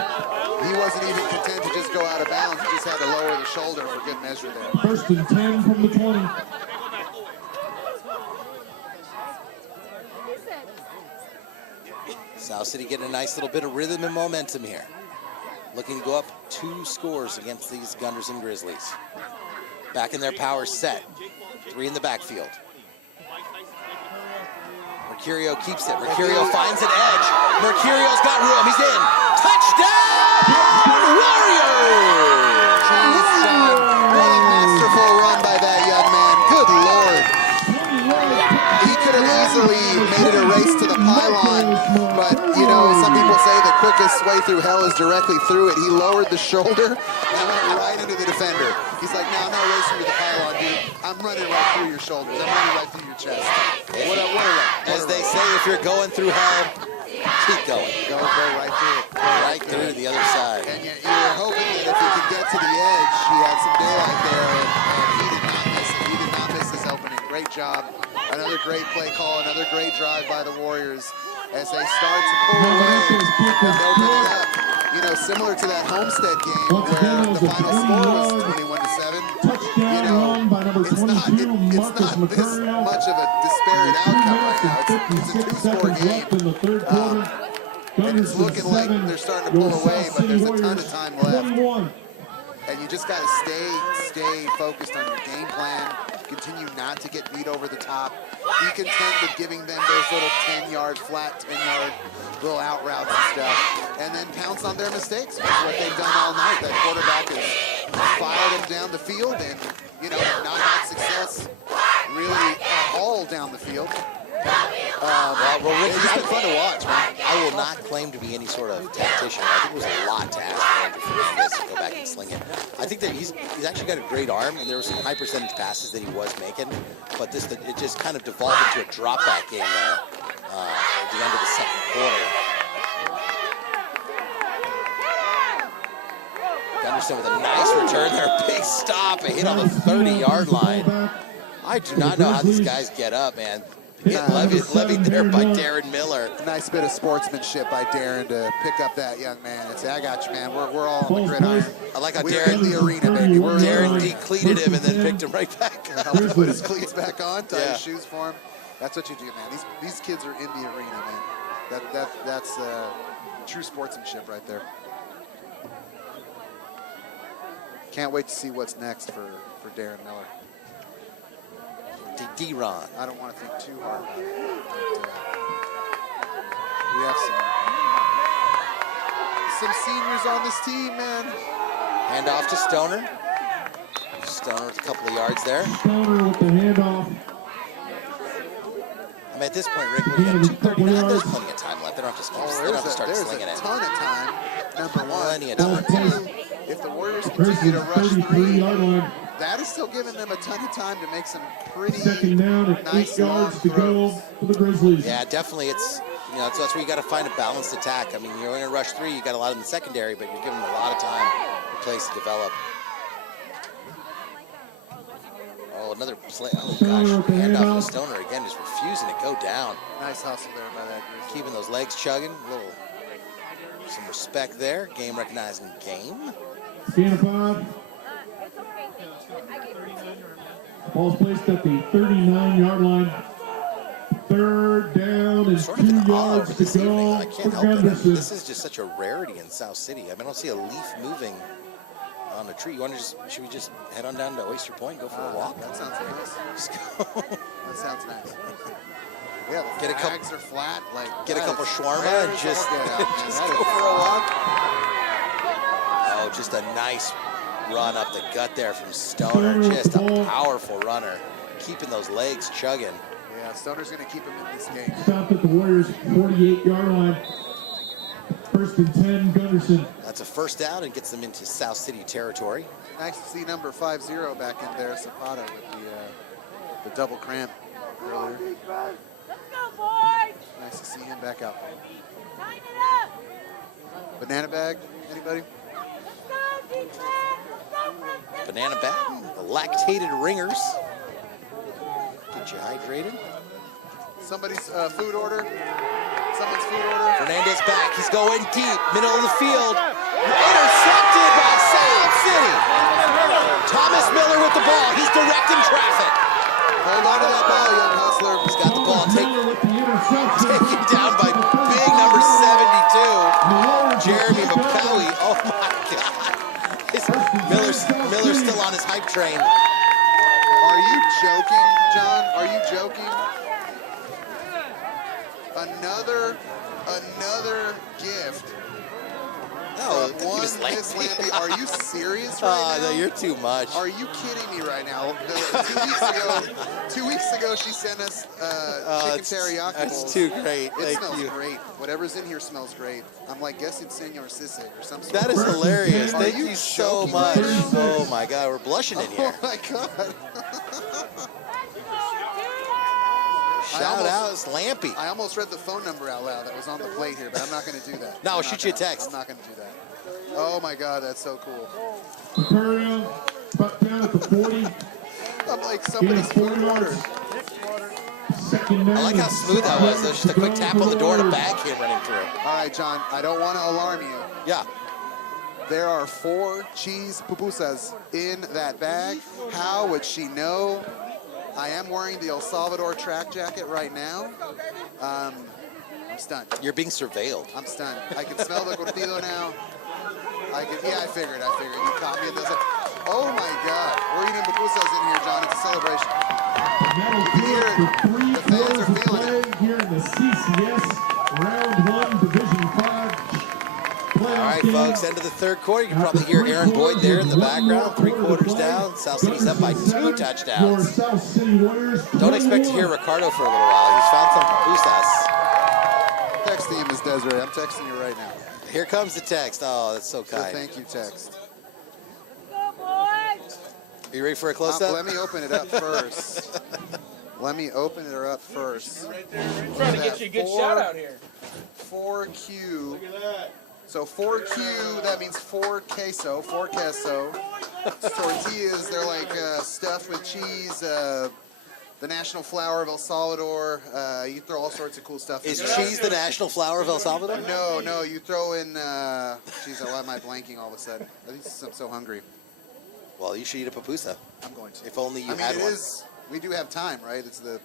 he wasn't even content to just go out of bounds. He just had to lower the shoulder for good measure there. 1st and 10 from the 20. South City getting a nice little bit of rhythm and momentum here. Looking to go up 2 scores against these Gunderson Grizzlies. Back in their power set. 3 in the backfield. Mercurio keeps it. Mercurio finds an edge. Mercurio's got room. He's in. Touchdown! Warriors! Jeez, John. What a masterful run by that young man. Good Lord. He could have easily made it a race to the pylon, but, some people say the quickest way through hell is directly through it. He lowered the shoulder and went right into the defender. He's like, no, I'm not racing to the pylon, dude. I'm running right through your shoulders. I'm running right through your chest. What a run. As they say, if you're going through hell, keep going. Go right through it. Right through to the other side. And you were hoping that if he could get to the edge, he had some daylight there, and he did not miss it. He did not miss his opening. Great job. Another great play call, another great drive by the Warriors as they start to pull away and open it up. Similar to that Homestead game where the final score was 21-7. It's not this much of a disparate outcome right now. It's a 2-score game. And it's looking like they're starting to pull away, but there's a ton of time left. And you just got to stay focused on your game plan. Continue not to get beat over the top. Be content with giving them those little 10-yard flat, 10-yard little out routes and stuff. And then pounce on their mistakes. That's what they've done all night. That quarterback has filed them down the field and, not had success really all down the field. It's been fun to watch, man. I will not claim to be any sort of tactician. I think it was a lot to ask for Andrew Fernandez to go back and sling it. I think that he's actually got a great arm, and there were some high percentage passes that he was making, but it just kind of devolved into a drop back game there at the end of the 2nd quarter. Gunderson with a nice return there, big stop, a hit on the 30-yard line. I do not know how these guys get up, man. Get levied there by Darren Miller. Nice bit of sportsmanship by Darren to pick up that young man and say, I got you, man. We're all on the gridiron. I like how We're in the arena, baby. Darren decleated him and then picked him right back up. Helped him put his cleats back on, tie his shoes for him. That's what you do, man. These kids are in the arena, man. That's true sportsmanship right there. Can't wait to see what's next for Darren Miller. D-Ron. I don't want to think too hard about it. We have some seniors on this team, man. Hand off to Stoner. Stoner with a couple of yards there. Stoner with the handoff. I mean, at this point, Rick, we're at 2:39. There's plenty of time left. They don't have to start, There's slinging a it. ton of time. Number one. Plenty of time. If the Warriors continue to rush 33-yard line. that is still giving them a ton of time to make some pretty Second down and nice 8 yards to throws. go for the Grizzlies. Yeah, definitely. It's, you know, that's where you got to find a balanced attack. I mean, you're going to rush 3. You got a lot in the secondary, but you're giving them a lot of time for plays to develop. Oh, another play. Oh, gosh. Handoff to Stoner again, just refusing to go down. Nice hustle there by that Grizzly. Keeping those legs chugging. Some respect there. Game recognizing game. Stand of 5. Ball's placed at the 39-yard line. Third down and Sort of 2 an all yards over to this evening. go I for can't help it. Gunderson. This is just such a rarity in South City. I mean, I don't see a leaf moving on a tree. You want to just, should we just head on down to Oyster Point, go for a walk? That sounds nice. Just go. That sounds nice. Yeah, the Get a couple- flags are flat. Like Get a that couple is shawarma rare and as just, all get out, man. just That go is- for a walk. Oh, just a nice run up the gut there from Stoner. Just a powerful runner. Keeping those legs chugging. Yeah, Stoner's going to keep him in this game. Stopped at the Warriors' 48-yard line. First and 10, Gunderson. That's a first down and gets them into South City territory. Nice to see number 50 back in there, Zapata, with the double cramp earlier. Let's go, boys. Nice to see him back out. Tighten it up. Banana bag, anybody? Let's go, defense. Let's go, Prince. Banana bag, the lactated ringers. Get you hydrated. Somebody's food order. Someone's food order. Fernandez back. He's going deep. Middle of the field. Intercepted by South City. Thomas Miller with the ball. He's directing traffic. Hold on to that ball, young hustler. He's got the ball. Miller with the interception. Taken down by big number 72. Jeremy McCowie. Oh my God. Miller's still on his hype train. Are you joking, John? Are you joking? Another gift. No, for one Miss Miss Lampy. Lampy. Are you serious right now? No, you're too much. Are you kidding me right now? 2 weeks ago, she sent us chicken teriyaki That's bowls. too great. It Thank smells you. great. Whatever's in here smells great. I'm like, guess it's Senor Sisig or something. That is hilarious. Are Thank you you so joking much. right now? Oh my God, we're blushing in here. Oh my God. Shout out, it's Lampy. I almost read the phone number out loud that was on the plate here, but I'm not going to do that. No, I'll I'm shoot not you a gonna- text. I'm not going to do that. Oh my God, that's so cool. Aquarium, butt down at the 40. I'm like somebody's food order. Second down. I like how smooth that was. Though. Just a quick tap on the door and a bag came running through. All right, John, I don't want to alarm you. Yeah. There are 4 cheese pupusas in that bag. How would she know? I am wearing the El Salvador track jacket right now. I'm stunned. You're being surveilled. I'm stunned. I can smell the curtido now. Yeah, I figured. You caught me in this. Oh my God. We're eating pupusas in here, John. It's a celebration. That'll do it for 3 The fans quarters are of feeling play here in the CCS Round 1 Division 5 playoff All right, game. folks, end of the third quarter. You can probably hear Aaron Boyd there in the background. 3 quarters down. South City's up by 2 touchdowns. South City Warriors. Don't expect to hear Ricardo for a little while. He's found some pupusas. Texting you, Ms. Desiree. I'm texting you right now. Here comes the text. Oh, that's so So kind. thank you, text. Go, boys. Are you ready for a close-up? Let me open it up first. Let me open it up first. Trying to get you a good shout out here. 4Q. Look at that. So 4Q, that means 4 queso. Tortillas, they're like stuffed with cheese, the national flower of El Salvador. You throw all sorts of cool stuff in Is there. cheese the national flower of El Salvador? No, you throw in, geez, why am I blanking all of a sudden? I think I'm so hungry. Well, you should eat a pupusa. I'm going to. If only you I mean, had it one. is, we do have time, right? It's the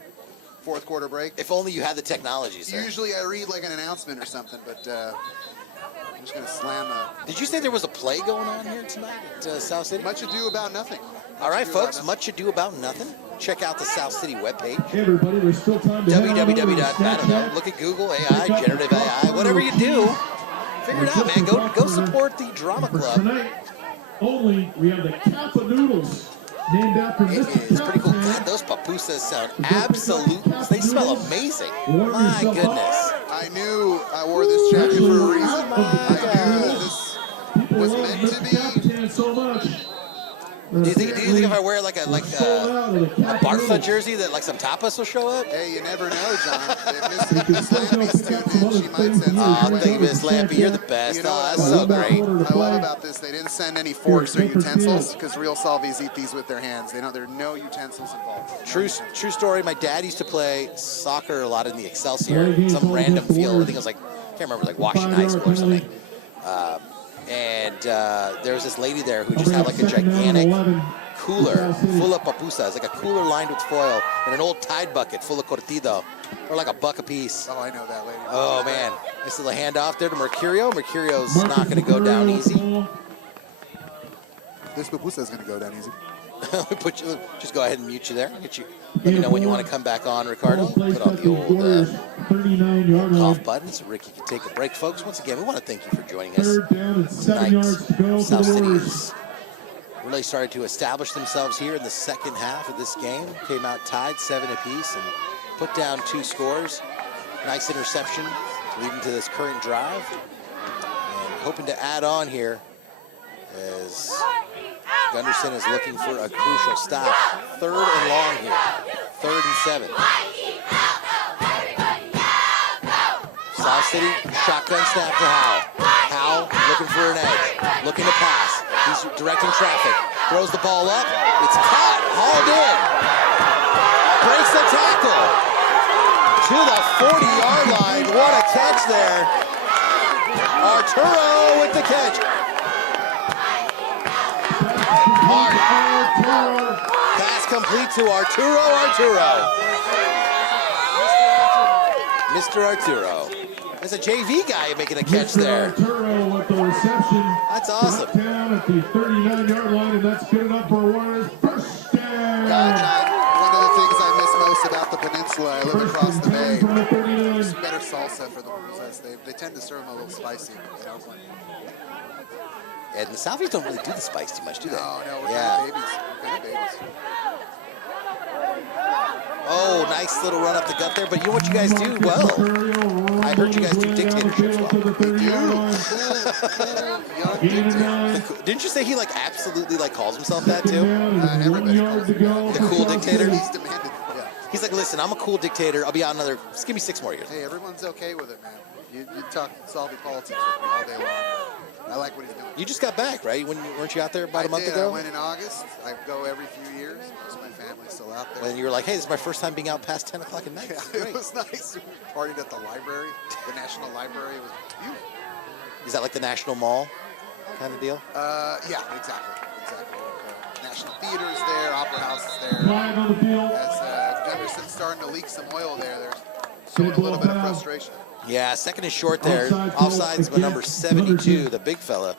fourth quarter break. If only you had the technology, sir. Usually I read like an announcement or something, but I'm just going to slam a... Did you say there was a play going on here tonight at South City? Much ado about nothing. All right, folks, much ado about nothing. Check out the South City webpage. Hey everybody, there's still time to www. Look at Google AI, generative AI, whatever you do. Figure it out, man. Go support the drama club. Tonight only, we have the Kappa Noodles, named after It Mr. is pretty cool. Kappa. God, those pupusas sound absolute. They smell amazing. My goodness. I knew I wore this jacket for a reason. I knew this was meant to be. So much. Do you think if I wear like a Bartha jersey that like some tapas will show up? Hey, you never know, John. If Miss Lampy's tuned in, she might send Oh, thank you, Miss Lampy. You're the best. You know Oh, what that's so great. I love about this, they didn't send any forks or utensils because real Salvies eat these with their hands. There are no utensils involved. True story. My dad used to play soccer a lot in the Excelsior, some random field. I think it was like, I can't remember, like Washington High School or something. And there was this lady there who just had like a gigantic cooler full of papusas, like a cooler lined with foil, and an old Tide bucket full of curtido, or like $1 a piece. Oh, I know that lady. Oh man, nice little handoff there to Mercurio. Mercurio's not going to go down easy. This pupusa is going to go down easy. Just go ahead and mute you there. Let me know when you want to come back on, Ricardo. Put on the old off buttons. Ricky can take a break, folks. Once again, we want to thank you for joining us tonight. South City's really started to establish themselves here in the second half of this game. Came out tied 7 apiece and put down 2 scores. Nice interception leading to this current drive. And hoping to add on here as Gunderson is looking for a crucial stop. 3rd and long here. 3rd and 7. South City, shotgun snap to Howell. Howell looking for an edge, looking to pass. He's directing traffic, throws the ball up. It's caught, hauled in. Breaks the tackle to the 40-yard line. What a catch there. Arturo with the catch. Pass complete to Arturo. Mr. Arturo. There's a JV guy making a catch there. Arturo with the reception. That's awesome. Down at the 39-yard line, and that's good enough for Warriors. First down. One of the things I miss most about the peninsula, I live across the bay. There's better salsa for the pupusas. They tend to serve them a little spicy. And the Southeast don't really do the spice too much, do they? No, we're kind of babies. Oh, nice little run up the gut there. But you know what you guys do well? I heard you guys do dictatorships well. We do. Didn't you say he like absolutely like calls himself that too? Everybody calls him The cool dictator? He's demanded. Yeah. He's like, listen, I'm a cool dictator. I'll be out another, just give me 6 more years. Hey, everyone's okay with it, man. You talk Salvi politics with me all day long. I like what he's doing. You just got back, right? Weren't you out there about a month I ago? went in August. I go every few years because my family's still out there. When you were like, hey, this is my first time being out past 10 o'clock at night. Yeah, it was nice. We partied at the library, the National Library. It was beautiful. Is that like the National Mall kind of deal? Yeah, exactly. National Theater's there, Opera House is there. Flag on the field. As Gunderson's starting to leak some oil there, there's showing a little bit of frustration. Yeah, second is short there. Offsides by number 72, the big fella,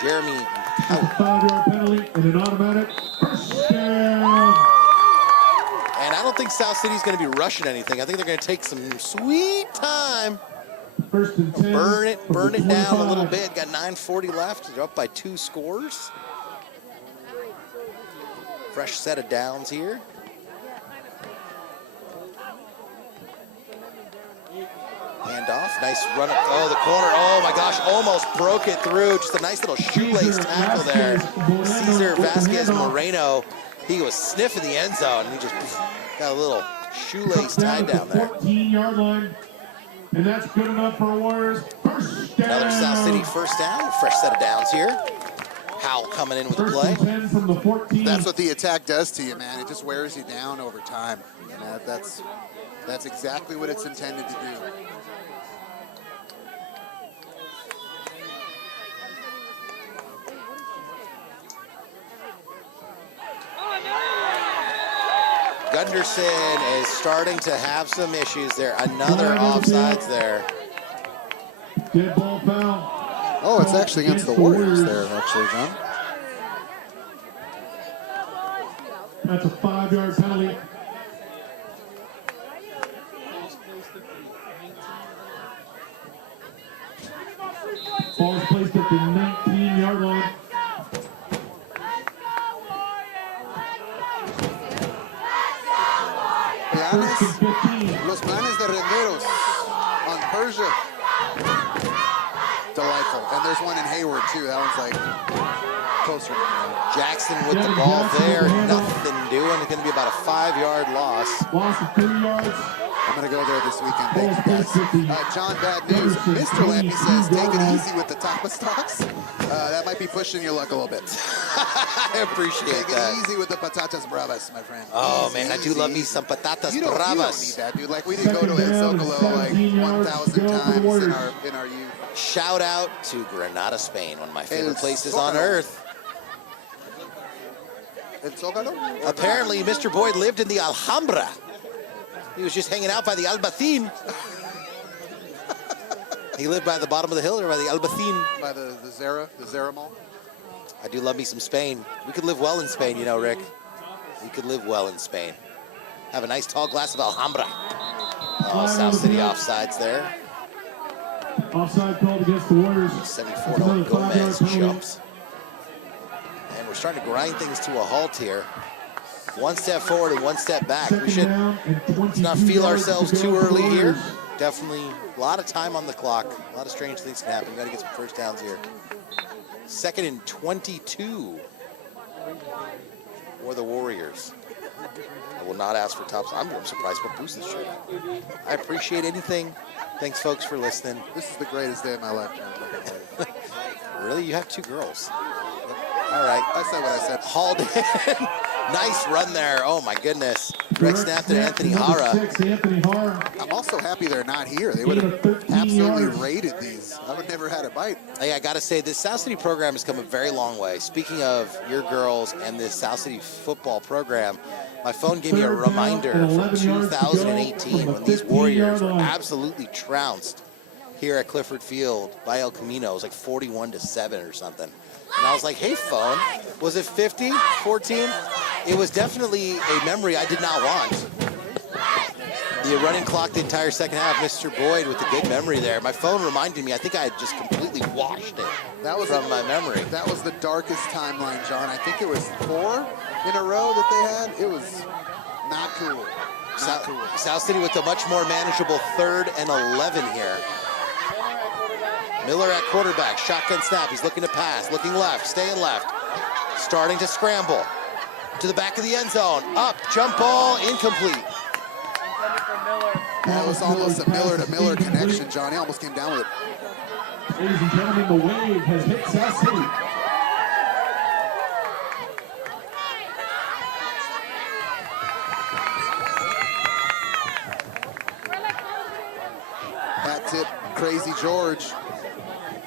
Jeremy Howell. 5-yard penalty and an automatic first down. And I don't think South City's going to be rushing anything. I think they're going to take some sweet time. First and 10. Burn it down a little bit. Got 9:40 left. They're up by 2 scores. Fresh set of downs here. Handoff, nice run up, oh, the corner, oh my gosh, almost broke it through. Just a nice little shoelace tackle there. Cesar Vasquez Moreno, he was sniffing the end zone, and he just got a little shoelace tied down there. 14-yard line, and that's good enough for Warriors. First down. Another South City first down, fresh set of downs here. Howell coming in with the play. First and 10 from the 14. That's what the attack does to you, man. It just wears you down over time. And that's exactly what it's intended to do. Gunderson is starting to have some issues there. Another offsides there. Dead ball foul. Oh, it's actually against the Warriors there, actually, John. That's a 5-yard penalty. Ball is placed at the 19-yard line. First and 15. Los planes de renderos on Persia. Delightful. And there's one in Hayward, too. That one's like closer. Jackson with the ball there. Nothing doing. It's going to be about a 5-yard loss. Loss of 3 yards. I'm going to go there this weekend. Thank you, guys. John, bad news. Mr. Lampy says, take it easy with the tapas talks. That might be pushing your luck a little bit. I appreciate that. Take it easy with the patatas bravas, my friend. Oh, Easy, man, I do easy, love me easy. some patatas You don't bravas. need that, dude. Like, we didn't go to El Zocalo like 1,000 times in our youth. Shout out to Granada, Spain, one of my favorite El places Zocalo. on earth. El Zocalo? Apparently, Mr. Boyd lived in the Alhambra. He was just hanging out by the Albacin. He lived by the bottom of the hill or by the Albacin. By the Zara Mall. I do love me some Spain. We could live well in Spain, you know, Rick. We could live well in Spain. Have a nice tall glass of Alhambra. Oh, South City offsides there. Offside called against the Warriors. 74 Gomez jumps. And we're starting to grind things to a halt here. One step forward and one step back. We should not feel ourselves too early here. Definitely a lot of time on the clock. A lot of strange things can happen. We've got to get some first downs here. 2nd and 22 for the Warriors. I will not ask for tops. I'm surprised what boost this shirt. I appreciate anything. Thanks, folks, for listening. This is the greatest day of my life, John. Really? You have 2 girls. All right. I said what I said. Hauled in. Nice run there. Oh, my goodness. Direct snap to Anthony Hara. I'm also happy they're not here. They would have absolutely raided these. I would never had a bite. Hey, I got to say, this South City program has come a very long way. Speaking of your girls and this South City football program, my phone gave me a reminder from 2018 when these Warriors were absolutely trounced here at Clifford Field by El Camino. It was like 41-7 or something. And I was like, hey, phone, was it 50, 14? It was definitely a memory I did not want. The running clock the entire second half, Mr. Boyd with the good memory there. My phone reminded me, I think I had just completely washed it from my memory. That was the darkest timeline, John. I think it was 4 in a row that they had. It was not cool. Not cool. South City with a much more manageable 3rd and 11 here. Miller at quarterback, shotgun snap. He's looking to pass, looking left, staying left. Starting to scramble to the back of the end zone. Up, jump ball, incomplete. That was almost a Miller-to-Miller connection, John. He almost came down with it. Ladies and gentlemen, the wave has hit South City. Hat tip, Crazy George.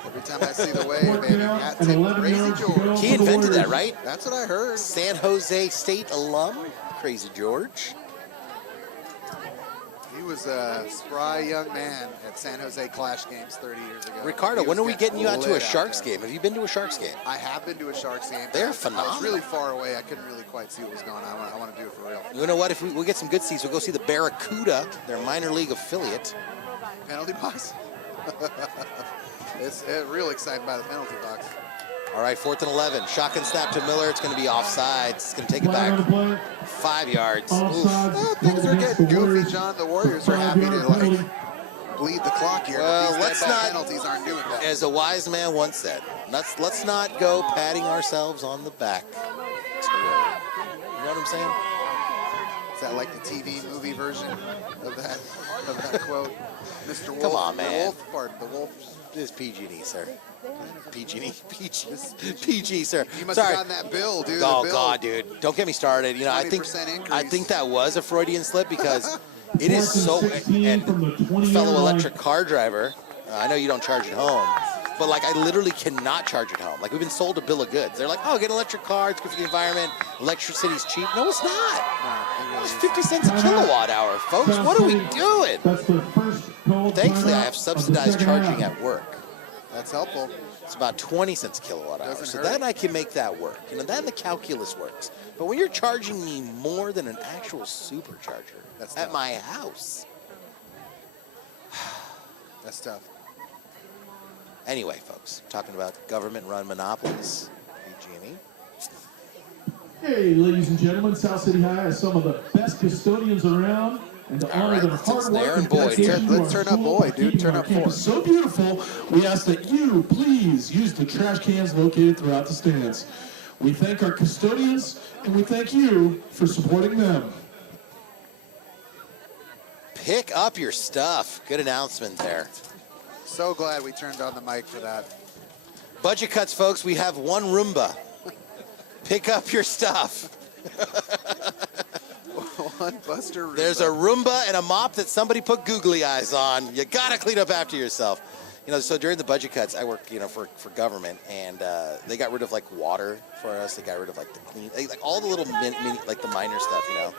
Every time I see the wave, baby. Hat tip, Crazy George. He invented that, right? That's what I heard. San Jose State alum, Crazy George. He was a spry young man at San Jose Clash games 30 years ago. Ricardo, when are we getting you out to a Sharks game? Have you been to a Sharks game? I have been to a Sharks game. They're I phenomenal. was really far away. I couldn't really quite see what was going on. I want to do it for real. You know what? If we'll get some good seats, we'll go see the Barracuda, their minor league affiliate. Penalty box? It's real excited by the penalty box. All right, 4th and 11. Shotgun snap to Miller. It's going to be offsides. It's going to take it back 5 yards. Well, things are getting goofy, John. The Warriors are happy to like bleed the clock here. Well, but let's these not. penalties aren't doing that. As a wise man once said, let's not go patting ourselves on the back too early. You know what I'm saying? Is that like the TV movie version of that quote? Mr. Wolf. Come on, man. The Wolf, pardon, the Wolf. This is PG&E, sir. PG, sir. You must Sorry. have gotten that bill, dude. Oh the bill. God, dude! Don't get me started. You know, I think 20% increase. I think that was a Freudian slip because it is so. And fellow electric car driver, I know you don't charge at home, but like I literally cannot charge at home. Like we've been sold a bill of goods. They're like, oh, get an electric car, it's good for the environment, electricity's cheap. No, it's not. It's 50 cents a kilowatt hour, folks. What are we doing? That's the first call. Thankfully, I have subsidized charging at work. That's helpful. It's about 20 cents a kilowatt hour. Doesn't So hurt. then I can make that work. You know, then the calculus works. But when you're charging me more than an actual supercharger That's at tough. my house. That's tough. Anyway, folks, talking about government-run monopolies. PG&E. Hey, ladies and gentlemen, South City High has some of the best custodians around. And to honor their hard work Aaron and Boyd. dedication to Let's our turn up school Boyd, for dude. keeping Turn our up campus so beautiful, we ask that you please use the trash cans located throughout the stands. We thank our custodians, and we thank you for supporting them. Pick up your stuff. Good announcement there. So glad we turned on the mic for that. Budget cuts, folks. We have one Roomba. Pick up your stuff. One Buster Roomba. There's a Roomba and a mop that somebody put googly eyes on. You gotta clean up after yourself. You know, so during the budget cuts, I work, you know, for government, and they got rid of like water for us. They got rid of like the clean, like all the little like the minor stuff, you know.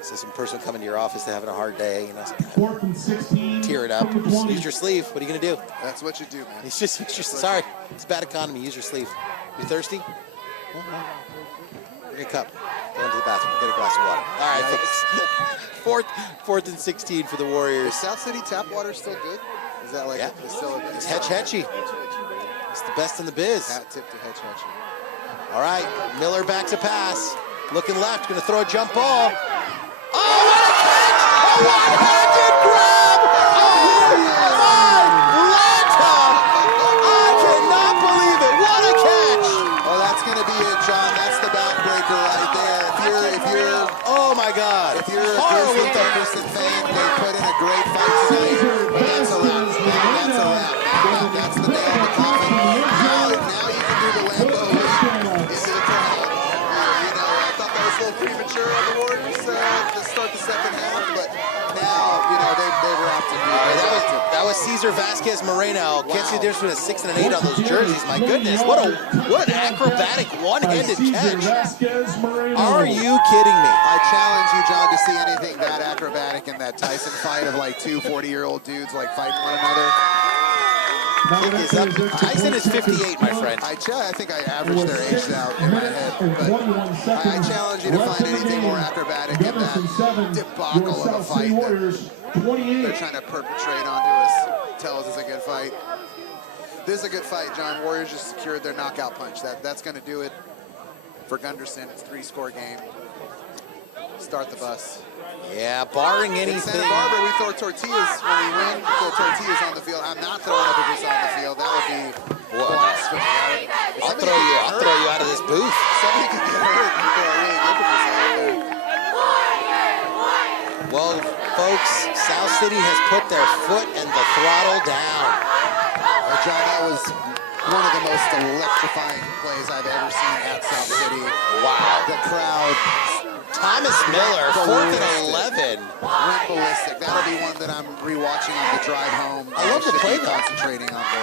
So some person come into your office, they're having a hard day, you know. It's like, 4th and 16. tear it up. from the 20. Use your sleeve. What are you gonna do? That's what you do, man. It's just sorry. It's bad economy. Use your sleeve. You thirsty? Bring a cup. Go into the bathroom. Get a glass of water. All right, folks. Fourth and 16 for the Warriors. Is South City tap water still good? Is that like Yeah. It's Hetch Hetchy. It's the best in the biz. Hat tip to Hetch Hetchy. All right, Miller back to pass. Looking left, going to throw a jump ball. Oh, what a catch! A one-handed grab! Oh, my Lanta! I cannot believe it. What a catch! Well, that's going to be it, John. That's the backbreaker right there. If you're Oh, my God. If you're a Horrible Grizzly there. Gunderson fan, they put in a great fight tonight. But that's a wrap. That's a wrap. That's the nail in the coffin. Now you can do the Lambo into the crowd. You know, I thought that was a little premature on the Warriors to start the second half, but now, you know, they've wrapped it. That was Cesar Vasquez Moreno. Can't see the difference between a 6 and an 8 on those jerseys. My goodness, what an acrobatic one-handed catch. Are you kidding me? I challenge you, John, to see anything that acrobatic in that Tyson fight of like two 40-year-old dudes like fighting one another. Is up. Tyson is 58, my friend. I think I averaged their age out in my head, but I challenge you to find anything more acrobatic in that debacle of a fight that they're trying to perpetrate onto us. Tell us it's a good fight. This is a good fight, John. Warriors just secured their knockout punch. That's going to do it for Gunderson. It's a 3-score game. Start the bus. Yeah, barring In anything. Santa Barbara, we throw tortillas when we win. We throw tortillas on the field. I'm not throwing up if it's on the field. That would be blasphemy. I'll throw you out of this booth. Somebody could get hurt and throw a really good percent out there. Well, folks, South City has put their foot and the throttle down. John, that was one of the most electrifying plays I've ever seen at South City. Wow. The crowd. Thomas Miller, 4th and 11. Went ballistic. That'll be one that I'm rewatching on the drive home. I love the Should play, be though. concentrating on the.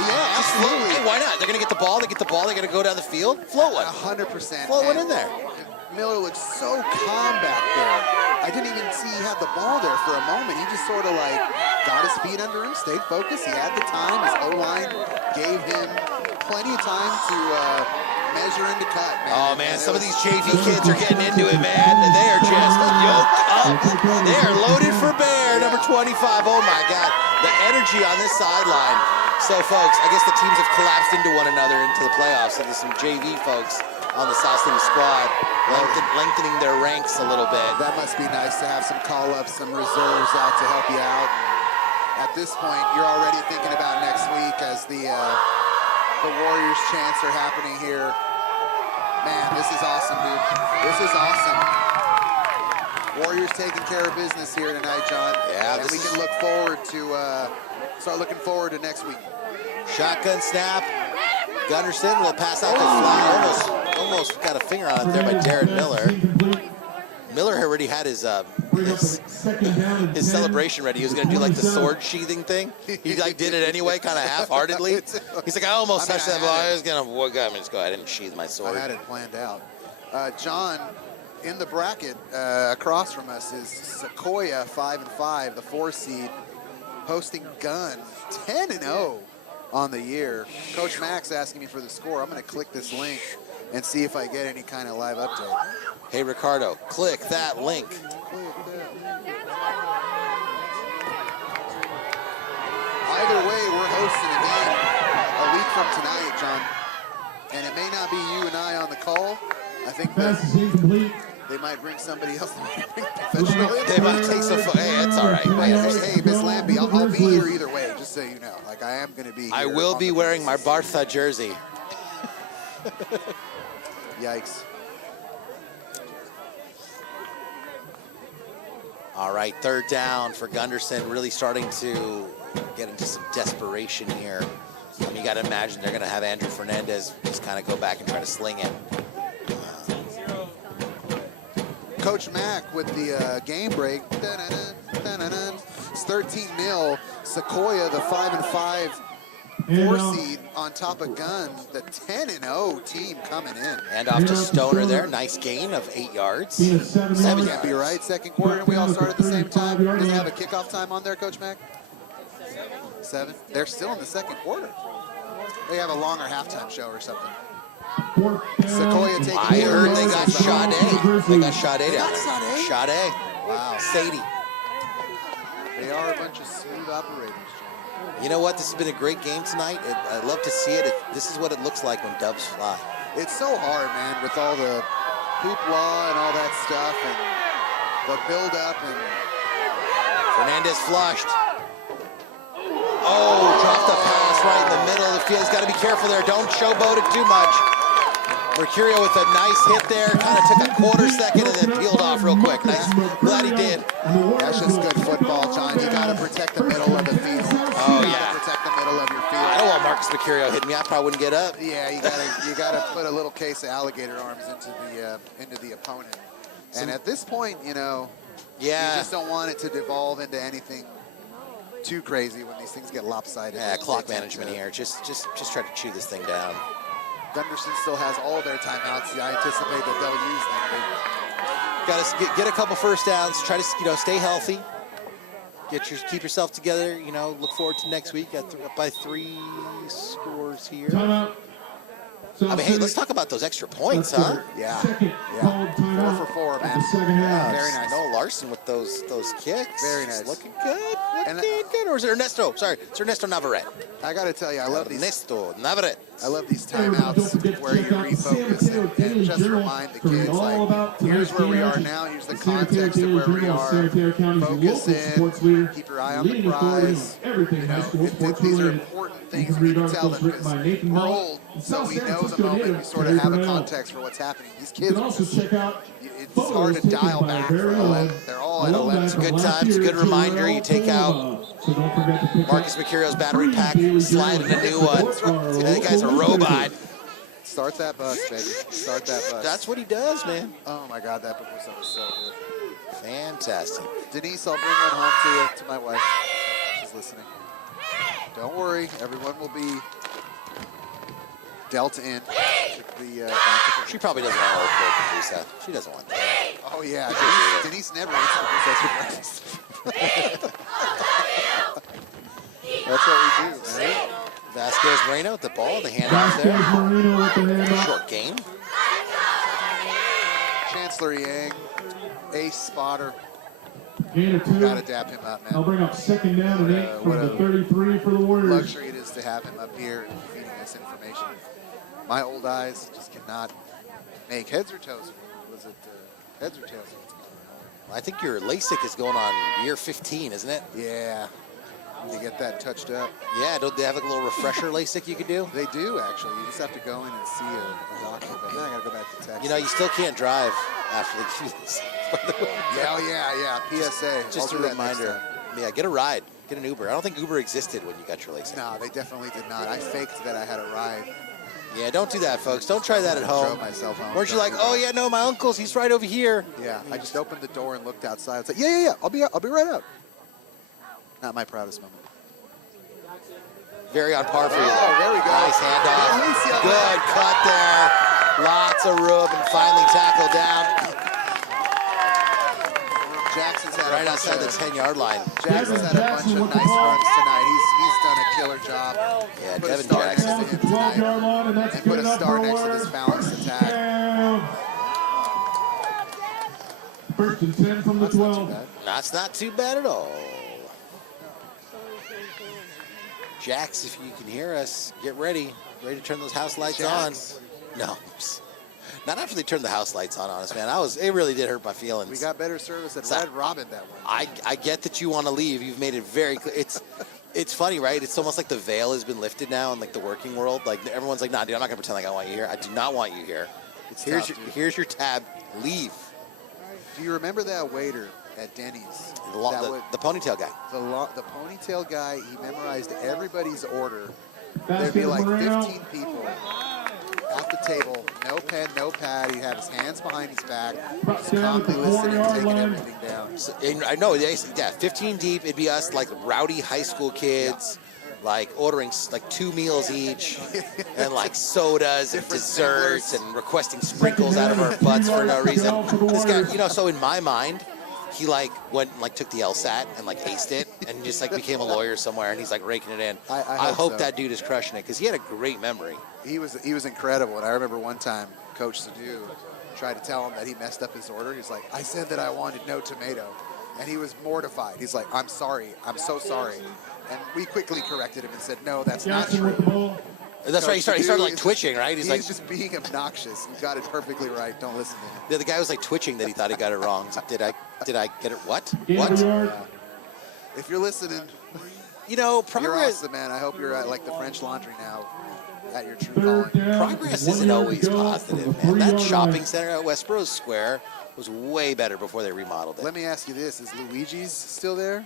Yeah, absolutely. Hey, why not? They're going to get the ball. They get the ball. They're going to go down the field. Float one. 100%. Float one in there. Miller looked so calm back there. I didn't even see he had the ball there for a moment. He just sort of like got his feet under him, stayed focused. He had the time. His O-line gave him plenty of time to measure and to cut, man. Oh, man, some of these JV kids are getting into it, man. They are just yoked up. They are loaded for bear, number 25. Oh, my God. The energy on this sideline. So, folks, I guess the teams have collapsed into one another into the playoffs. So there's some JV folks on the South City squad lengthening their ranks a little bit. That must be nice to have some call-ups, some reserves out to help you out. At this point, you're already thinking about next week as the Warriors' chants are happening here. Man, this is awesome, dude. This is awesome. Warriors taking care of business here tonight, John. Yeah, and we can look forward to start looking forward to next week. Shotgun snap. Gunderson will pass out the flat. Almost got a finger on it there by Darren Miller. Miller already had his Bring up a second down and 10 celebration ready. He was going to do like the 27. sword sheathing thing. He like did it anyway, kind of half-heartedly. He's like, I almost touched that, but I was going to just go ahead and sheathe my sword. I had it planned out. John, in the bracket across from us is Sequoia 5-5, the 4 seed, hosting Gun 10-0 on the year. Coach Max asking me for the score. I'm going to click this link and see if I get any kind of live update. Hey, Ricardo, click that link. Either way, we're hosting a game a week from tonight, John. And it may not be you and I on the call. I think Pass is incomplete. they might bring somebody else. Professional in. They might take some. Hey, it's all right. Hey, Miss Lambie, I'll be here either way, just so you know. Like, I am going to be here. I will be wearing my Bartha jersey. Yikes. All right, third down for Gunderson, really starting to get into some desperation here. I mean, you got to imagine they're going to have Andrew Fernandez just kind of go back and try to sling it. Coach Mack with the game break. It's 13-0. Sequoia, the 5-5 4 seed on top of Gun, the 10-0 team coming in. And off to Stoner there, nice gain of 8 yards. 7 Can't yards. be right. Second quarter, and we all start at the same time. Does it have a kickoff time on there, Coach Mack? 7. They're still in the second quarter. They have a longer halftime show or something. Sequoia taking. I heard they got Sade. They got Sade down there. Sade? Sade. Wow. Sadie. They are a bunch of smooth operators, John. You know what? This has been a great game tonight. I love to see it. This is what it looks like when Dubs fly. It's so hard, man, with all the hoopla and all that stuff and the build-up and... Fernandez flushed. Oh, dropped the pass right in the middle of the field. He's got to be careful there. Don't showboat it too much. Mercurio with a nice hit there. Kind of took a quarter second and then peeled off real quick. Nice. Glad he did. That's just good football, John. You got to protect the middle of the field. Oh, yeah. Protect the middle of your field. I don't want Marcus Mercurio hitting me. I probably wouldn't get up. Yeah, you gotta put a little case of alligator arms into the opponent. And at this point, you know, you just don't want it to devolve into anything too crazy when these things get lopsided. Yeah, clock management here. Just try to chew this thing down. Gunderson still has all their timeouts. I anticipate that they'll use them. Got to get a couple first downs. Try to stay healthy. Keep yourself together. Look forward to next week. Up by 3 scores here. Timeout. I mean, hey, let's talk about those extra points, huh? Yeah. Second called timeout 4 for 4, man. of the second half. Very nice. No Larson with those kicks. Very nice. It's looking good. Looking good. Or is it Ernesto? Sorry, it's Ernesto Navarrete. I got to tell you, I love these. Ernesto Navarrete. I love these timeouts where you refocus and just remind the kids, like, here's where we are now, here's the context of where we are. Focus in, keep your eye on the prize. These are important things we need to tell them because we're old, so we know the moment. We sort of have a context for what's happening. These kids are just, it's hard to dial back for 11. They're all at 11. Good times, good reminder. You take out Marcus Mercurio's battery pack, slide in a new one. That guy's a robot. Start that bus, baby. Start that bus. That's what he does, man. Oh my God, that book was so good. Fantastic. Denise, I'll bring one home to my wife. She's listening. Don't worry, everyone will be dealt in. She probably doesn't want to work for Lisa. She doesn't want that. Oh yeah, Denise never eats the breakfast. That's what we do, right? Vasquez Moreno with the ball, the handoff there. Short game. Chancellor Yang, ace spotter. Gain of 2. Gotta dap him up, man. I'll bring up second down and 8 from the 33 for the Warriors. Luxury it is to have him up here and feeding us information. My old eyes just cannot make heads or toes. Was it heads or tails? I think your LASIK is going on year 15, isn't it? Yeah. To get that touched up. Yeah, don't they have like a little refresher LASIK you could do? They do, actually. You just have to go in and see a doctor. But then I got to go back to Texas. You still can't drive after they do this. Yeah. PSA. Just a reminder. Yeah, get a ride. Get an Uber. I don't think Uber existed when you got your LASIK. No, they definitely did not. I faked that I had a ride. Yeah, don't do that, folks. Don't try that at home. Drove myself home. Weren't you like, oh yeah, no, my uncle's, he's right over here. Yeah, I just opened the door and looked outside. I was like, yeah. I'll be right out. Not my proudest moment. Very on par for you. Oh, there we go. Nice handoff. Good cut there. Lots of room and finally tackled down. Jackson's had Right outside the 10-yard line. Jackson's had a bunch of nice runs tonight. He's done a killer job. Yeah, Put a Devin star Jackson. next to him tonight. And put a star next to this balanced attack. First and 10 from the 12. That's not too bad at all. Jax, if you can hear us, get ready. Ready to turn those house lights Jax. on. No. Not after they turned the house lights on us, man. It really did hurt my feelings. We got better service at Red Robin that one. I get that you want to leave. You've made it very clear. It's funny, right? It's almost like the veil has been lifted now in like the working world. Like everyone's like, nah, dude, I'm not gonna pretend like I want you here. I do not want you here. Here's your tab. Leave. Do you remember that waiter at Denny's? The ponytail guy. The ponytail guy, he memorized everybody's order. There'd be like 15 people at the table, no pen, no pad. He'd have his hands behind his back, just calmly listening, taking everything down. So, and I know, yeah, 15 deep. It'd be us like rowdy high school kids, like ordering like 2 meals each, and like sodas and desserts, and requesting sprinkles out of our butts for no reason. This guy, so in my mind, he like went and like took the LSAT and like aced it and just like became a lawyer somewhere, and he's like raking it in. I hope that dude is crushing it because he had a great memory. He was incredible, and I remember one time Coach Sadu tried to tell him that he messed up his order. He's like, I said that I wanted no tomato, and he was mortified. He's like, I'm sorry, I'm so sorry, and we quickly corrected him and said, no, that's not true. That's right. He started like twitching, right? He's like just being obnoxious. You got it perfectly right. Don't listen to him. Yeah, the guy was like twitching that he thought he got it wrong. He's like, did I get it? What? If you're listening, progress. You're awesome, man. I hope you're at like the French Laundry now, at your true calling. Progress isn't always positive, man. That shopping center at Westboro Square was way better before they remodeled it. Let me ask you this: is Luigi's still there?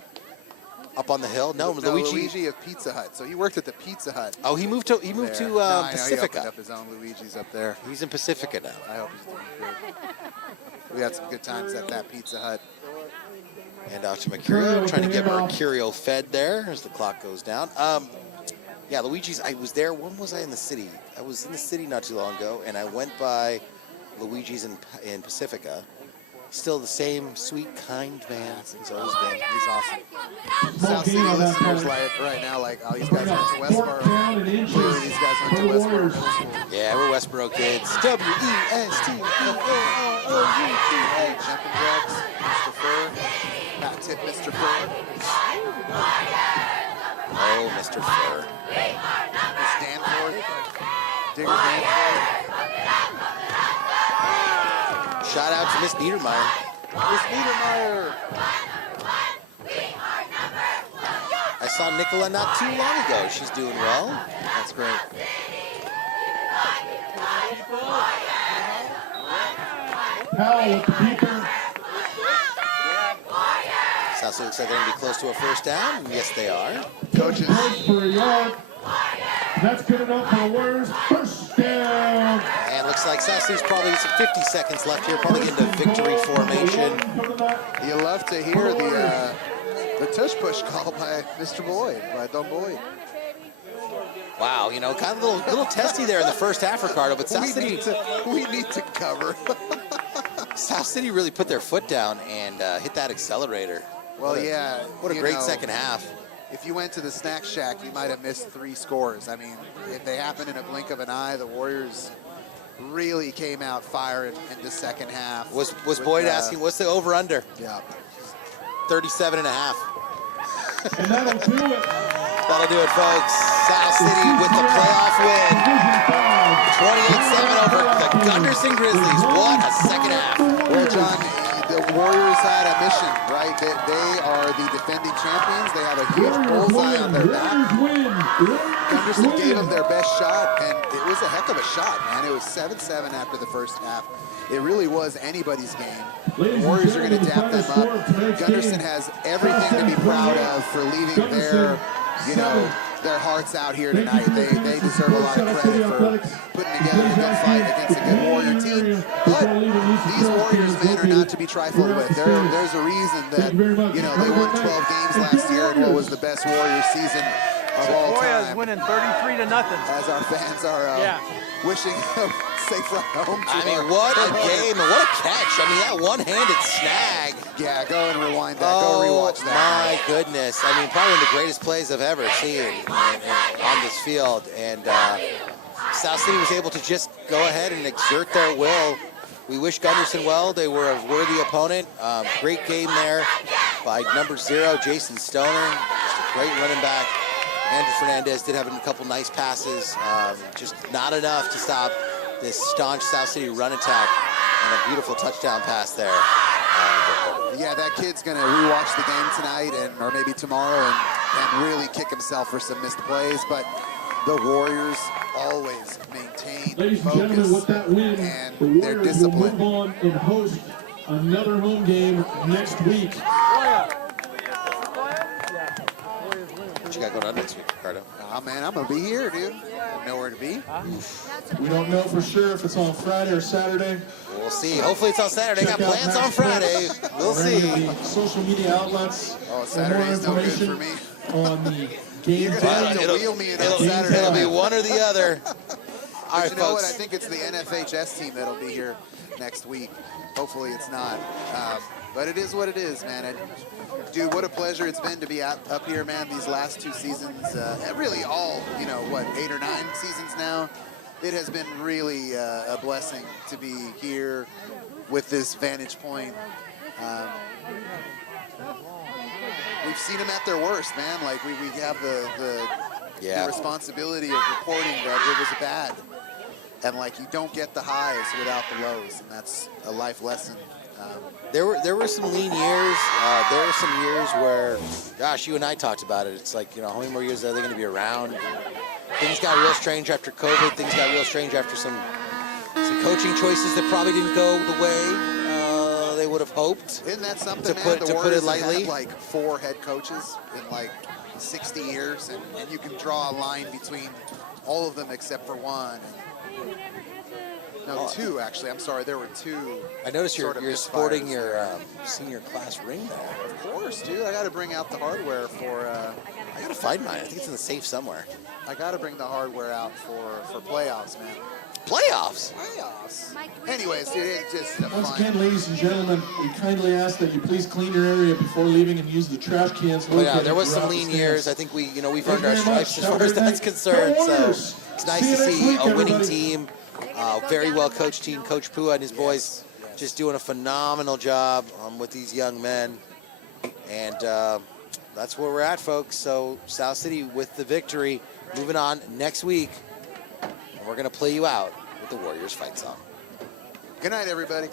Up on the hill? No, Luigi of Pizza Hut. So he worked at the Pizza Hut. Oh, he moved to Pacifica. He opened up his own Luigi's up there. He's in Pacifica now. I hope he's doing good. We had some good times at that Pizza Hut. And out to Mercurio, trying to get Mercurio fed there as the clock goes down. Yeah, Luigi's. I was there. When was I in the city? I was in the city not too long ago, and I went by Luigi's in Pacifica. Still the same sweet, kind man he's always been. He's awesome. South City listeners right now, like, oh, these guys went to Westboro. Clearly, these guys went to Westboro. Yeah, we're Westboro kids. WESTFOROUGH. Jumping jacks, Mr. Fur. Not tip Mr. Fur. Oh, Mr. Fur. Miss Danforth. Digger Danforth. Shout out to Miss Niedermeyer. Miss Niedermeyer. I saw Nicola not too long ago. She's doing well. That's great. Powell with the keeper. Sounds looks like they're going to be close to a first down. And yes, they are. Coaches. For a yard. That's good enough for the Warriors. First down. And looks like South City's probably 50 seconds left here, probably into victory formation. You love to hear the tush push call by Mr. Boyd, by Don Boyd. Wow, kind of a little testy there in the first half, Ricardo, but South City... We need to cover. South City really put their foot down and hit that accelerator. Well, What a great second half. If you went to the snack shack, you might have missed 3 scores. I mean, if they happened in a blink of an eye, the Warriors really came out firing in the second half. Was Boyd asking, what's the over-under? Yeah. 37.5. And that'll do it. That'll do it, folks. South City with the playoff win. 28-7 over the Gunderson Grizzlies. What a second half. Well, John, the Warriors had a mission, right? They are the defending champions. They have a huge bullseye on their back. Gunderson gave them their best shot, and it was a heck of a shot, man. It was 7-7 after the first half. It really was anybody's game. The Warriors are going to dap them up. Gunderson has everything to be proud of for leaving their, their hearts out here tonight. They deserve a lot of credit for putting together a good fight against a good Warrior team. But these Warriors, men, are not to be trifled with. There's a reason that, you know, they won 12 games last year in what was the best Warrior season of all Sequoia is time. winning 33-0. As our fans are wishing a safe ride home. I mean, what a game and what a catch. I mean, that one-handed snag. Yeah, go and rewind that. Go rewatch that. My goodness. I mean, probably one of the greatest plays I've ever seen on this field. And South City was able to just go ahead and exert their will. We wish Gunderson well. They were a worthy opponent. Great game there by number 0, Jason Stoner. Just a great running back. Andrew Fernandez did have a couple nice passes. Just not enough to stop this staunch South City run attack. And a beautiful touchdown pass there. Yeah, that kid's going to rewatch the game tonight or maybe tomorrow and really kick himself for some missed plays. But the Warriors always maintain Ladies and gentlemen, with that win, the and their Warriors will discipline. move on and host another home game next week. What you got going on next week, Ricardo? Oh, man, I'm going to be here, dude. Nowhere to be. We don't know for sure if it's on Friday or Saturday. We'll see. Hopefully it's on Saturday. Check Got out plans Max on Friday. Press We'll or any see. of the social media outlets. Oh, for more Saturday's no good for information me. on the game You're going to have day. to wheel me in on Saturday. It'll be one or the other. All But right, you know what? I folks. think it's the NFHS team that'll be here next week. Hopefully it's not. But it is what it is, man. And, dude, what a pleasure it's been to be up here, man, these last 2 seasons. Really all, 8 or 9 seasons now. It has been really a blessing to be here with this vantage point. We've seen them at their worst, man. Like, we have the responsibility of reporting that it was bad. And, like, you don't get the highs without the lows, and that's a life lesson. There were some lean years. There were some years where, gosh, you and I talked about it. It's like, how many more years are they going to be around? Things got real strange after COVID. Things got real strange after some coaching choices that probably didn't go the way they would have hoped. Isn't that something, to man? put The it Warriors have lightly? had like 4 head coaches in like 60 years, and you can draw a line between all of them except for one. No, 2 actually. I'm sorry, there were 2. I noticed sort of you're sporting misfires your there. senior class ring there. Of course, dude. I got to bring out the hardware for. I gotta find mine. I think it's in the safe somewhere. I got to bring the hardware out for playoffs, man. Playoffs? Playoffs. Anyways, dude, it's just a Once fun. again, ladies and gentlemen, we kindly ask that you please clean your area before leaving and use the trash cans But yeah, located there was some throughout the lean stands. years. I think we've Thank earned you our very stripes much. as Have a far as great that's night. concerned. Go So Warriors. it's nice See to you next see week, a winning everybody. team, very well coached team. Coach Pua and his boys just doing a phenomenal job with these young men, and that's where we're at, folks. So South City with the victory. Moving on next week, and we're gonna play you out with the Warriors fight song. Good night, everybody.